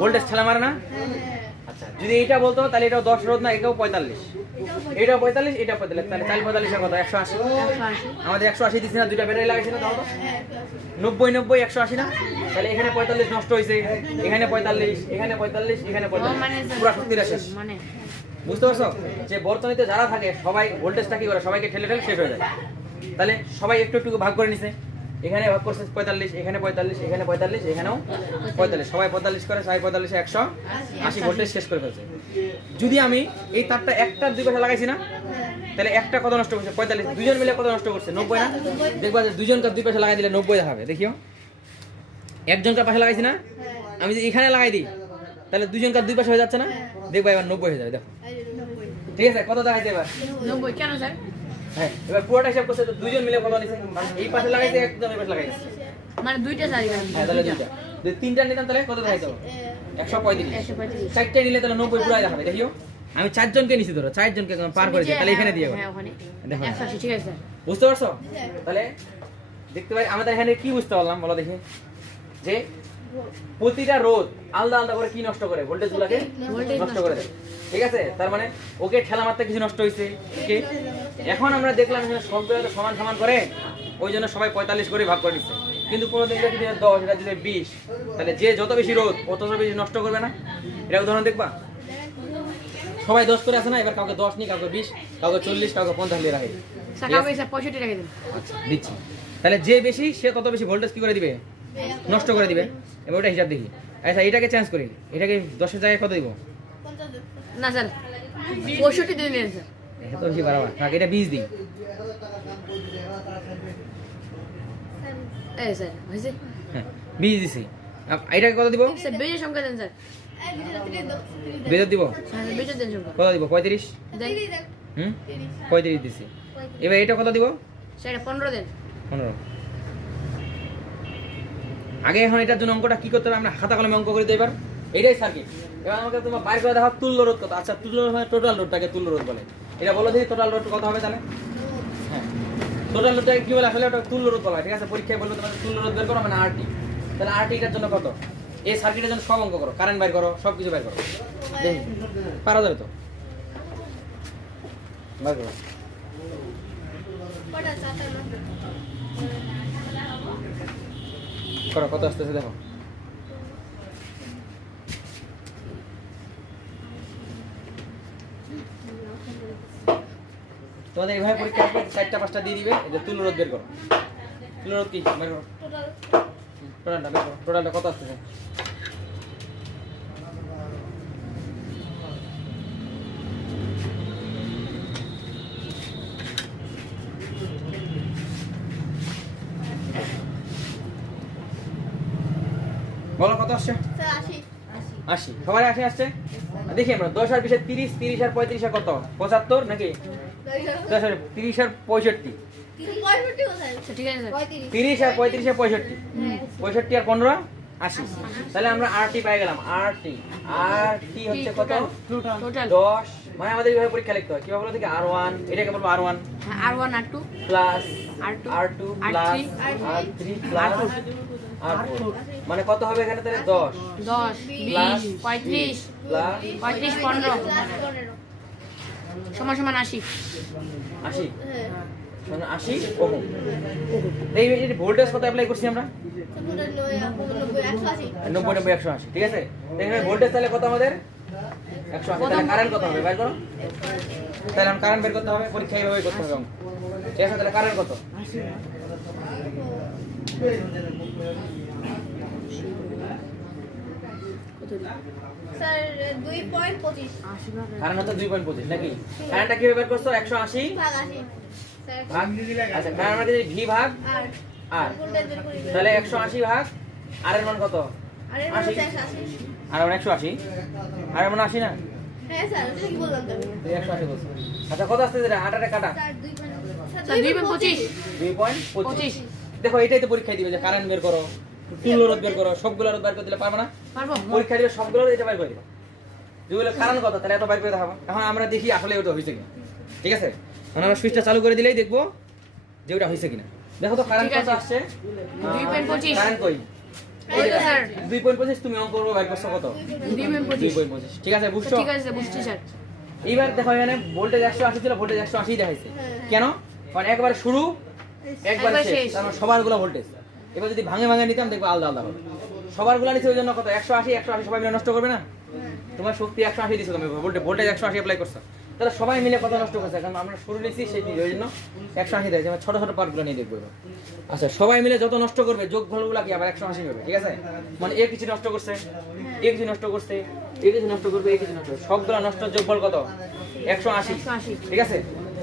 ভোল্টেজ ঠেলা মারে না? আচ্ছা, যদি এইটা বলতো তাহলে এটাও 10 রোধ না, এটাও 45, এটাও 45, এটা 45, তাহলে 45 এর কত? 180। 180 আমাদের 180 দিছি না, দুইটা ব্যাটারি লাগাইছি না, দাও তো 90 90 180 না, তাহলে এখানে 45 নষ্ট হয়েছে, এখানে 45, এখানে 45, এখানে 45, পুরো শক্তিটা শেষ। মানে বুঝতে পারছো যে বর্তনীতে যারা থাকে সবাই ভোল্টেজটা কি করে, সবাইকে ঠেলে ঠেলে শেষ হয়ে যায়। তাহলে সবাই একটু একটু ভাগ করে নিছে, এখানে ভাগ করছে 45, এখানে 45, এখানে 45, এখানেও 45, সবাই 45 করে, 45 180 ভোল্টেজ শেষ করে ফেলছে। যদি আমি এই তারটা একটার দুই পাশে লাগাইছি না, তাহলে একটা কত নষ্ট করছে? 45, দুজন মিলে কত নষ্ট করছে? 90 না? দেখবা যে দুজনকার দুই পাশে লাগাই দিলে 90 দেখাবে, দেখিও। একজনকার পাশে লাগাইছি না, আমি যদি এখানে লাগাই দিই তাহলে দুজনকার দুই পাশে হয়ে যাচ্ছে না, দেখবা এবার 90 হয়ে যাবে। দেখো ঠিক আছে, কত দেখাইছে এবার? 90 কেন স্যার? হ্যাঁ, এবার পুরোটা হিসাব করছে তো দুইজন মিলে কত নিছে, এই পাশে লাগাইছে, একদম এই পাশে লাগাইছে। মানে দুইটা স্যার এখানে। হ্যাঁ, তাহলে দুইটা, যদি তিনটা নিতাম তাহলে কত দেখাইতো? 135। 135 চারটে নিলে তাহলে 90 পুরাই দেখাবে, দেখিও। আমি চারজনকে নিছি, ধরো চারজনকে পার করেছি, তাহলে এখানে দিয়ে হ্যাঁ ওখানে দেখো। 180 ঠিক আছে স্যার। বুঝতে পারছো? তাহলে দেখতে পাই আমাদের এখানে কি বুঝতে পারলাম বলো দেখি, যে প্রতিটা রোধ আলাদা আলাদা করে কি নষ্ট করে? ভোল্টেজ গুলাকে নষ্ট করে দেয়। ঠিক আছে, তার মানে ওকে ঠেলা মারতে কিছু নষ্ট হয়েছে। ওকে, এখন আমরা দেখলাম এখানে সবগুলো তো সমান সমান করে, ওই জন্য সবাই 45 করে ভাগ করে নিচ্ছে। কিন্তু কোনোদিন যদি 10, এটা যদি 20, তাহলে যে যত বেশি রোধ তত বেশি নষ্ট করবে না। এটা উদাহরণ দেখবা, সবাই 10 করে আছে না, এবার কাউকে 10 নি, কাউকে 20, কাউকে 40, কাউকে 50 দিয়ে রাখে। স্যার কাউকে স্যার 65 রেখে দিন। আচ্ছা, দিচ্ছি। তাহলে যে বেশি সে তত বেশি ভোল্টেজ কি করে দিবে? নষ্ট করে দিবে। এবার ওটা হিসাব দেখি। আচ্ছা, এটাকে চেঞ্জ করি, এটাকে 10 এর জায়গায় কত দিব? না স্যার 65 দিয়ে দিন স্যার। এত বেশি বাড়াবা, থাক, এটা 20 দিই। এই স্যার হইছে হ্যাঁ, 20 দিছি। এটাকে কত দিব? স্যার বেজে সংখ্যা দেন স্যার। 20 দিব। হ্যাঁ স্যার বেজে দেন সংখ্যা কত দিব? 35। দেন 35 দিছি। এবার এটা কত দিব? স্যার এটা 15 দেন। 15। আগে এখন এটার জন্য অঙ্কটা কি করতে হবে? আমরা খাতা কলমে অঙ্ক করে দিই। এবার এইটাই সার্কিট। এবার আমাকে তোমার বাইর করে দেখাও তুল্য রোধ কত। আচ্ছা, তুল্য রোধ মানে টোটাল রোধটাকে তুল্য রোধ বলে। এটা বলো দেখি টোটাল রোধ কত হবে তাহলে? হ্যাঁ, টোটাল রোধটাকে কি বলে? আসলে ওটা তুল্য রোধ বলা হয়। ঠিক আছে, পরীক্ষায় বলবো তোমাদের তুল্য রোধ বের করো, মানে আরটি। তাহলে আরটি এটার জন্য কত? এই সার্কিটের জন্য সব অঙ্ক করো, কারেন্ট বাইর করো, সব কিছু বাইর করো। দেখি পারা যাবে তো? বাইর করো। করো, কত আসতেছে দেখো। তোমাদের এইভাবে পরীক্ষা আসবে, 4টা 5টা দিয়ে দিবে, এই যে তুল্য রোধ বের করো। তুল্য রোধ কি বের করো? টোটালটা বের করো। টোটালটা কত আসতেছে? বলো কত আসছে? 80। সবাই 80 আসছে। দেখি আমরা 10 আর 20 এর 30, 30 আর 35 এর কত? 75 নাকি? 10 আর 30 আর 65। আচ্ছা ঠিক আছে স্যার। 30 আর 35 এর 65। 65 আর 15 80। তাহলে আমরা আরটি পাই গেলাম। আরটি হচ্ছে কত? টোটাল 10। মানে আমাদের এইভাবে পরীক্ষা লিখতে হয়। কিভাবে বলো দেখি? R1, এটাকে বলবো R1 R1 R2 plus R2 R2 plus R3 plus R4। মানে কত হবে এখানে তাহলে? 10 10 20 35 প্লাস 35 15 সমান সমান 80। 80 মানে 80 ওহম। এই ভোল্টেজ কত অ্যাপ্লাই করছি আমরা? 90 90 180। ঠিক আছে, এখানে ভোল্টেজ তাহলে কত আমাদের? 180। তাহলে কারেন্ট কত হবে? বের করো। তাহলে আমরা কারেন্ট বের করতে হবে, পরীক্ষা এইভাবে করতে হবে। ঠিক আছে, তাহলে কারেন্ট কত? স্যার 2.25 কারেন্ট হচ্ছে 2.25 নাকি? কারেন্টটা কিভাবে বের করছো? 180 ভাগ 80 স্যার ভাগ। আচ্ছা, কারেন্ট মানে যদি ভি ভাগ আর আর, ভোল্টেজ বের করি তাহলে 180 ভাগ আর এর মান কত? আর এর মান 80। 180 আর এর মান 180। আর এর মান 80 না? হ্যাঁ স্যার ওটা কি বললাম তো আমি? 180 বলছো। আচ্ছা কত আসছে এটা 8 কাটা স্যার 2 স্যার 2.25 2.25। দেখো এটাই তো পরীক্ষায় দিবে যে কারেন্ট বের করো, তুল্য রোধ বের করো, সবগুলো রোধ বের করে দিলে পারবে না? পারবো পরীক্ষা দিবে সবগুলো এটা বের করে দিবা। যেগুলো কারণ কত তাহলে এত বের করে দেখাবো। এখন আমরা দেখি আসলে ওটা হয়েছে কিনা। ঠিক আছে, এখন আমরা সুইচটা চালু করে দিলেই দেখবো যে ওটা হয়েছে কিনা। দেখো তো কারেন্ট ঠিক কত আছে। আসছে? 2.25 কারেন্ট কই? এই তো স্যার 2.25 তুমি অঙ্ক করবো বের করছো কত? 2.25 2.25। ঠিক আছে বুঝছো? ঠিক আছে বুঝছি স্যার এইবার দেখো এখানে ভোল্টেজ 180 ছিল, ভোল্টেজ 180 দেখাইছে। কেন? কারণ একবার শুরু একবার একবার শেষ, শেষ। তার মানে সবারগুলো ভোল্টেজ। এবার যদি ভাঙে ভাঙে নিতাম দেখবো আলাদা আলাদা হবে। সবারগুলো নিচ্ছে ওই জন্য কত 180 সবাই মিলে নষ্ট করবে না? তোমার শক্তি 180 দিছো তুমি, ভোল্টেজ 180 অ্যাপ্লাই করছো, তাহলে সবাই মিলে কত নষ্ট করছে? কারণ আমরা শুরু নিয়েছি সেই ওই জন্য 180 দেয়। যেমন ছোট ছোট পার্টগুলো নিয়ে দেখবো এবার। আচ্ছা সবাই মিলে যত নষ্ট করবে যোগফলগুলো কি আবার 180 হবে। ঠিক আছে, মানে এ কিছু নষ্ট করছে, এ কিছু নষ্ট করছে, এ কিছু নষ্ট করবে, এ কিছু নষ্ট করবে, সবগুলো নষ্ট যোগফল কত? 180। 180 ঠিক আছে,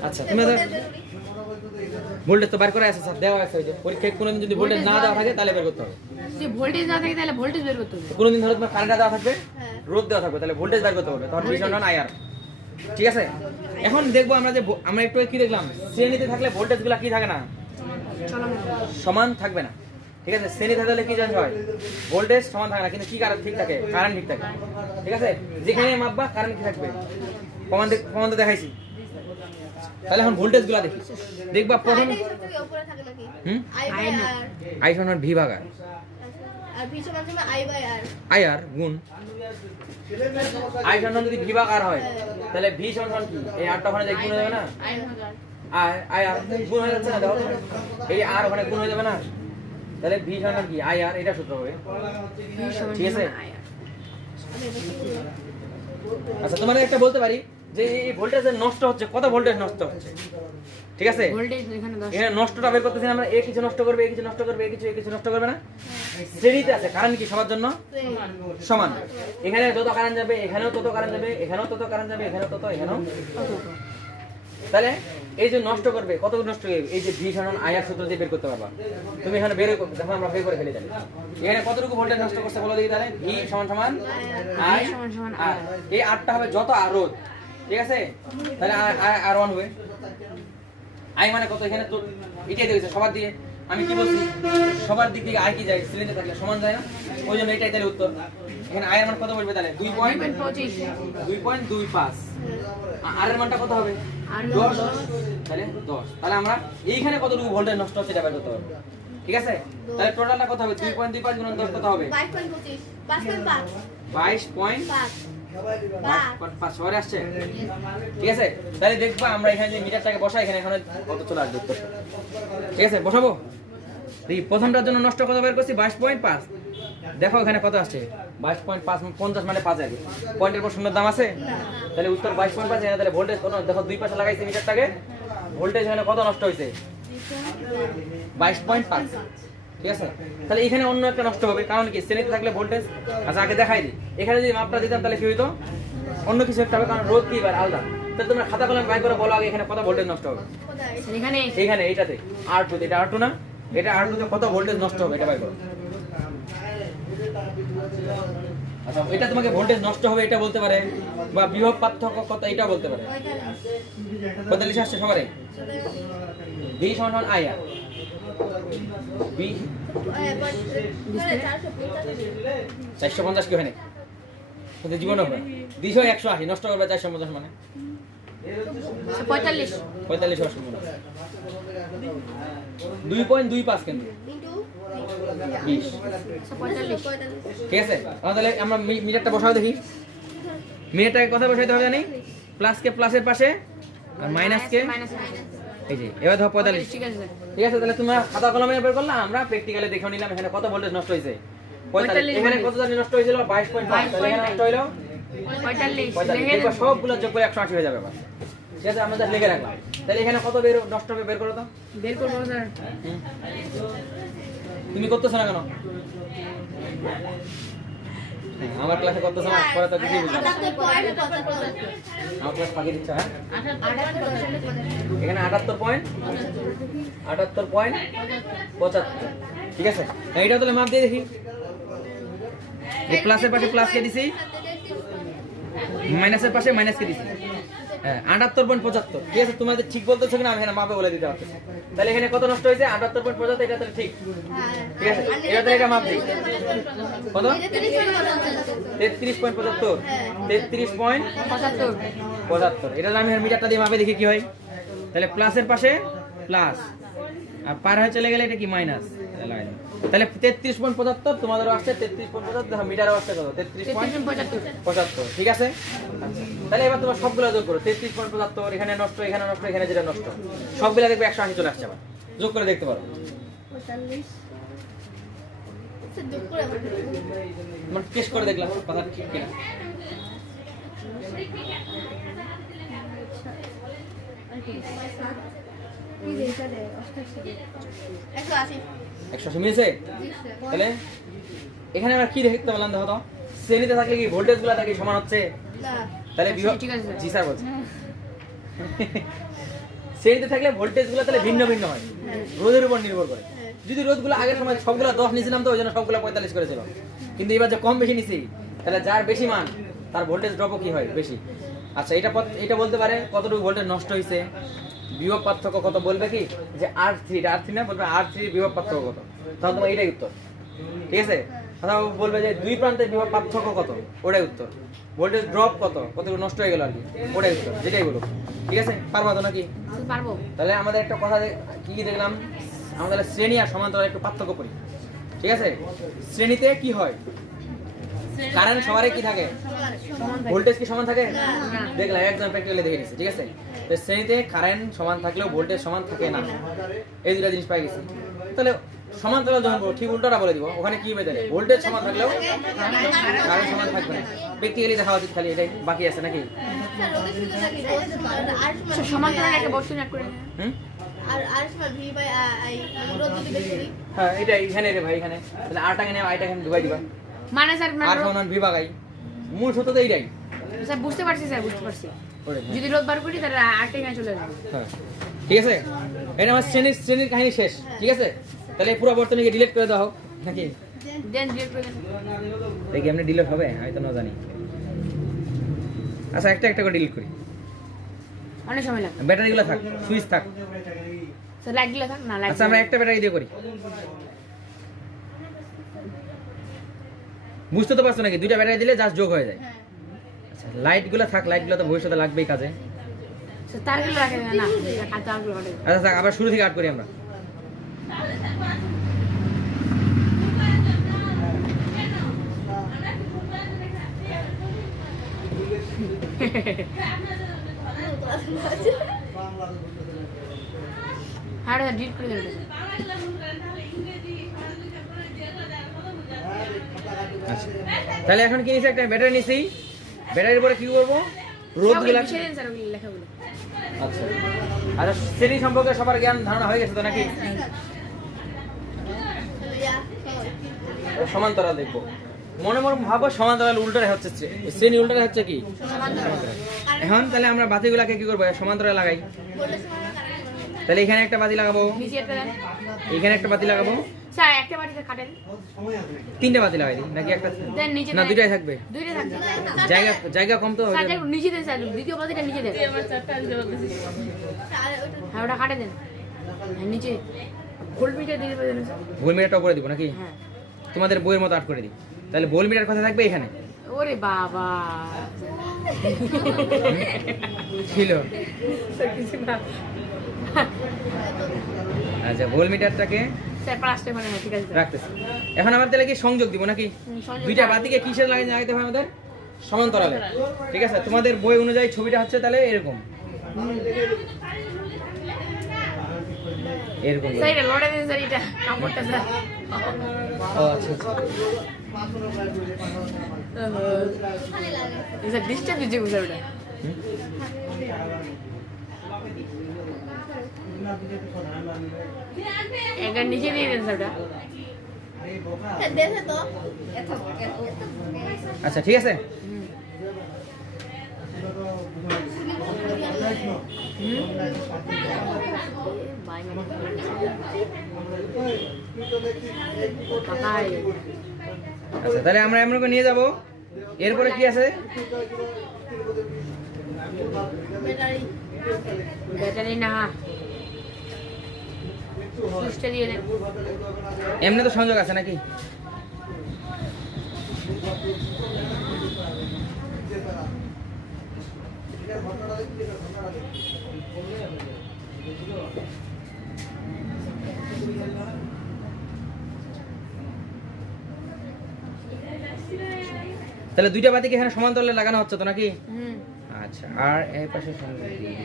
আচ্ছা তুমি ভোল্টেজ তো বার করে আছে স্যার, দেওয়া আছে ওই যে পরীক্ষায় কোনোদিন যদি ভোল্টেজ না দেওয়া থাকে তাহলে বের করতে হবে। যদি ভোল্টেজ না থাকে তাহলে ভোল্টেজ বের করতে হবে কোনোদিন ধরো তোমার কারেন্ট দেওয়া থাকবে, হ্যাঁ। রোধ দেওয়া থাকবে, তাহলে ভোল্টেজ বের করতে হবে, তখন ভীষণ আইআর। ঠিক আছে, এখন দেখবো আমরা যে আমরা একটু কি দেখলাম, শ্রেণীতে থাকলে ভোল্টেজগুলো কি থাকে না, চলমান সমান থাকবে না। ঠিক আছে, শ্রেণীতে থাকলে কি জানতে হয়, ভোল্টেজ সমান থাকে না, কিন্তু কি কারেন্ট ঠিক থাকে, কারেন্ট ঠিক থাকে। ঠিক আছে, যেখানে মাপবা কারেন্ট কি থাকবে, প্রমাণ তো দেখাইছি। তাহলে এখন ভোল্টেজগুলো দেখি, দেখবা প্রথম আইটাই সবথেকে উপরে থাকে নাকি? হুম আই বাই আই না। আর। আই সমান ভি ভাগ আর, আর ভি সমান সমান আই বাই আর। আই আর গুণ আই সমান যদি ভি ভাগ আর হয় তাহলে ভি সমান কি, এই আরটা ওখানে যাই গুণ হয়ে যাবে না, আই আর গুণ হয়ে যাচ্ছে না, দেখো তো। এই আর ওখানে গুণ হয়ে যাবে না, তাহলে ভি সমান কি আই আর, এটা সূত্র হবে। ঠিক আছে। আচ্ছা তোমাদের একটা বলতে পারি যে এই ভোল্টেজের নষ্ট হচ্ছে, কত ভোল্টেজ নষ্ট হচ্ছে। ঠিক আছে, ভোল্টেজ এখানে 10 এখানে নষ্টটা বের করতেছি আমরা, এ কিছু নষ্ট করবে, এ কিছু নষ্ট করবে, এ কিছু নষ্ট করবে না। শ্রেণীতে আছে, কারণ কি সবার জন্য সমান। এখানে যত কারেন্ট যাবে এখানেও তত কারেন্ট যাবে, এখানেও তত কারেন্ট যাবে, এখানেও তত, এখানেও। তাহলে এই যে নষ্ট করবে, কত নষ্ট হবে, এই যে ভি সমান আই আর সূত্র দিয়ে বের করতে পারবা তুমি। এখানে বের দেখো আমরা বের করে ফেলে যাবে, এখানে কতটুকু ভোল্টেজ নষ্ট করছে বলো দেখি। তাহলে ভি সমান সমান আই সমান আর, এই আরটা হবে যত আর রোধ। ঠিক আছে, তাহলে আর ওয়ান হবে। আই মানে কত, এখানে তো এটাই দেখেছে সবার দিকে, আমি কি বলছি সবার দিক থেকে আই কি যায়, সিলিন্ডার থাকলে সমান যায় না, ওই জন্য এটাই তাহলে উত্তর। এখানে আই এর মান কত বলবে তাহলে 2.25, আর এর মানটা কত হবে 10, তাহলে 10। তাহলে আমরা এইখানে কতটুকু ভোল্টেজ নষ্ট হচ্ছে এটা বের করতে হবে। ঠিক আছে, তাহলে টোটালটা কত হবে, 2.25 গুণন 10 কত হবে 22.25 5.5 22.5 5 শহরে আসছে। ঠিক আছে, তাহলে দেখবা আমরা এখানে যে মিটারটাকে বসাই, এখানে কত চলে আসবে উত্তর। ঠিক আছে, বসাবো। এই প্রথমটার জন্য নষ্ট কত বের করছি 22.5, দেখো এখানে কত আসছে 22.5, 50 মানে 5 আগে পয়েন্টের পর শূন্যের দাম আছে, তাহলে উত্তর 22.5। এখানে তাহলে ভোল্টেজ কত, দেখো দুই পাশে লাগাইছি মিটারটাকে, ভোল্টেজ এখানে কত নষ্ট হয়েছে 22.5। ঠিক আছে, তাহলে এখানে অন্য একটা নষ্ট হবে, কারণ কি শ্রেণীতে থাকলে ভোল্টেজ। আচ্ছা আগে দেখাই দিই, এখানে যদি মাপটা দিতাম তাহলে কি হইতো, অন্য কিছু একটা হবে, কারণ রোধ কি এবার আলাদা। তাহলে তোমরা খাতা কলমে বাই করে বলো আগে এখানে কত ভোল্টেজ নষ্ট হবে। এখানে এইখানে এইটাতে R2, এটা R2 না, এটা R2 তে কত ভোল্টেজ নষ্ট হবে এটা বাই করো। আচ্ছা এটা তোমাকে ভোল্টেজ নষ্ট হবে এটা বলতে পারে, বা বিভব পার্থক্য কত এটা বলতে পারে। 45 আসছে সবারই, V সমান IR, V 450 কি হয় না, জীবনে হবে 280 নষ্ট করবে 450 মানে 45 45 আসছে 2.25 কিন্তু 20। 45 ঠিক আছে, তাহলে আমরা মিটারটা বসাও দেখি। মিটারটাকে কথা বসাইতে হবে জানি, প্লাসকে প্লাসের পাশে আর মাইনাসকে এই যে, এবার ধরো 45। ঠিক আছে ঠিক আছে, তাহলে তোমরা খাতা কলমে বের করলা, আমরা প্র্যাকটিক্যালি দেখে নিলাম এখানে কত ভোল্টেজ নষ্ট হয়েছে 45। এখানে কত জানি নষ্ট হয়েছিল 22.5, তাহলে এখানে নষ্ট হইলো 45। এরপর সবগুলো যোগ করে 180 হয়ে যাবে। ঠিক আছে, আমরা যা লিখে রাখলাম। তাহলে এখানে কত বের নষ্ট হবে বের করো তো। বের করব স্যার। তুমি করতেছ না কেন, আমার ক্লাসে করতেছ না, পরে তো কিছুই বুঝলাম না। আমার ক্লাস ফাঁকি দিচ্ছ, হ্যাঁ এখানে 78.75। ঠিক আছে, এইটা তাহলে মাপ দিয়ে দেখি, এই প্লাসের পাশে প্লাস কে দিছি, মাইনাসের পাশে মাইনাসকে দিছি। হ্যাঁ 78.75। ঠিক আছে, তোমাদের ঠিক বলতেছো কিনা আমি এখানে মাপে বলে দিতে পারতেছি। তাহলে এখানে কত নষ্ট হয়েছে? 78.75। এটা তাহলে ঠিক। ঠিক আছে, এটা তাহলে এটা মাপ দিই। কত? 33.75। 33.75। এটা আমি মিটারটা দিয়ে মাপে দেখি কি হয়। তাহলে প্লাসের পাশে প্লাস, আর পার হয়ে চলে গেলে এটা কি মাইনাস। তাহলে 33.75 তোমাদেরও আসছে 33.75, মিটারও আসছে কত? 33.75। ঠিক আছে, তাহলে এবার তোমার সবগুলো যোগ করো। 33.75, এখানে নষ্ট, এখানে নষ্ট, এখানে যেটা নষ্ট, সবগুলো দেখবে 180 চলে আসছে। আবার যোগ করে দেখতে পারো। 45 যোগ করে মানে টেস্ট করে দেখলাম কথা ঠিক কিনা। একশো 180 মিলছে। তাহলে এখানে আমরা কি দেখতে পেলাম? দেখো তো, শ্রেণীতে থাকলে কি ভোল্টেজ গুলা থাকে সমান হচ্ছে? না তাহলে ঠিক আছে। জি স্যার বলছে শ্রেণীতে থাকলে ভোল্টেজ গুলো তাহলে ভিন্ন ভিন্ন হয়, রোধের উপর নির্ভর করে। যদি রোধগুলো আগের সময় সবগুলো 10 নিয়েছিলাম তো ওই জন্য সবগুলো 45 করেছিল, কিন্তু এবার যে কম বেশি নিছি তাহলে যার বেশি মান তার ভোল্টেজ ড্রপও কি হয়? বেশি। আচ্ছা, এটা বলতে পারে কতটুকু ভোল্টেজ নষ্ট হয়েছে, বিভব পার্থক্য কত বলবে কি যে R3, এটা R3 না, বলবে R3 বিভব পার্থক্য কত, তাহলে তোমার এটাই উত্তর। ঠিক আছে, অথবা বলবে যে দুই প্রান্তের বিভব পার্থক্য কত, ওটাই উত্তর। ভোল্টেজ ড্রপ কতটুকু নষ্ট হয়ে গেল আর কি, ওটাই উত্তর, যেটাই বলুক। ঠিক আছে, পারবা তো নাকি? পারবো। তাহলে আমাদের একটা কথা কি কি দেখলাম, আমাদের শ্রেণী আর সমান্তরাল একটু পার্থক্য করি। ঠিক আছে, শ্রেণীতে কি হয়? কারেন্ট সবারই কি থাকে? ভোল্টেজ কি সমান থাকে? দেখলাম একদম প্র্যাকটিক্যালি দেখে নিচ্ছি। ঠিক আছে, তো শ্রেণীতে কারেন্ট সমান থাকলেও ভোল্টেজ সমান থাকে না, এই দুটো জিনিস পাই গেছি। তাহলে সমান্তরাল যখন বলবো ঠিক উল্টোটা বলে দিব, ওখানে কি হবে? তাহলে ভোল্টেজ সমান থাকলেও কারেন্ট সমান থাকবে না। প্র্যাকটিক্যালি দেখা উচিত, খালি এটাই বাকি আছে নাকি? সমান্তরাল একটা বস্তু নেট করে নেয়। হুম, আর সময় ভি বাই আই রোধ যদি বের করি হ্যাঁ এটা এখানে রে ভাই, এখানে তাহলে আরটাকে নিয়ে আইটা এখানে ঢুকাই দিবা। মানে স্যার আর সমান ভি ভাগাই, মূল সূত্র তো এইটাই। স্যার বুঝতে পারছি, স্যার বুঝতে পারছি। ওরে, যদি রোধ বার করি তাহলে আটটা এখানে চলে যাবে। হ্যাঁ ঠিক আছে, এটা আমার শ্রেণীর কাহিনী শেষ। ঠিক আছে, তাহলে পুরো বর্তনীকে ডিলিট করে দেওয়া হোক নাকি? দেন ডিলিট করে দেন। দেখি এমনি ডিলিট হবে, আমি তো না জানি। আচ্ছা, একটা একটা করে ডিলিট করি। অনেক সময় লাগে। ব্যাটারিগুলো থাক, সুইচ থাক। স্যার লাইট দিলে থাক না, লাইট। আচ্ছা, আমরা একটা ব্যাটারি দিয়ে করি। বুঝতে তো পারছো নাকি? দুইটা ব্যাটারি দিলে জাস্ট যোগ হয়ে যায়। আচ্ছা, লাইটগুলো থাক, লাইটগুলো তো ভবিষ্যতে লাগবেই কাজে। স্যার তারগুলো রাখে না, আর তারগুলো রাখে। আচ্ছা থাক, আবার শুরু থেকে আট করি আমরা। হ্যাঁ ডিলিট করে দেন। আচ্ছা, তাহলে এখন কি নিছি? একটা ব্যাটারি নিছি। ব্যাটারির পরে কি করবো? রোধগুলা। লিখে দেন স্যার ওই লেখাগুলো। আচ্ছা, আচ্ছা, শ্রেণী সম্পর্কে সবার জ্ঞান ধারণা হয়ে গেছে তো নাকি? সমান্তরাল দেখবো, মনে মনে ভাবো সমান্তরাল উল্টোটা হচ্ছে শ্রেণী, উল্টোটা হচ্ছে কি? এখন তাহলে আমরা বাতিগুলাকে কি করবো? সমান্তরাল লাগাই। তাহলে এখানে একটা বাতি লাগাবো, নিচে একটা দেন। এখানে একটা বাতি লাগাবো। স্যার একটা বাটিতে কাটেন। তিনটে বাতি লাগাই দিই নাকি একটা? দেন নিচে না, দুইটাই থাকবে। দুইটা থাকবে। জায়গা কম তো। স্যার দেখুন নিচে দেন স্যার, দ্বিতীয় বাতিটা নিচে দেন। হ্যাঁ ওটা কাটে দেন। হ্যাঁ নিচে ভোল্টমিটার দিয়ে দেবেন স্যার। ভোল্টমিটারটা উপরে দিব নাকি? হ্যাঁ তোমাদের বইয়ের মতো আট করে দিই। তাহলে ভোল্টমিটার কথা থাকবে এখানে। ওরে বাবা ছিল। আচ্ছা, ভোল্টমিটারটাকে স্যার পাঁচটা মানে ঠিক আছে রাখতেছি। এখন আমার তাহলে কি সংযোগ দিব নাকি? দুইটা বাতিকে কিসের লাগাইতে হবে আমাদের? সমান্তরালে। ঠিক আছে, তোমাদের বই অনুযায়ী ছবিটা হচ্ছে তাহলে এরকম এরকম। স্যার এটা লড়ে দিন স্যার, এটা কাপড়টা স্যার। ও আচ্ছা আচ্ছা, স্যার ডিস্টার্ব দিচ্ছে স্যার ওটা। এটা নিচে দিয়ে দেন স্যার ওটা। দেখে তো আচ্ছা ঠিক আছে। আচ্ছা, তাহলে আমরা এমন করে নিয়ে যাব। এরপরে কি আছে? ব্যাটারি ব্যাটারি না, সুইচটা দিয়ে দেন। এমনি তো সংযোগ আছে নাকি? তাহলে দুইটা বাতি কি এখানে সমান্তরালে লাগানো হচ্ছে তো নাকি? হুম, আচ্ছা, আর এই পাশে সংযোগ দিয়ে দিই।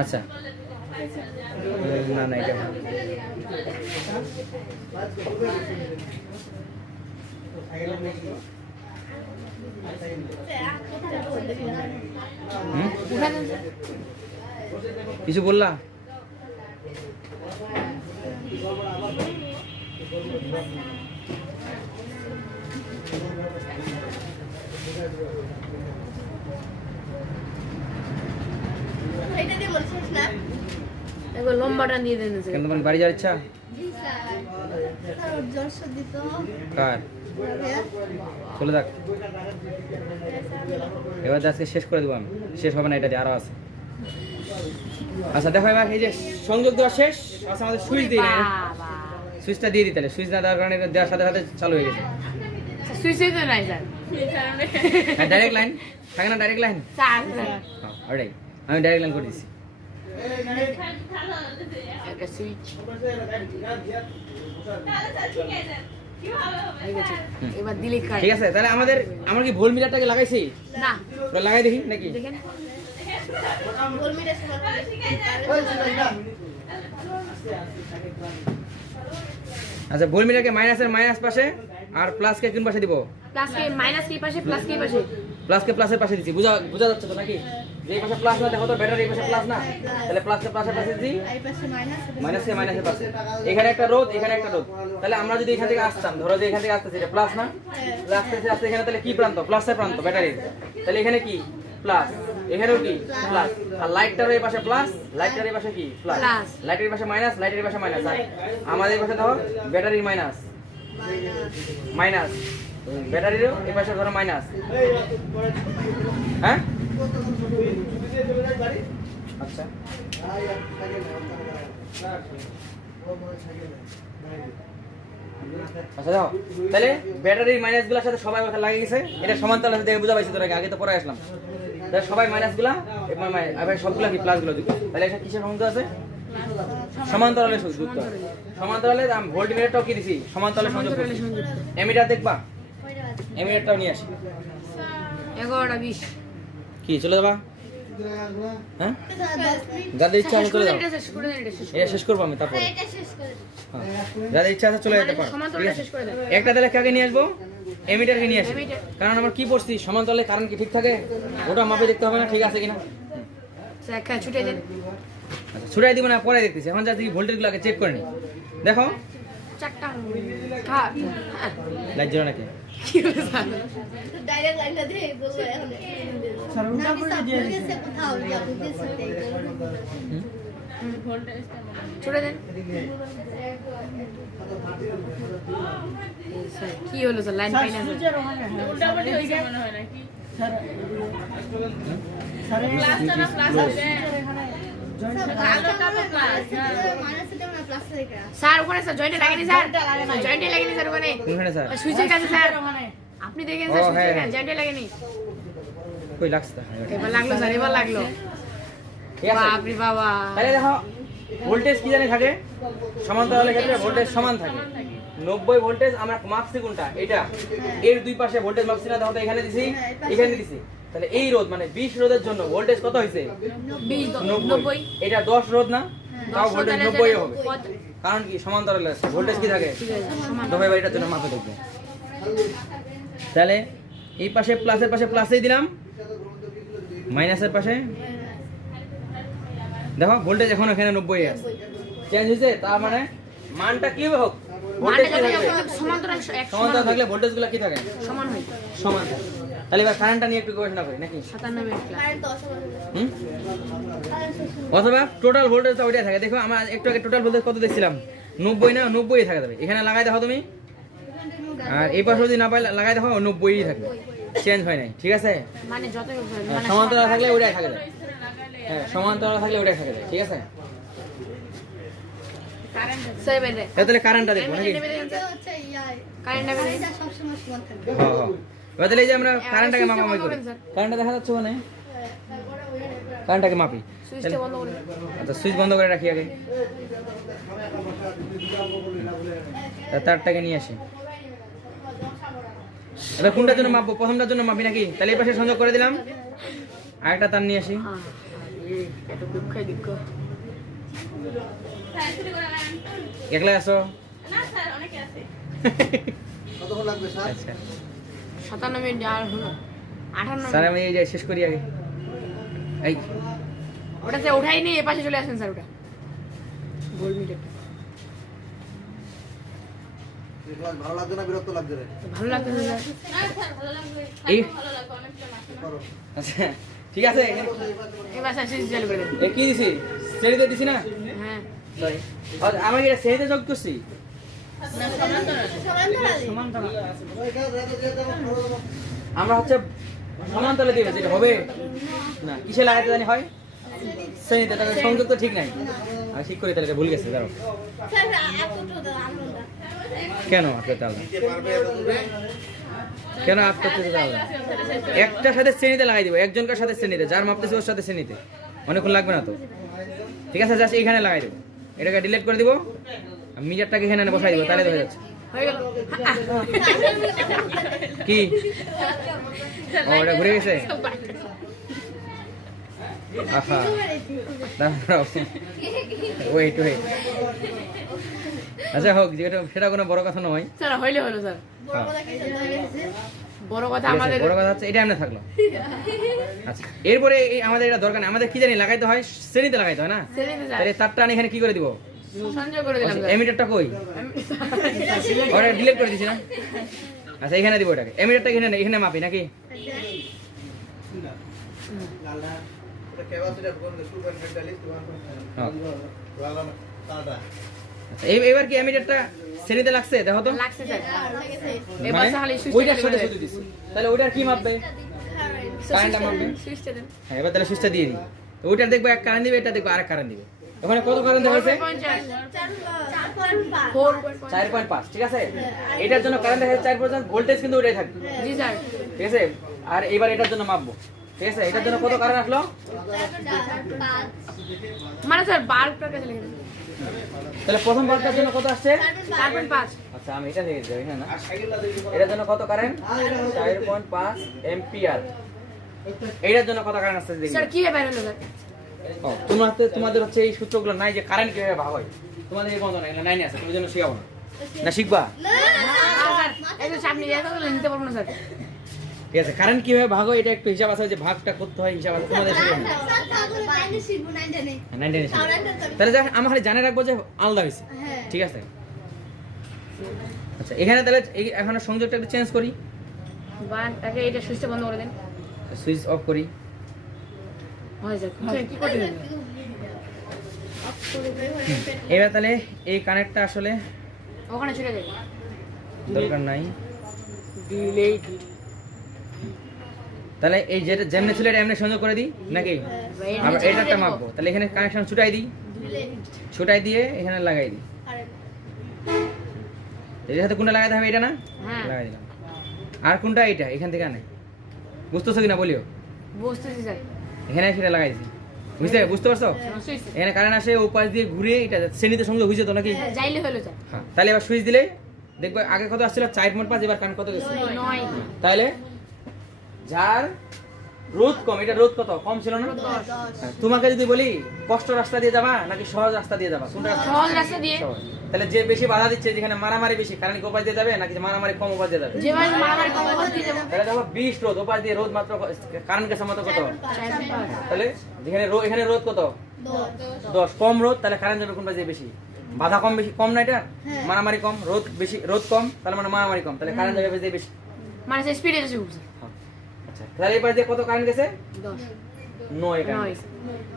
আচ্ছা, না না এটা ভালো। হুম? উঠা দেন স্যার। কিছু বললা? এটা দিয়ে মনে শেষ না একবার লম্বাটা দিয়ে দেন স্যার। কেন তোমার বাড়ি যাওয়ার ইচ্ছা? জি স্যার স্যার ওর জ্বর সর্দি তো কার? ভাইয়া চলে যাক, এবার আজকে শেষ করে দেবো আমি। শেষ হবে না, এটা দিয়ে আরো আছে। আচ্ছা দেখো এবার এই যে সংযোগ দেওয়া শেষ। আচ্ছা আমাদের সুইচ দিই না, বাবা, সুইচটা দিয়ে দিই। তাহলে সুইচ না দেওয়ার কারণে এটা দেওয়ার সাথে সাথে চালু হয়ে গেছে। সুইচই তো নাই স্যার। ডাইরেক্ট লাইন থাকে না, ডাইরেক্ট লাইন। স্যার ওটাই আমি ডাইরেক্ট লাইন করে দিচ্ছি। একটা সুইচ হয়ে গেছে। এবার দিলে কাট। ঠিক আছে, তাহলে আমরা কি ভোল্ট মিটারটাকে লাগাইছি? না, ওটা লাগাই দেখি নাকি? দেখেন গোলমিটা সমান আচ্ছা, ভোল্ট মিটারকে মাইনাসের মাইনাস পাশে আর প্লাসকে কোন পাশে দিব? প্লাস কে মাইনাস কি পাশে, প্লাস কি পাশে? প্লাসকে প্লাসের পাশে দিচ্ছি। বোঝা যাচ্ছে তো নাকি? যে এই পাশে প্লাস না, দেখো তো ব্যাটারি এই পাশে প্লাস না, তাহলে প্লাসকে প্লাসের পাশে দিই, এই পাশে মাইনাস মাইনাসকে মাইনাসের পাশে। এখানে একটা রোধ, এখানে একটা রোধ। তাহলে আমরা যদি এখান থেকে আসতাম, ধরো যে এখান থেকে আসতেছি, এটা প্লাস না, আসতেছে আসতে এখানে, তাহলে কি প্রান্ত? প্লাসের প্রান্ত ব্যাটারির। তাহলে এখানে কি প্লাস, এখানেও কি প্লাস, আর লাইটটারও এই পাশে প্লাস, লাইটটার এই পাশে কি প্লাস, প্লাস। লাইটের এই পাশে মাইনাস, লাইটের এই পাশে মাইনাস। আর আমাদের এই পাশে ধরো ব্যাটারির মাইনাস, মাইনাস, ব্যাটারিরও এই পাশে ধরো মাইনাস। হ্যাঁ আচ্ছা, আচ্ছা দেখো, তাহলে ব্যাটারির মাইনাস গুলোর সাথে সবাই ওখানে লাগিয়ে গেছে। এটা সমান্তরাল দেখে বুঝা পাইছি তোর আগে তো পরে আসলাম। তাহলে সবাই মাইনাস গুলা এবার সবগুলা কি প্লাস গুলো যুক্ত। তাহলে এটা কিসের সংযুক্ত আছে? সমান্তরালে যুক্ত আছে। সমান্তরালে ভোল্ট মিটারটাও কি দিছি? সমান্তরালে সংযোগ করছি। এমিটার দেখবা, এমিটারটাও নিয়ে আসি। 11:20 কি চলে যাবা? হ্যাঁ, যাদের ইচ্ছা আছে চলে যাও। এটা শেষ করে দেন, এটা শেষ করে এটা শেষ করবো আমি তারপরে। এটা শেষ করে হ্যাঁ, যাদের ইচ্ছা আছে চলে যেতে পারো। সমান্তরালে শেষ করে দেন। একটা তাহলে কাকে নিয়ে আসবো? এমিটারকে নিয়ে আসি। এমিটার। কারণ আমরা কি পড়ছি, সমান্তরালে কারেন্ট কি ঠিক থাকে ওটা মাপে দেখতে হবে না, ঠিক আছে কিনা। স্যার একটা ছুটে দেন। আচ্ছা ছুটাই দিব না, পরে দেখতেছি। এখন যা দেখি ভোল্টেজ গুলো আগে চেক করে নি। দেখো চারটা হ্যাঁ, লাইট জ্বলে নাকি? কি হলো স্যার? ডাইরেক্ট লাইনটা দিয়ে বলবো এখন স্যার উল্টা করে দিয়ে দিয়েছে কোথাও যা বুঝতেছে ছুটে দেন। স্যার কি হলো স্যার, লাইন পাই না স্যার। স্যার ওখানে স্যার জয়েন্টে লাগেনি স্যার, জয়েন্টে লাগেনি স্যার ওখানে, কোনখানে স্যার? সুইচের কাছে স্যার। আপনি দেখেন স্যার, ও, সুইচের হ্যাঁ, কাছে জয়েন্টে লাগেনি। কই লাগছে তা? এবার লাগলো স্যার, এবার লাগলো। ঠিক আছে, বাপরে বাবা, তাহলে দেখো ভোল্টেজ কি জানি থাকে, সমান্তরালের ক্ষেত্রে ভোল্টেজ সমান থাকে। 90 ভোল্টেজ আমরা মাপছি কোনটা? এটা। এর দুই পাশে ভোল্টেজ মাপছি না, দেখো তো এখানে দিছি, এখানে দিছি। তাহলে এই রোধ মানে 20 রোধের জন্য ভোল্টেজ কত হইছে? 90। এটা 10 রোধ না, তাও ভোল্টেজ 90 হবে। কত? কারণ কি সমান্তরালে আছে, ভোল্টেজ কি থাকে? ঠিক আছে, সমান। দেখো এবার এটার জন্য মাপে দেখবো। তাহলে এই পাশে প্লাসের পাশে প্লাসেই দিলাম, মাইনাসের পাশে দেখো ভোল্টেজ এখন এখানে 90 আছে, চেঞ্জ হয়েছে। তার মানে মানটা কি হবে হোক মানে ভোল্টেজ কি থাকবে সমান্তরাল এক সমান্তরাল থাকলে ভোল্টেজগুলো কি থাকে সমান হয় সমান থাকে। তাহলে এবার কারেন্টটা নিয়ে একটু গবেষণা করি নাকি 97 মিনিট ক্লাস কারেন্ট তো অসমান হুম অথবা টোটাল ভোল্টেজটা ওইটাই থাকে দেখো আমরা একটু আগে টোটাল ভোল্টেজ কত দেখছিলাম 90 না 90 থাকা যাবে এখানে লাগাই দেখো তুমি আর এই পাশে যদি না পাই লাগাই দেখো 90ই থাকবে চেঞ্জ হয় নাই ঠিক আছে মানে যত সমান্তরাল থাকলে ওইটাই থাকে যায় হ্যাঁ সমান্তরাল থাকলে ওইটাই থাকে যায় ঠিক আছে কারেন্ট 7 তাহলে কারেন্টটা দেখবো নাকি হচ্ছে ইয়াই কারেন্ট নেবে কারেন্টটা সবসময় সমান থাকবে হ্যাঁ হ্যাঁ এবার তাহলে এই যে আমরা কারেন্টটাকে মাপামাপি করি কারেন্টটা দেখা যাচ্ছে মানে কারেন্টটাকে মাপি সুইচটা বন্ধ করে আচ্ছা সুইচ বন্ধ করে রাখি আগে তারটাকে নিয়ে আসি এবার কোনটার জন্য মাপবো প্রথমটার জন্য মাপি নাকি তাহলে এই পাশে সংযোগ করে দিলাম আরেকটা তার নিয়ে আসি এত দুঃখাই দুঃখ একলা আসো না স্যার অনেকে আছে আচ্ছা 57 মিনিট আর হলো 58 স্যার আমি এই যে শেষ করি আগে এই ওটা সে উঠাই নি এ পাশে চলে আসেন স্যার ওটা গোল মিটার ভালো লাগছে না বিরক্ত লাগছে রে ভালো লাগছে স্যার না স্যার ভালো লাগবে এই ভালো লাগবে অনেক জন করো আচ্ছা ঠিক আছে এবার স্যার সুইচ চালু করে দেন এ কি দিছি শ্রেণীতে দিছি না হ্যাঁ সরি আমি এটা শ্রেণীতে যোগ করছি সমান্তরাল আমরা হচ্ছে সমান্তরালে দিবে যেটা হবে না কিসে লাগাতে জানি হয় শ্রেণীতে তাহলে সংযোগ তো ঠিক নাই আমি ঠিক করে তাহলে এটা ভুল গেছে দাঁড়াও স্যার এত তো আলাদা কেন আপনার তাহলে কেন আপ করতেছে তাহলে একটার সাথে শ্রেণীতে লাগাই দিব একজনকার সাথে শ্রেণীতে যার মাপতেছে ওর সাথে শ্রেণীতে অনেকক্ষণ লাগবে না তো ঠিক আছে জাস্ট এইখানে লাগাই দেবো এটাকে ডিলিট করে দিব মিটারটাকে এখানে এনে বসাই দিব তাহলে তো হয়ে যাচ্ছে হয়ে গেল কি ও এটা ঘুরে গেছে আহা দাঁড়াও ওয়েট ওয়েট আচ্ছা হোক যেটা সেটা কোনো বড় কথা নয় স্যার হইলে হলো স্যার হ্যাঁ বড় কথা ঠিক আছে, আমাদের বড় কথা হচ্ছে এটা এমনি থাকলো আচ্ছা এরপরে এই আমাদের এটা দরকার নেই আমাদের কি জানি লাগাইতে হয় শ্রেণীতে লাগাইতে হয় না শ্রেণীতে স্যার তাহলে তারটা আমি এখানে কি করে দিব সংযোগ করে দিলাম স্যার এমিটারটা কই ওটা ডিলিট করে দিছি না আচ্ছা এখানে দিব এটাকে এমিটারটা এখানে নেই, এখানে মাপি নাকি এটা ক্যাপাসিটর কোন সুপার মেটালিস্ট হ্যাঁ। ওয়ালা টাটা আচ্ছা, এবার কি এমিটারটা শ্রেণীতে লাগছে দেখো তো লাগছে স্যার মানে এবার তাহলে সুইচটা ওইটার চালু সাথে করে শুধু দিছি তাহলে ওইটার কি মাপবে কারেন্টটা মাপবে সুইচটা দেন হ্যাঁ এবার তাহলে সুইচটা দিয়ে দিই তো ওইটার দেখবো এক কারেন্ট দিবে এটা দেখবো আরেক কারেন্ট দিবে ওখানে কত কারেন্ট দেখাইছে 4.5 ঠিক আছে এটার জন্য কারেন্ট দেখাচ্ছে 4% ভোল্টেজ কিন্তু ওইটাই থাকবে জি স্যার ঠিক আছে আর এবার এটার জন্য মাপবো ঠিক আছে এটার জন্য কত কারেন্ট আসলো মানে স্যার বাল্বটার কাছে লিখে দিন তাহলে প্রথম বাল্বটার জন্য কত আসছে 4.5 আচ্ছা আমি এটা লিখে দেব হ্যাঁ না এটার জন্য কত কারেন্ট 4.5 এম্পিয়ার এটার জন্য কত কারেন্ট আসছে দেখি স্যার কি ব্যাপার হলো স্যার ও তোমাদের হচ্ছে এই সূত্রগুলো নাই যে কারেন্ট কিভাবে ভাগ হয় তোমাদের এই বন্ধ নাই এগুলো নাইনে আছে তুমি জন্য শিখাবো না না শিখবা স্যার এই যে সামনে এত নিতে পারবো না স্যার ঠিক আছে কারেন্ট কিভাবে ভাগ হয় এটা একটু হিসাব আছে যে ভাগটা করতে হয় হিসাব আছে তোমাদের শিখাবো না নাইনটিন তাহলে যা আমার খালি জানে রাখবো যে আলাদা হয়েছে ঠিক আছে আচ্ছা এখানে তাহলে এখন সংযোগটা একটু চেঞ্জ করি বানটাকে এটা সুইচটা বন্ধ করে দেন সুইচ অফ করি হয় স্যার কি করতে দেন এবার তাহলে এই কানেক্টটা আসলে ওখানে ছুটে যাবে দরকার নাই ডিলেট তাহলে এই যেটা যেমনি ছিল এটা এমনি সংযোগ করে দিই নাকি আবার এটাটা মাপবো তাহলে এখানে কানেকশন ছুটাই দিই ছুটাই দিয়ে এখানে লাগাই দিই এর সাথে কোনটা লাগাইতে হবে এটা না হ্যাঁ লাগাই দিলাম আর কোনটা এটা এখান থেকে আনে বুঝতেছো কিনা বলিও বুঝতেছি স্যার এখানে সেটা লাগাইছি বুঝতে পারছো সুইচ এখানে কারেন্ট আসে ও পাশ দিয়ে ঘুরে এটা শ্রেণীতে সংযোগ হয়েছে তো নাকি যাইলে হলো স্যার হ্যাঁ তাহলে এবার সুইচ দিলে দেখবে আগে কত আসছিল 4.5 এবার কারেন্ট কত গেছে 9 তাহলে যার রোধ কম এটা রোধ কত কম ছিল না হ্যাঁ, তোমাকে যদি বলি কষ্ট রাস্তা দিয়ে যাবা নাকি সহজ রাস্তা দিয়ে যাবা কোনটা সহজ রাস্তা দিয়ে সহজ। তাহলে যে বেশি বাধা দিচ্ছে যেখানে মারামারি বেশি কারেন্ট উপায় দিয়ে যাবে নাকি যে মারামারি কম উপায় দিয়ে যাবে যে ভাই মারামারি কম করে দিয়ে যাবো তাহলে দেখো 20 রোধ উপায় দিয়ে রোধ মাত্র কারেন্ট গেছে মতো কত 4.5 তাহলে যেখানে এখানে রোধ কত 10 কম রোধ তাহলে কারেন্ট যাবে কোনটা দিয়ে বেশি বাধা কম বেশি কম না এটা, হ্যাঁ। মারামারি কম, রোদ বেশি, রোদ কম, তাহলে মানে মারামারি কম, তাহলে কারেন্ট যাবে বেশি। মানে সে স্পিডে এসে ঘুরছে হ্যাঁ। আচ্ছা তাহলে এবার দিয়ে কত কারেন্ট গেছে? 10 9 কারেন্ট 9 গেছে।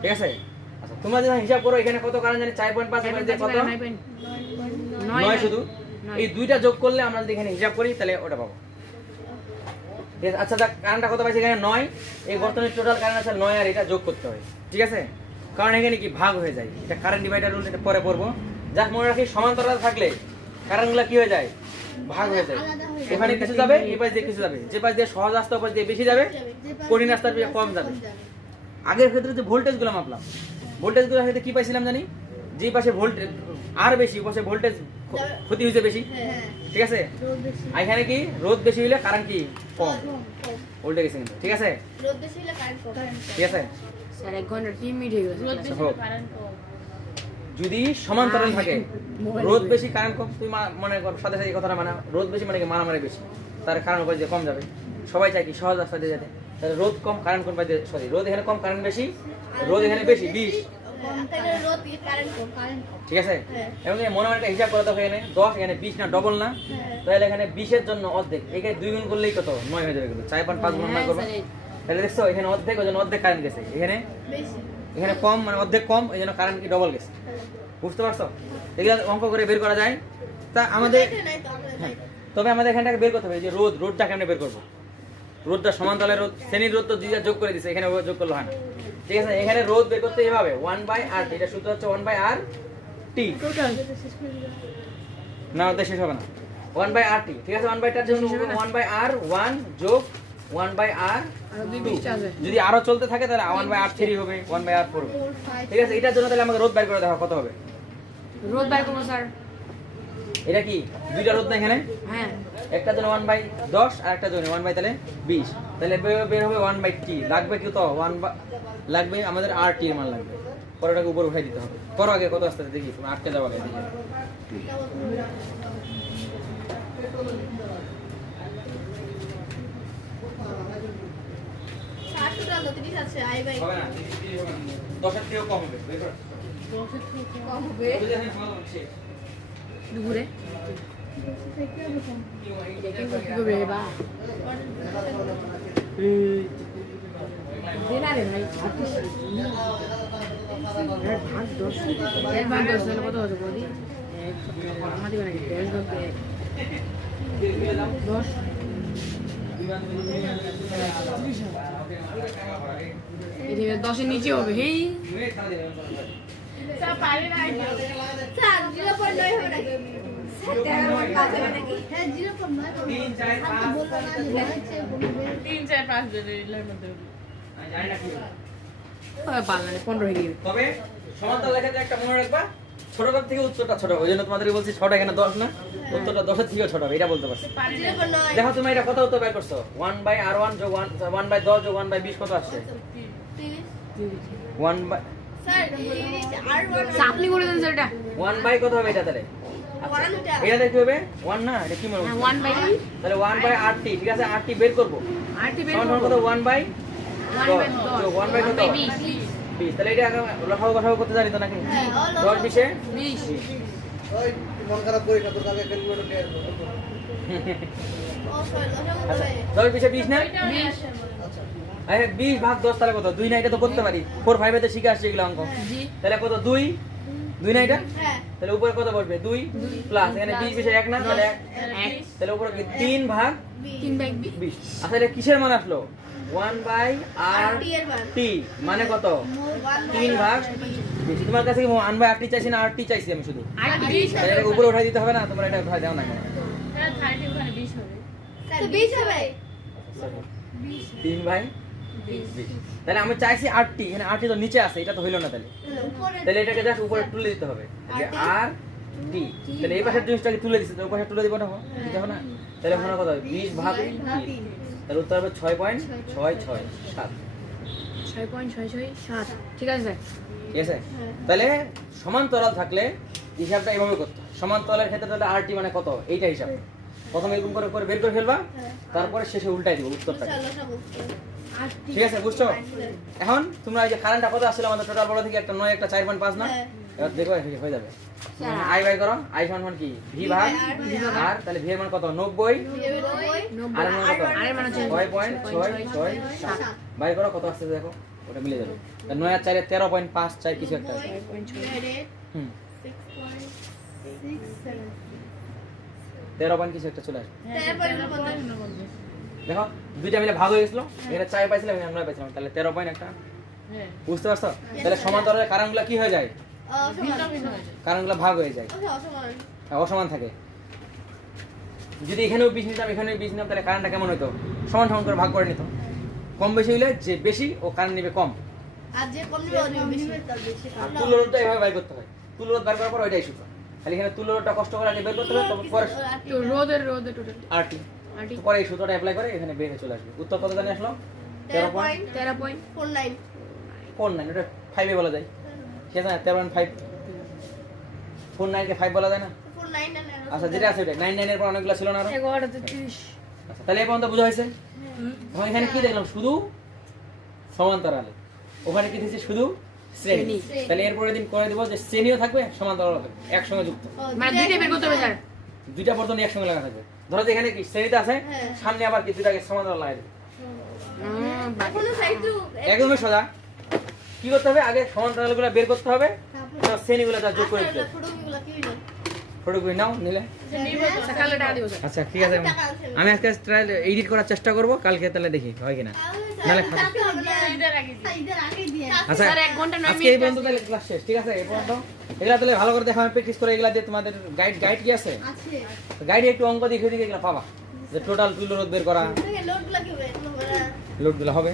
ঠিক আছে? আচ্ছা তোমরা যখন হিসাব করো এখানে কত কারেন্ট জানি 4.5, এবার দিয়ে কত? 9 শুধু। এই দুইটা যোগ করলে আমরা যদি এখানে হিসাব করি তাহলে ওটা পাবো। ঠিক আছে? আচ্ছা কারেন্টটা কত পাইছে এখানে? 9। এই বর্তমানে টোটাল কারেন্ট আছে 9 আর এটা যোগ করতে হয়। ঠিক আছে? কারণ এখানে কি ভাগ হয়ে যায়, এটা কারেন্ট ডিভাইডার রুল, এটা পরে পড়বো। যা মনে রাখি সমান্তরাল থাকলে কারেন্টগুলো কি হয়ে যায়? ভাগ হয়ে যায়। এখানে কিছু যাবে, এই পাশ দিয়ে কিছু যাবে, যে পাশ দিয়ে সহজ রাস্তা ওই পাশ দিয়ে বেশি যাবে, কঠিন রাস্তার দিয়ে কম যাবে। আগের ক্ষেত্রে যে ভোল্টেজগুলো মাপলাম, ভোল্টেজগুলো ক্ষেত্রে কি পাইছিলাম জানি? যে পাশে ভোল্টেজ আর বেশি, ওই পাশে ভোল্টেজ ক্ষতি হয়েছে বেশি। হ্যাঁ ঠিক আছে? রোদ বেশি আর এখানে কি রোদ বেশি হলে কারেন্ট কি কম, কম উল্টে গেছে কিন্তু। ঠিক আছে? রোদ বেশি হলে কারেন্ট কম ঠিক আছে? স্যার 1 ঘন্টা 3 মিনিট হয়ে গেছে আচ্ছা, হোক। যদি সমান্তরাল থাকে, রোদ বেশি কারেন্ট কম, তুই মনে কর সাথে সাথে এই কথাটা মানা, রোদ বেশি মানে কি মারামারি বেশি, তার কারণ উপর যে কম যাবে। সবাই চায় কি সহজ রাস্তা দিয়ে যেতে, তাহলে রোদ কম কারেন্ট কম পাইতে, সরি রোদ এখানে কম কারেন্ট বেশি, রোদ এখানে বেশি 20। তাহলে রোদ কারেন্ট কম ঠিক আছে? হ্যাঁ। এবং এই মনে মনে একটা হিসাব করে দেখো, এখানে 10, এখানে 20 না ডবল না, হ্যাঁ। তাহলে এখানে 20 এর জন্য অর্ধেক, এখানে 2 গুণ করলেই কত? 9 হয়ে যাবে কিন্তু। 4.5 গুণ 9 করবে, তাহলে দেখছো এখানে অর্ধেক, ওই জন্য অর্ধেক কারেন্ট গেছে। এখানে বেশি এখানে কম মানে অর্ধেক কম, এই জন্য কারেন্ট কি ডবল গেছে। বুঝতে পারছো? এগুলো অঙ্ক করে বের করা যায়। তা আমাদের নাই তো আমরা নাই তবে আমাদের এখানটাকে বের করতে হবে যে রোদটা কেমনে বের করবো। রোদটা সমান্তরালের রোদ, শ্রেণীর রোদ তো দুইটা যোগ করে দিছে, এখানে যোগ করলে হয় না। ঠিক আছে? এখানে রোদ বের করতে এভাবে 1/RT, এটা সূত্র হচ্ছে 1/RT। টোটাল না ওটা শেষ হবে না, 1/RT। ঠিক আছে? 1/RT জন্য 1/R1 যোগ 1/R, আর 2 20 আছে যদি আরো চলতে থাকে তাহলে 1/R3 হবে, 1/R4 হবে। 4 5 ঠিক আছে? এটার জন্য তাহলে আমাকে রোদ বের করে দেখো কত হবে। রোদ বাইর করব স্যার এটা কি দুইটা রোদ না এখানে? হ্যাঁ একটার জন্য 1/10 আর একটা জন্য 1/, তাহলে 20, তাহলে বের হবে 1/T। লাগবে কি তো 1 লাগবে আমাদের RT এর মান লাগবে, পরেটাকে উপর উঠাই দিতে হবে। করো আগে কত আসতে দেখি, তুমি আটকে যাও আগে দেখি। হবে না, 10 এর থেকেও কম হবে, বের করো। কম হবে বুঝে আসেন, সমাধান শেষ। দুপুরে কি করবে বা দেনা রে ভাই ভাগ 10 তাহলে কত হচ্ছে বলি আমাদের মানে 10 ভাগ 10 এদিকে 10 এর নিচে হবে হেই স্যার 0.9 হবে নাকি? স্যার 13.5 হবে নাকি? হ্যাঁ 0.9 হবে। 3 4 আর তো 5 বললো না যে হচ্ছে বলবে 3 4 5 এর মধ্যে আমি জানি না কি হবে। পারলা 15 হয়ে গেল তবে সমান্তরাল লেখাতে একটা মনে রাখবা, ছোটটার থেকে উত্তরটা ছোট হবে। ওই জন্য তোমাদেরকে বলছি ছোট, এখানে 10 না, উত্তরটা 10 এর থেকেও ছোট হবে, এটা বলতে পারছি। 0.9 দেখো তুমি এটা কত উত্তর বের করছো? 1/R1 যোগ 1/10 যোগ 1/20 কত আসছে? 1 স্যার 30 আর আপনি করে দেন স্যার এটা 1 কত হবে এটা তাহলে? আচ্ছা, 1 টা এটা কি হবে? 1 না, এটা কি মনে হচ্ছে? 1/2 তাহলে 1/RT, ঠিক আছে? RT বের করব। আরটি বের সমান করব কত? 1/10 যোগ 1 কত? 1/20 20। তাহলে এটা লেখাও করতে জানি তো নাকি? হ্যাঁ, 10 20 20 ওই তুই মন খারাপ করিস না, তোর কাছে ক্যালকুলেটর নিয়ে আসবো। ও স্যার আচ্ছা 10 20 20 না? 20 আচ্ছা আরে 20 ভাগ 10 তাহলে কত? 2 না, এটা তো করতে পারি। 4 5 এ তো শিখে আসছে এগুলো অঙ্ক। জি তাহলে কত? 2 না এটা? হ্যাঁ তাহলে উপরে কত বসবে? 2 প্লাস এখানে 20 20 1 না, তাহলে 1 তাহলে উপরে কি 3 ভাগ 3/20 20। আচ্ছা এটা কিসের মান আসলো? 1/RT এর মান মানে কত? 3 ভাগ 20। তোমার কাছে কি 1/RT চাইছি না RT চাইছি আমি শুধু? আরটি তাহলে এটা উপরে উঠাই দিতে হবে না? তোমরা এটা উঠাই দাও না কেন? 30 ওখানে 20 হবে তো 20 হবে 3 ভাগ 20। তাহলে আমি চাইছি RT, এখানে RT তো নিচে আছে, এটা তো হইলো না তাহলে। উপরে তাহলে এটাকে জাস্ট উপরে তুলে দিতে হবে, যে RT। তাহলে এই পাশের জিনিসটাকে তুলে দিতে, ওই পাশে তুলে দিব না, দিতে হবে না? তাহলে মনে কত হবে? 20 ভাগ 3। তাহলে উত্তর হবে 6.667। 6.667 ঠিক আছে স্যার ঠিক আছে? তাহলে সমান্তরাল থাকলে হিসাবটা এইভাবে করতে হয়। সমান্তরালের ক্ষেত্রে তাহলে RT মানে কত, এইটা হিসাব। প্রথমে এরকম করে করে বের করে ফেলবা, তারপরে শেষে উল্টাই দিব উত্তরটা। ঠিক আছে, বুঝছো? এখন তোমরা এই যে কারেন্টটা কত আসছিল আমাদের টোটাল বড় থেকে? একটা 9 একটা 4.5 না? এবার দেখো হয়ে যাবে আই বাই করো আই সমান কি ভি ভাগ আর তাহলে ভি এর মান কত 90 আর এর মান কত আর এর মান হচ্ছে 6.667 বাই করো কত আসছে দেখো ওটা মিলে যাবে 9 আর 4 এর 13.5 চাই কিছু একটা হুম 13 পয়েন্ট কিছু একটা চলে আসবে দেখো দুইটা মিলে ভাগ হয়ে গেছিল এখানে 4 পাইছিলাম এখানে 9 পাইছিলাম তাহলে 13 পয়েন্ট একটা হ্যাঁ বুঝতে পারছো তাহলে সমান্তরালের কারণগুলো কি হয়ে যায় কারণগুলো ভাগ হয়ে যায় অসমান থাকে যদি এখানেও 20 নিতাম এখানেও 20 নিতাম তাহলে কারেন্টটা কেমন হতো সমান সমান করে ভাগ করে নিত কম বেশি হইলে যে বেশি ও কারেন্ট নেবে কম আর যে কম নিবে ওর বেশি আর তুল্যরোধটা এভাবে বের করতে হয় তুল্যরোধ বের করার পর ওইটাই সূত্র খালি এখানে তুল্যরোধটা কষ্ট করে আগে বের করতে হবে তবে পরে তো রোদের টোটাল আরটি আরটি পরে এই সূত্রটা অ্যাপ্লাই করে এখানে বের হয়ে চলে আসবে উত্তর কত জানি আসলো 13.49 13.49 এটা 5 এ বলা যায় ঠিক আছে না 13.5 49 কে 5 বলা যায় না আচ্ছা যেটা আছে ওটা 99 এর পর অনেকগুলো ছিল না আরো 11 তে 30 আচ্ছা তাহলে এই পর্যন্ত বোঝা হয়েছে এখন এখানে কি দেখলাম শুধু সমান্তরালে ওখানে কি দিয়েছে শুধু শ্রেণী শ্রেণী। তাহলে এরপরে দিন করে দেব যে শ্রেণীও থাকবে সমান্তরাল থাকবে একসঙ্গে যুক্ত মানে দুইটা বের করতে হবে স্যার দুইটা বর্তনী একসঙ্গে লাগা থাকবে ধরো যে এখানে কি শ্রেণীতে আছে হ্যাঁ। সামনে আবার কি দুইটাকে সমান্তরাল লাগাই দেবে এখনো সাইড একদমই সোজা কি করতে হবে আগে সমান্তরালগুলো বের করতে হবে তারপর শ্রেণীগুলো যা যোগ করে দিতে হবে ফটোগুলো কি হইলো ফটোগুলো নাও নিলে সকালে টাকা দিব স্যার আচ্ছা ঠিক আছে আমি আজকে ট্রায়াল এডিট করার চেষ্টা করব কালকে তাহলে দেখি হয় কিনা নাহলে খাতা ঈদের আগে দিয়ে আচ্ছা স্যার 1 ঘন্টা 9 আজকে এই পর্যন্ত তাহলে ক্লাস শেষ ঠিক আছে এই পর্যন্ত এগুলা তাহলে ভালো করে দেখো আমি প্র্যাকটিস করে এগুলা দিয়ে তোমাদের গাইড কি আছে আছে গাইডে একটু অঙ্ক দেখে দিকে এগুলা পাবা যে টোটাল তুল্য রোধ বের করা লোডগুলো কি হবে লোডগুলো হবে